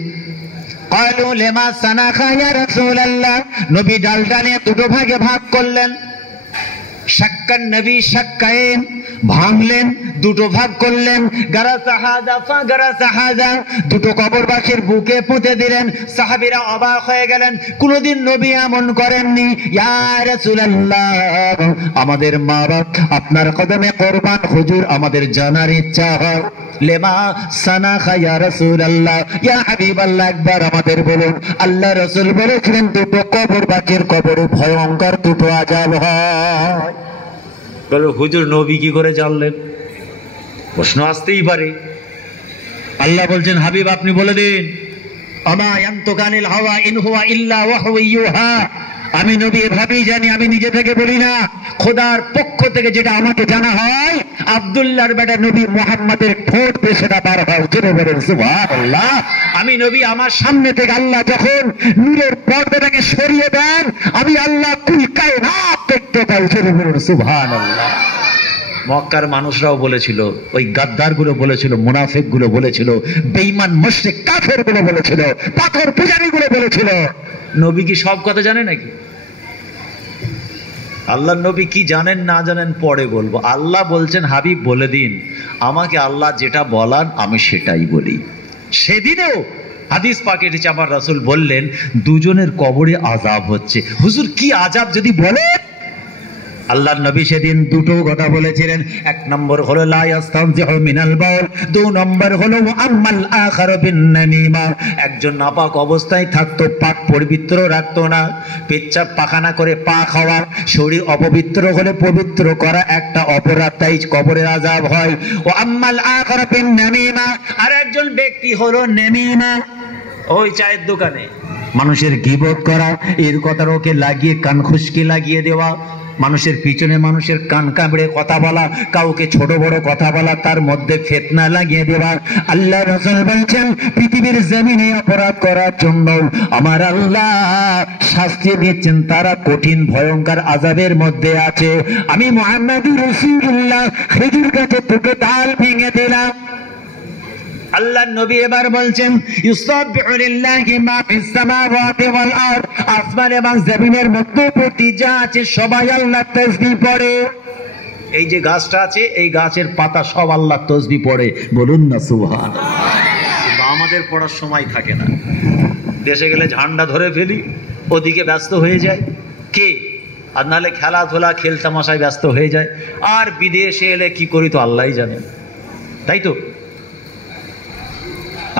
ক্বালু লিমা সানাখা ইয়া রাসূলুল্লাহ, নবী ডালটা নিয়ে দুটো ভাগে ভাগ করলেন। শাক্কান নবী শাক্কাইন, ভাঙলেন, দুটো ভাগ করলেন। গারাসা হাযা ফাগারাসা হাযা, দুটো কবরবাসীর বুকে পুঁতে দিলেন। সাহাবীরা অবাক হয়ে গেলেন, কোনদিন নবী এমন করেননি। ইয়া রাসূলুল্লাহ, আমাদের মা বাপ আপনার কদমে কুরবান, হুজুর আমাদের জানার ইচ্ছা হয়। লেমা সানাখা ইয়া রাসূলুল্লাহ, ইয়া হাবিবাল্লাহ, একবার আমাদের বলুন। আল্লাহ রাসূল বলেছিলেন দুটো কবরবাসীর কবরে ভয়ঙ্কর দুটো আযাব হয়। বলে হুজুর নবী কি করে জানলেন? প্রশ্ন আসতেই পারে। আল্লাহ বলছেন হাবিব আপনি বলে দিন, আমা ইয়ানতিকু আনিল হাওয়া ইন হুয়া ইল্লা ওয়াহয়ু ইউহা, আমি নবী এভাবেই জানি, আমি নিজে থেকে বলি না, খোদার পক্ষ থেকে যেটা আমাকে জানা হয়, আব্দুল্লাহর বেটা নবী মুহাম্মাদের ঠোঁট দিয়ে সেটা বার হয়। জোরে বলেন সুবহানাল্লাহ। আমি নবী, আমার সামনে থেকে আল্লাহ যখন নূরের পর্দাটাকে সরিয়ে দেন, আমি আল্লাহ কুল কায়নাত দেখতে পাই। জোরে বলেন সুবহানাল্লাহ। মক্কার মানুষরাও বলেছিল, ওই গাদ্দার গুলো বলেছিল, মুনাফিক গুলো বলেছিল, বেঈমান মুশরিক কাফের গুলো বলেছিল, পাথর পূজারী গুলো বলেছিল, নবী কি সব কথা জানে নাকি? আল্লাহর নবী কি জানেন না জানেন পরে বলবো। আল্লাহ বলছেন হাবিব বলে দিন, আমাকে আল্লাহ যেটা বলান আমি সেটাই বলি। সেদিনেও হাদিস পাকে এসেছে, আমার রাসূল বললেন দুজনের কবরে আযাব হচ্ছে। হুজুর কি আযাব যদি বলে? আল্লাহর নবী সেদিন দুটো কথা বলেছিলেন। এক নম্বর হলো লা ইয়াস্তানজিহু মিনাল বাউল, দুই নম্বর হলো আম্মাল আখার বিন নামিমা। একজন নাপাক অবস্থায় থাকতো, পাক পবিত্র রাখতো না, পেচ্ছাপ পাখানা করে পা খাওয়া, শরীর অপবিত্র হলে পবিত্র করা একটা অপরাধ, তাই কবরের আযাব হয়। ও আম্মাল আখার বিন নামিমা, আর একজন ব্যক্তি হলো নামিমা, ওই চায়ের দোকানে মানুষের গীবত করা, এর কথার ওকে লাগিয়ে কান খুশকি লাগিয়ে দেওয়া, মানুষের পিছনে মানুষের কান কামড়ে কথা বলা, কাউকে ছোট বড় কথা বলা, তার মধ্যে ফিতনা লাগিয়ে দেওয়া। আল্লাহ রাসূল বলেছেন পৃথিবীর জমিনে অপরাধ করার জন্য আমার আল্লাহ শাস্তি দিচ্ছেন, তারা কঠিন ভয়ঙ্কর আযাবের মধ্যে আছে। আমি মুহাম্মদুর রাসূলুল্লাহ খেজুর গাছের থেকে ডাল ভেঙে দিলাম। আল্লাহ নবী এবার বলছেন ইউসাব্বিহু লিল্লাহি মা ফিস সামাওয়াতি ওয়াল আরদ, আসমান এবং জমিনের মধ্যবর্তী যা আছে সবাই আল্লাহর তাসবিহ পড়ে। এই যে গাছটা আছে, এই গাছের পাতা সব আল্লাহর তাসবিহ পড়ে, বলুন না সুবহানাল্লাহ। কিন্তু আমাদের পড়ার সময় থাকে না, দেশে গেলে ঝান্ডা ধরে ফেলি, ওদিকে ব্যস্ত হয়ে যায় কে, আর নাহলে খেলাধুলা খেল তামাশায় ব্যস্ত হয়ে যায়, আর বিদেশে এলে কি করি তো আল্লাহই জানে, তাই তো।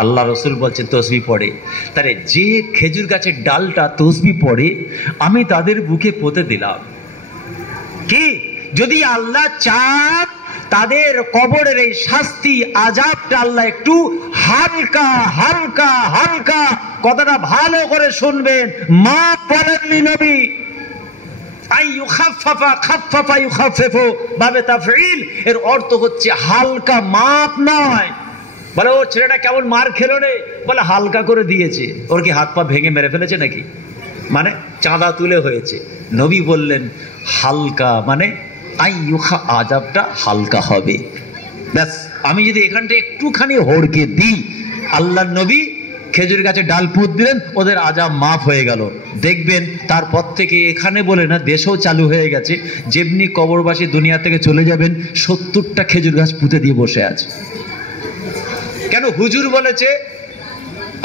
আল্লাহ রসুল বলছেন তসবিহ পড়ে। তারে যে খেজুর গাছের ডালটা তসবিহ পড়ে, আমি তাদের বুকে পুঁতে দিলাম। কি যদি আল্লাহ চান তাদের কবরের এই শাস্তি আযাবটা আল্লাহ একটু হালকা হালকা হালকা, কথাটা ভালো করে শুনবেন, মা বলেননি নবী, আই ইউখাফফাফা খাফফাফা ইউখাফফিফু বাবে তাফঈল, এর অর্থ হচ্ছে হালকা, মাপ নয়। বলে ওর ছেলেটা কেমন মার খেলো রে, বলে হালকা করে দিয়েছে। ওর কি হাত পা ভেঙে মেরে ফেলেছে নাকি? মানে চাঁদা তুলে হয়েছে। নবী বললেন হালকা মানে আইয়ুখা, আযাবটা হালকা হবে। ব্যাস, আমি যদি এখানটা একটুখানি হড়কে দিই, আল্লাহর নবী খেজুর গাছে ডাল পুঁত দিলেন, ওদের আযাব মাফ হয়ে গেল। দেখবেন তারপর থেকে এখানে বলে না, দেশেও চালু হয়ে গেছে, যেমনি কবরবাসী দুনিয়া থেকে চলে যাবেন 70টা খেজুর গাছ পুঁতে দিয়ে বসে আছে। কেন? হুজুর বলেছে,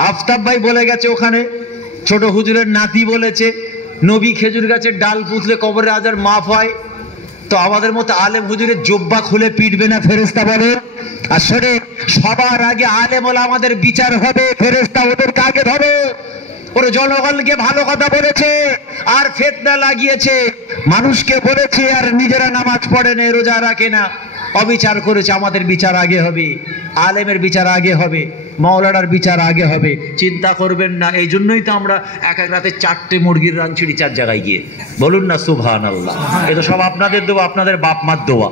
আফতাব ভাই বলে গেছে, ওখানে ছোট হুজুরের নাতি বলেছে নবী খেজুর গাছের ডাল পুঁতলে কবরের আযাব মাফ হয়। তো আমাদের মতো আলেম হুজুরের জোব্বা খুলে পিটবে না ফেরেশতা বলে? আসলে সবার আগে আলেম ওলামা আমাদের বিচার হবে, ফেরেশতা ওদেরকে আগে ধরো। ওরা জনগণকে ভালো কথা বলেছে আর ফিতনা লাগিয়েছে, মানুষকে বলেছে আর নিজেরা নামাজ পড়ে না, রোজা রাখে না, অবিচার করেছে। আমাদের বিচার আগে হবে, আলেমের বিচার আগে হবে, মাওলানার বিচার আগে হবে। চিন্তা করবেন না, এই জন্যই তো আমরা এক এক রাতে 4টে মুরগির রান ছিঁড়ি 4 জায়গায় গিয়ে, বলুন না সুবহানাল্লাহ। এটা সব আপনাদের দোয়া, আপনাদের বাপ মার দোয়া,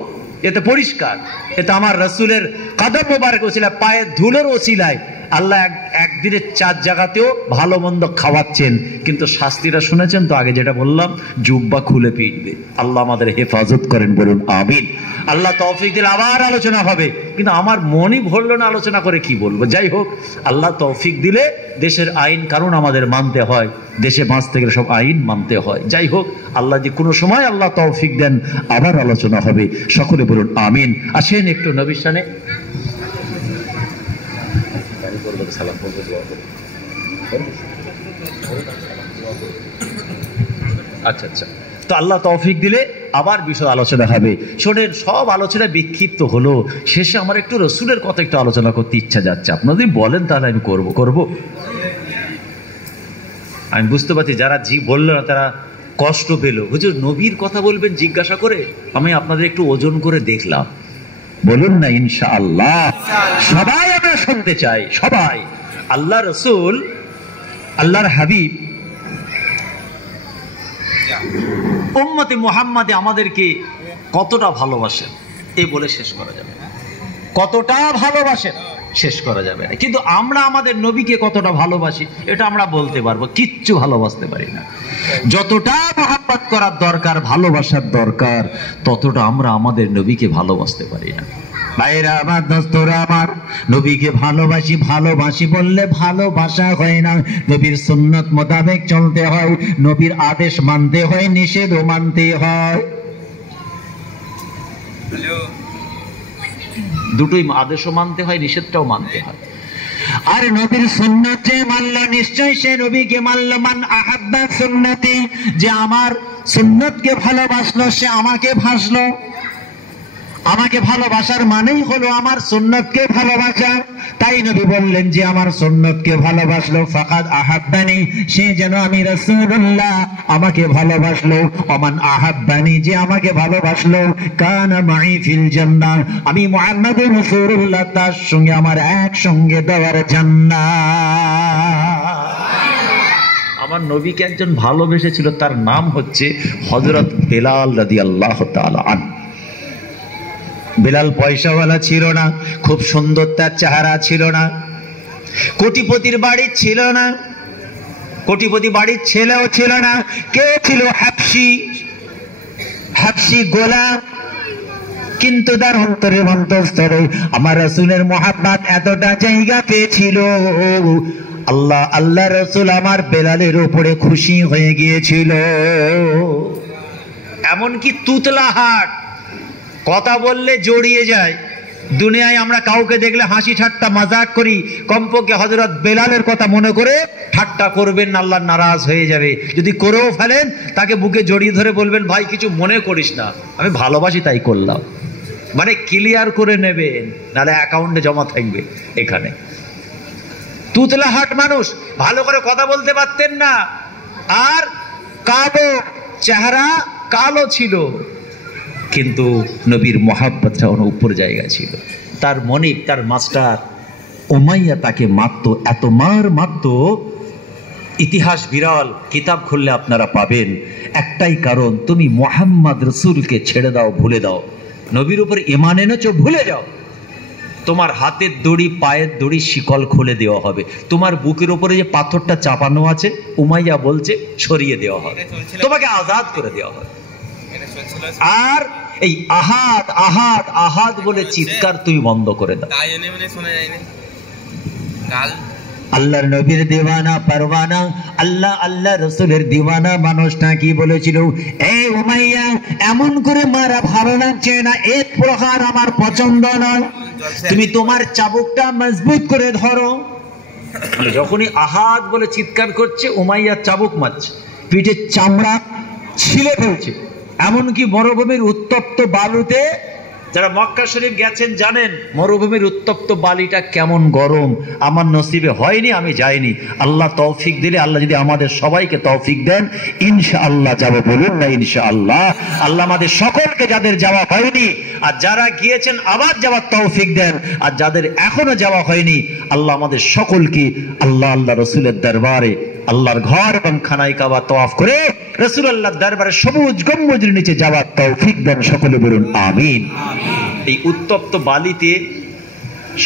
এতে পরিষ্কার। এটা আমার রাসূলের কদম মোবারক ওসিলায়, পায়ের ধুলোর ওসিলায় আল্লাহ একদিনে 4 জায়গাতেও ভালো মন্দ খাওয়াচ্ছেন। কিন্তু শাস্তিটা শুনেছেন তো, আগে যেটা বললাম, জুব্বা খুলে পিটবে। আল্লাহ আমাদের হেফাজত করেন, বলুন আমিন। আল্লাহ তৌফিক দিলে আবার আলোচনা হবে, কিন্তু আমার মনই ভরলো না আলোচনা করে কি বলবো। যাই হোক, আল্লাহ তৌফিক দিলে দেশের আইন কানুন আমাদের মানতে হয়, দেশে বাঁচতে গেলে সব আইন মানতে হয়। যাই হোক, আল্লাহ যে কোনো সময় আল্লাহ তৌফিক দেন, আবার আলোচনা হবে। সকলে বলুন আমিন। আসেন একটু নবীর শানে সালাম বলতে, দোয়া করুন। আচ্ছা আচ্ছা, তো আল্লাহ তৌফিক দিলে আবার বিশদ আলোচনা হবে। শোনেন, সব আলোচনা বিক্ষিপ্ত হলো, শেষে আমার একটু রসুলের কথা একটু আলোচনা করতে ইচ্ছা যাচ্ছে। আপনারা যদি বলেন তাহলে আমি করব। আমি বুঝতে পারছি যারা বললো না তারা কষ্ট পেল। হুজুর নবীর কথা বলবেন জিজ্ঞাসা করে, আমি আপনাদের একটু ওজন করে দেখলাম, বলুন না ইনশাআল্লাহ। সবাই আমরা শুনতে চাই, সবাই। আল্লাহ রসুল, আল্লাহর হাবিব, উম্মতে মুহাম্মাদে আমাদেরকে কতটা ভালোবাসেন এই বলে শেষ করা যাবে না। কতটা ভালোবাসেন শেষ করা যাবে না। কিন্তু আমরা আমাদের নবীকে কতটা ভালোবাসি এটা আমরা বলতে পারবো, কিচ্ছু ভালোবাসতে পারি না। যতটা মহব্বত করার দরকার, ভালোবাসার দরকার, ততটা আমরা আমাদের নবীকে ভালোবাসতে পারি না। ভাইরা আমার, দোস্তরা আমার, নবীকে ভালোবাসি ভালোবাসি বললে ভালোবাসা হয় না। নবীর সুন্নত মোতাবেক চলতে হয়, নবীর আদেশ মানতে হয়, নিষেধও মানতে হয়। দুটোই, আদেশও মানতে হয়, নিষেধটাও মানতে হয়। আর নবীর সুন্নত যে মানল, নিশ্চয় সে নবীকে মানল। মান আহাব্বা সুন্নতি, যে আমার সুন্নতকে ভালোবাসলো, সে আমাকে ভাসলো। আমাকে ভালোবাসার মানেই হলো আমার সুন্নতকে ভালোবাসা। তাই নবী বললেন যে আমার সুন্নতকে ভালোবাসলো ফাকাদ আহাব্বানি, সে যেন আমি রাসূলুল্লাহ, আমাকে ভালোবাসলো। ওমান আহাব্বানি, যে আমাকে ভালোবাসলো, কানা মাই ফিল জান্নাহ, আমি মুহাম্মদুর রাসূলুল্লাহ, তার সঙ্গে আমার একসঙ্গে দেওয়ার জান্নাত। আমার নবীকে একজন ভালোবেসেছিল, তার নাম হচ্ছে হযরত বেলাল রাদিয়াল্লাহু তাআলা আনহু। বেলাল পয়সাওয়ালা ছিল না, খুব সুন্দর তার চেহারা ছিল না, কোটিপতির বাড়ি ছিল না, কোটিপতি বাড়ির ছেলেও ছিল না। কে ছিল? হাবশি গোলাম। কিন্তু তার অন্তরের অন্তঃস্থলে আমার রাসূলের মহব্বত এতটা জায়গা পেয়েছিল, আল্লাহ রাসূল আমার বেলালের উপরে খুশি হয়ে গিয়েছিল। এমনকি তুতলা হাট, কথা বললে জড়িয়ে যায়। দুনিয়ায় আমরা কাউকে দেখলে হাসি ঠাট্টা মাজাক করি, কমপক্ষে হযরত বেলালের কথা মনে করে ঠাট্টা করবেন না, আল্লাহ নারাজ হয়ে যাবে। যদি করেও ফেলেন, তাকে বুকে জড়িয়ে ধরে বলবেন, ভাই কিছু মনে করিস না, আমি ভালোবাসি তাই করলাম, মানে ক্লিয়ার করে নেবেন, নাহলে অ্যাকাউন্টে জমা থাকবে। এখানে তুতলা হাট মানুষ, ভালো করে কথা বলতে পারতেন না, আর কালো চেহারা, কালো ছিল, কিন্তু নবীর মহাব্বতটা অনেক উপর জায়গা ছিল। তার মনিব, তার মাস্টার উমাইয়া তাকে মারত, এত মারত, ইতিহাস বিরল, কিতাব খুললে আপনারা পাবেন। একটাই কারণ, তুমি মুহাম্মদ রাসূলকে ছেড়ে দাও, ভুলে দাও, নবীর উপর ঈমান এনেছো, ভুলে যাও। তোমার হাতের দড়ি, পায়ের দড়ি, শিকল খুলে দেওয়া হবে। তোমার বুকের উপরে যে পাথরটা চাপানো আছে, উমাইয়া বলছে সরিয়ে দেওয়া হবে, তোমাকে আজাদ করে দেওয়া হবে। আর এই আহাদ আহাদ আহাদ বলে চিৎকার তুমি বন্ধ করে দাও। আল্লাহর নবীর দিওয়ানা পরওয়ানা, আল্লাহ রাসূলের দিওয়ানা মানুষটা কি বলেছিল? এই উমাইয়া, এমন করে মারা ভালো লাগছে না, এক প্রকার আমার পছন্দ নয়, তুমি তোমার চাবুকটা মজবুত করে ধরো। যখনই আহাদ বলে চিৎকার করছে, উমাইয়া চাবুক মারছে, পিঠের চামড়া ছিলে ফেলছে। এমনকি মরুভূমির উত্তপ্ত বালুতে, যারা মক্কা শরীফ গেছেন জানেন মরুভূমির উত্তপ্ত বালিটা কেমন গরম। আমার নসিবে হয়নি, আমি যাইনি, আল্লাহ তৌফিক দিলে, আল্লাহ যদি আমাদের সবাইকে তৌফিক দেন, ইনশাআল্লাহ যাব। বলুন না ইনশাআল্লাহ। আল্লাহ আমাদের সকলকে, যাদের যাওয়া হয়নি আর যারা গিয়েছেন আবার যাওয়ার তৌফিক দেন, আর যাদের এখনো যাওয়া হয়নি, আল্লাহ আমাদের সকলকে আল্লাহ রসুলের দরবারে, আল্লাহর ঘর এবং খানায় কাবা তওয়াফ করে রাসূলুল্লাহর দরবারে সবুজ গম্বুজের নিচে যাওয়ার তৌফিক দেন। সকলে বলুন আমিন। এই উত্তপ্ত বালিতে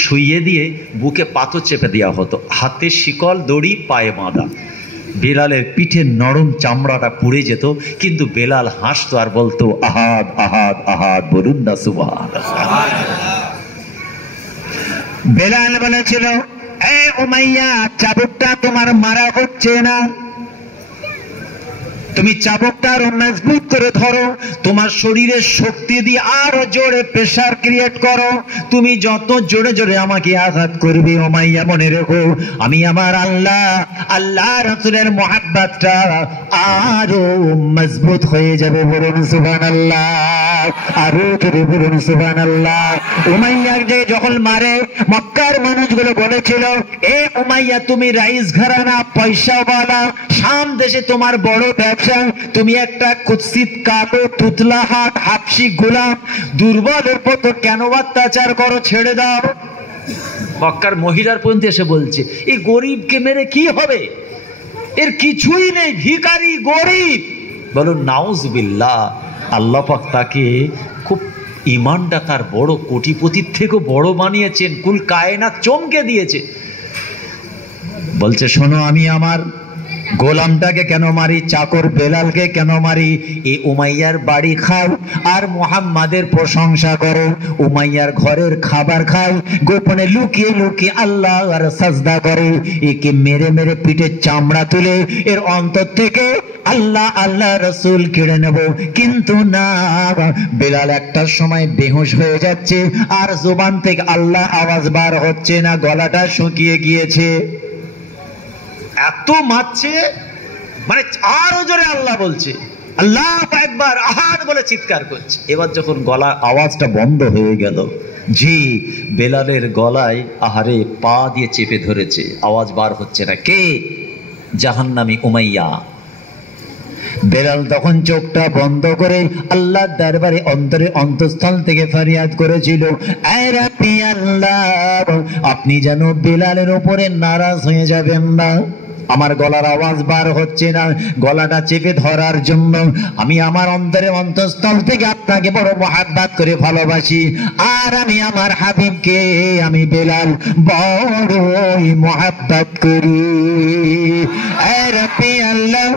শুইয়ে দিয়ে বুকে পাথর চেপে দেওয়া হতো, হাতে শিকল, দড়ি, পায়ে বাঁধা। বেলালের পিঠের নরম চামড়াটা পুড়ে যেত, কিন্তু বেলাল হাসতো আর বলতো, আহাদ আহাদ আহাদ, বলুন না সুবহানাল্লাহ। বেলাল বলেছিল, এ উমাইয়া, চাবুকটা তোমার মারা হচ্ছে না, তুমি চাবুকটা আরো মজবুত করে ধরো, তোমার শরীরের শক্তি দিয়ে আরো জোরে প্রেসার ক্রিয়েট করো। তুমি যত জোরে জোরে আমাকে আঘাত করবে উমাইয়া, মনে রেখো আমি আমার আল্লাহ রাসূলের মহব্বতটা আরো মজবুত হয়ে যাবে। বলুন সুবহানাল্লাহ, আরো জোরে বলুন সুবহানাল্লাহ। উমাইয়া যে যখন মারে, মক্কার মানুষগুলো বলেছিল, এ উমাইয়া, তুমি রাইস ঘরানা, পয়সাওয়ালা, শাম দেশে তোমার বড় ব্যবসা, তুমি একটা কুৎসিত কালো তুতলা হাট হাবশি গোলাম, দুর্বলের মতো কেন অত্যাচার করো, ছেড়ে দাও। মক্কার মহিলার পর্যন্ত এসে বলছে, এই গরিবকে মেরে কি হবে, এর কিছুই নেই, ভিখারি, গরিব। বলুন নাউজুবিল্লাহ। আল্লাহ পাক তাকে খুব ইমানটা তার বড়, কোটিপতির থেকেও বড় বানিয়েছেন, কুল কায়নাত চমকে দিয়েছে। বলছে, শোনো, আমি আমার গোলামটাকে কেন মারি, চাকর বেলালকে কেন মারি? এই উমাইয়ার বাড়ি খাও আর মুহাম্মাদের প্রশংসা করো, উমাইয়ার ঘরের খাবার খাও, গোপনে লুকিয়ে লুকিয়ে আল্লাহ আর সাজদা করো। একে মেরে মেরে পিঠের চামড়া তুলে এর অন্তর থেকে আল্লাহ রসুল কেড়ে নেব। কিন্তু না, বেলাল একটার সময় বেহুশ হয়ে যাচ্ছে, আর জবান থেকে আল্লাহ আওয়াজ বার হচ্ছে না, গলাটা শুকিয়ে গিয়েছে। এত মারছে, মানে আরো জোরে আল্লাহ বলছে। আল্লাহু আকবার আহাদ বলে চিৎকার করছে। এবার যখন গলা আওয়াজটা বন্ধ হয়ে গেল, জি বেলালের গলায় আহারে পা দিয়ে চেপে ধরেছে, আওয়াজ বার হচ্ছে না। কে? জাহান্নামী উমাইয়া। বেলাল তখন চোখটা বন্ধ করে আল্লাহর দরবারে অন্তরে অন্তঃস্থল থেকে ফরিয়াদ করেছিল, আয় রাব্বি আল্লাহ, আপনি যেন বেলালের উপরে নারাজ হয়ে যাবেন না। আমার গলার আওয়াজ বার হচ্ছে না, গলাটা চেপে ধরার জন্য আমি আমার অন্তরে অন্তঃস্থল থেকে আপনাকে বড় মহাব্বত করে ভালোবাসি, আর আমি আমার হাবিবকে আমি বেলাল বড়ই মহাব্বত করি। আয় রাব্বি আল্লাহ,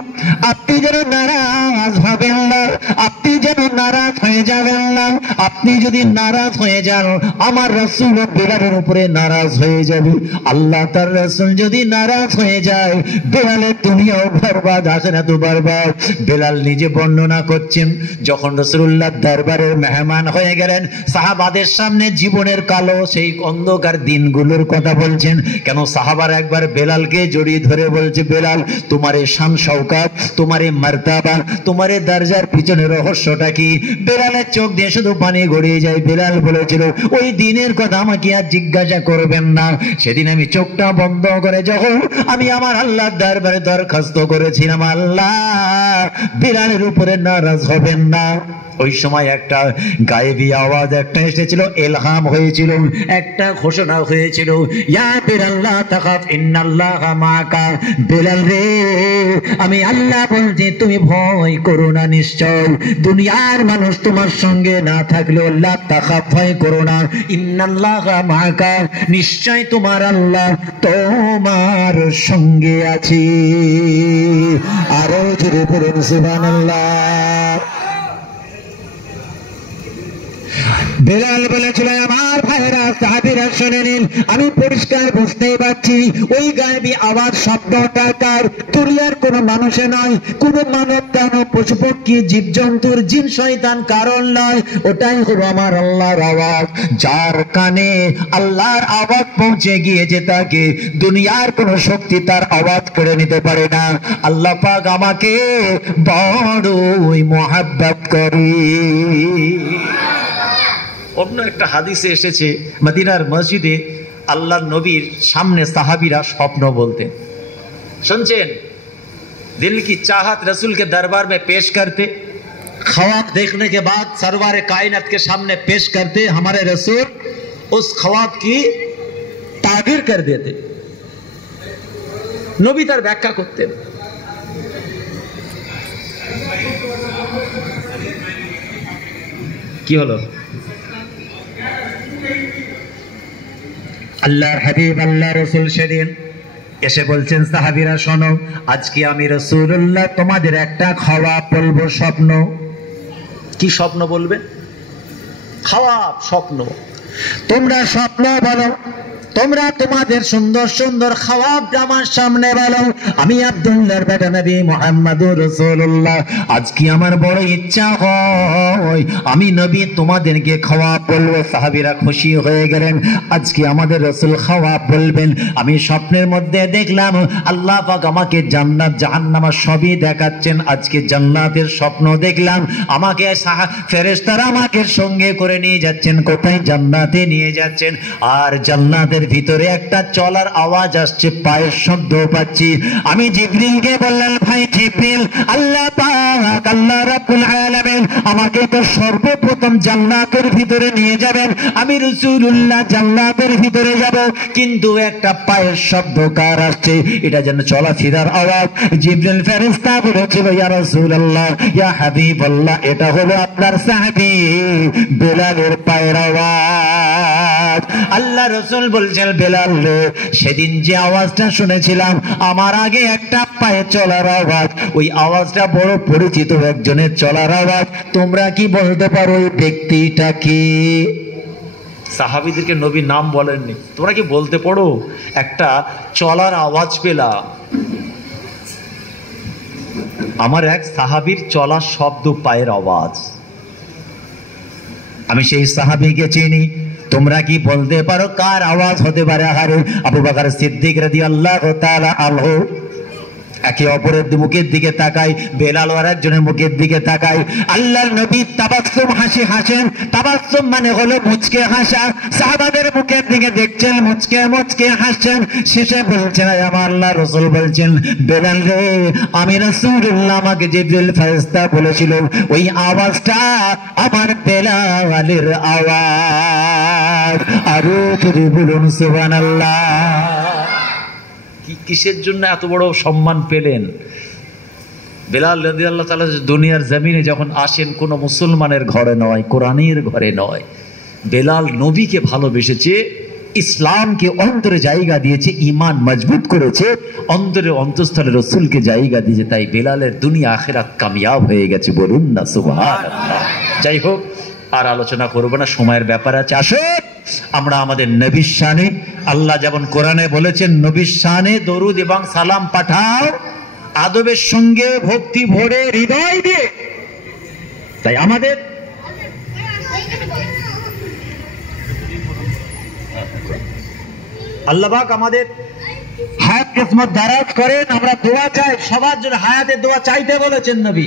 আপনি যেন নারাজ হবেন না, আপনি যেন নারাজ হয়ে যাবেন না। আপনি যদি নারাজ হয়ে যান, আমার রাসূল বেলালের উপরে নারাজ হয়ে যাবে। আল্লাহ তার রাসূল যদি নারাজ হয়ে যায়, বেলালের দুনিয়াও বরবাদ, আখিরাতও বরবাদ। বেলাল নিজে বর্ণনা করছেন, যখন রাসূলুল্লাহর দরবারের মেহমান হয়ে গেলেন, সাহাবাদের সামনে জীবনের কালো সেই অন্ধকার দিনগুলোর কথা বলছেন। কেন সাহাবারা একবার বেলালকে জড়িয়ে ধরে বলছে, বেলাল তোমার এই শান শওকাত, তোমার এই মারতাবা, তোমার এই দরজার পিছনে রহস্যটা কি? বেলালের চোখ দিয়ে শুধু পানি গড়িয়ে যায়। বেলাল বলেছিল, ওই দিনের কথা আমাকে আর জিজ্ঞাসা করবেন না। সেদিন আমি চোখটা বন্ধ করে যখন আমি আমার আল্লাহর দরবারে দরখাস্ত করেছিলাম, আল্লাহ বেলালের উপরে নারাজ হবেন না। ওই সময় একটা গায়েবী আওয়াজ একটা এসেছিল, ইলহাম হয়েছিল, একটা ঘোষণা হয়েছিল, ইয়া বেলাল লা তাখাফ ইন্নাল্লাহা মাআকা। বেলাল রে, আমি আল্লাহ বলছি তুমি ভয় করো না, নিশ্চয় দুনিয়ার মানুষ তোমার সঙ্গে না থাকলেও লা তাখাফ, ভয় করো না, ইন্নাল্লাহা মাআকা, নিশ্চয় তোমার আল্লাহ তোমার সঙ্গে আছে। আরো জোরে বলুন সুবহানাল্লাহ। বেলাল বলেছিল, আমার ভাইরা সাহাবীরা শুনে নিন, আমি পরিষ্কার বুঝতে পারছি ওই গায়েবী আওয়াজ শব্দটা কার? দুনিয়ার কোন মানুষে নয়, কোন মানব দানব পশু পক্ষী জীবজন্তুর জিন শয়তান কারণ নয়, ওটাই হলো আমার আল্লাহর আওয়াজ। যার কানে আল্লাহর আওয়াজ পৌঁছে গিয়েছে, তাকে দুনিয়ার কোন শক্তি তার আওয়াজ কেড়ে নিতে পারে না। আল্লাহ পাক আমাকে বড়ই মহব্বত করে। অন্য একটা হাদিসে এসেছে, মদিনার মসজিদে আল্লাহর নবীর সামনে সাহাবীরা স্বপ্ন বলতেন। শুনছেন? दिल की चाहत रसूल के दरबार में पेश करते, ख्वाब देखने के बाद सरवार कायनात के सामने पेश करते, हमारे रसूल उस ख्वाब की ताबीर कर देते, नबी तार व्याख्या করতেন। কি হলো? আল্লাহর হাবিব আল্লাহ রাসূল সেদিন এসে বলছেন, সাহাবীরা শোনো, আজকে আমি রাসূলুল্লাহ তোমাদের একটা খাওয়াব বলবো, স্বপ্ন। কি স্বপ্ন বলবেন? খাওয়াব, স্বপ্ন। তোমরা স্বপ্ন বলো, তোমরা তোমাদের সুন্দর সুন্দর খাওয়াবটা আমার সামনে বলো। আমি আব্দুল্লাহর বেটা নবী মুহাম্মদুর রাসূলুল্লাহ, আজকে আমার বড় ইচ্ছা হয় আমি নবী তোমাদেরকে খাওয়াব বলবো। সাহাবীরা খুশি হয়ে গেলেন, আজকে আমাদের রাসূল খাওয়াব বলবেন। আমি স্বপ্নের মধ্যে দেখলাম আল্লাহ পাক আমাকে জান্নাত জাহান্নাম সবই দেখাচ্ছেন। আজকে জান্নাতের স্বপ্ন দেখলাম, আমাকে ফেরেশতারা আমাকে সঙ্গে করে নিয়ে যাচ্ছেন। কোথায়? জান্নাতে নিয়ে যাচ্ছেন। আর জান্নাতের ভিতরে একটা চলার আওয়াজ আসছে, পায়ের শব্দ পাচ্ছি। আমি জিবরিলকে বললাম, ভাই জিবরিল, আল্লাহ পাক আল্লাহ রাব্বুল আলামিন আমাকে তো সর্বপ্রথম জান্নাতের ভিতরে নিয়ে যাবেন, আমি রাসূলুল্লাহ জান্নাতের ভিতরে যাব, কিন্তু একটা পায়ের শব্দ কার আসছে? এটা যেন চলাফেরার আওয়াজ। জিবরিল ফেরেশতা বলেছিল, ইয়া রাসূলুল্লাহ, ইয়া হাবিবাল্লাহ, এটা হলো আপনার সাহাবী বেলালের পায়ের আওয়াজ। আল্লাহ রাসূল বলছেন, বেলাল রে, সেদিন যে আওয়াজটা শুনেছিলাম আমার আগে একটা পায়ে চলার আওয়াজ, ওই আওয়াজটা বড় পরিচিত একজনের চলার আওয়াজ। তোমরা কি বলতে পারো ওই ব্যক্তিটা কি? সাহাবীদেরকে নবী নাম বলেননি, তোমরা কি বলতে পারো একটা চলার আওয়াজ পেলাম? আমার এক সাহাবীর চলার শব্দ, পায়ের আওয়াজ। আমি সেই সাহাবীকে চিনি, তোমরা কি বলতে পারো কার আওয়াজ হতে পারে? আরে আবু বকর সিদ্দিক রাদিয়াল্লাহু তাআলা আনহু। একে অপরের মুখের দিকে তাকাই, বেলাল আর একজনের মুখের দিকে তাকাই। আল্লাহর নবী তাবাসসুম হাসি হাসেন। তাবাসসুম মানে হলো মুচকে হাসা। সাহাবাদের মুখের দিকে দেখছেন, মুচকে মুচকে হাসছেন। শেষে বলছেন, আমার আল্লাহ রাসূল বলছেন, বেলাল রে, আমি রাসূলুল্লাহ, আমাকে জিবরিল ফেরেশতা বলেছিল ওই আওয়াজটা আমার বেলালের আওয়াজ। আরো যদি বলুন সুবহানাল্লাহ। কিসের জন্য এত বড় সম্মান পেলেন? বেলাল রাদিয়াল্লাহু তাআলা দুনিয়ার জমিনে যখন আসেন, কোনো মুসলমানের ঘরে নয়, কোরআনের ঘরে নয়, বেলাল নবীকে ভালোবেসেছে, ইসলামকে অন্তরে জায়গা দিয়েছে, ঈমান মজবুত করেছে, অন্তরে অন্তঃস্থলে রাসূলকে জায়গা দিয়েছে। তাই বেলালের দুনিয়া আখিরাত কামিয়াব হয়ে গেছে, বলুন না সুবহানাল্লাহ। যাই হোক, আর আলোচনা করব না, সময়ের ব্যাপার আছে। আসো আমরা আমাদের নবীর শানে, আল্লাহ যেমন কোরআনে বলেছেন নবীর শানে দরুদ এবং সালাম পাঠাও আদবের সঙ্গে, ভক্তি ভরে, হৃদয় দিয়ে। তাই আমাদের আল্লাহ পাক আমাদের হায়াত কিসমত দারাজ করেন। আমরা দোয়া চাই সবার জন্য, হায়াতের দোয়া চাইতে বলেছেন নবী।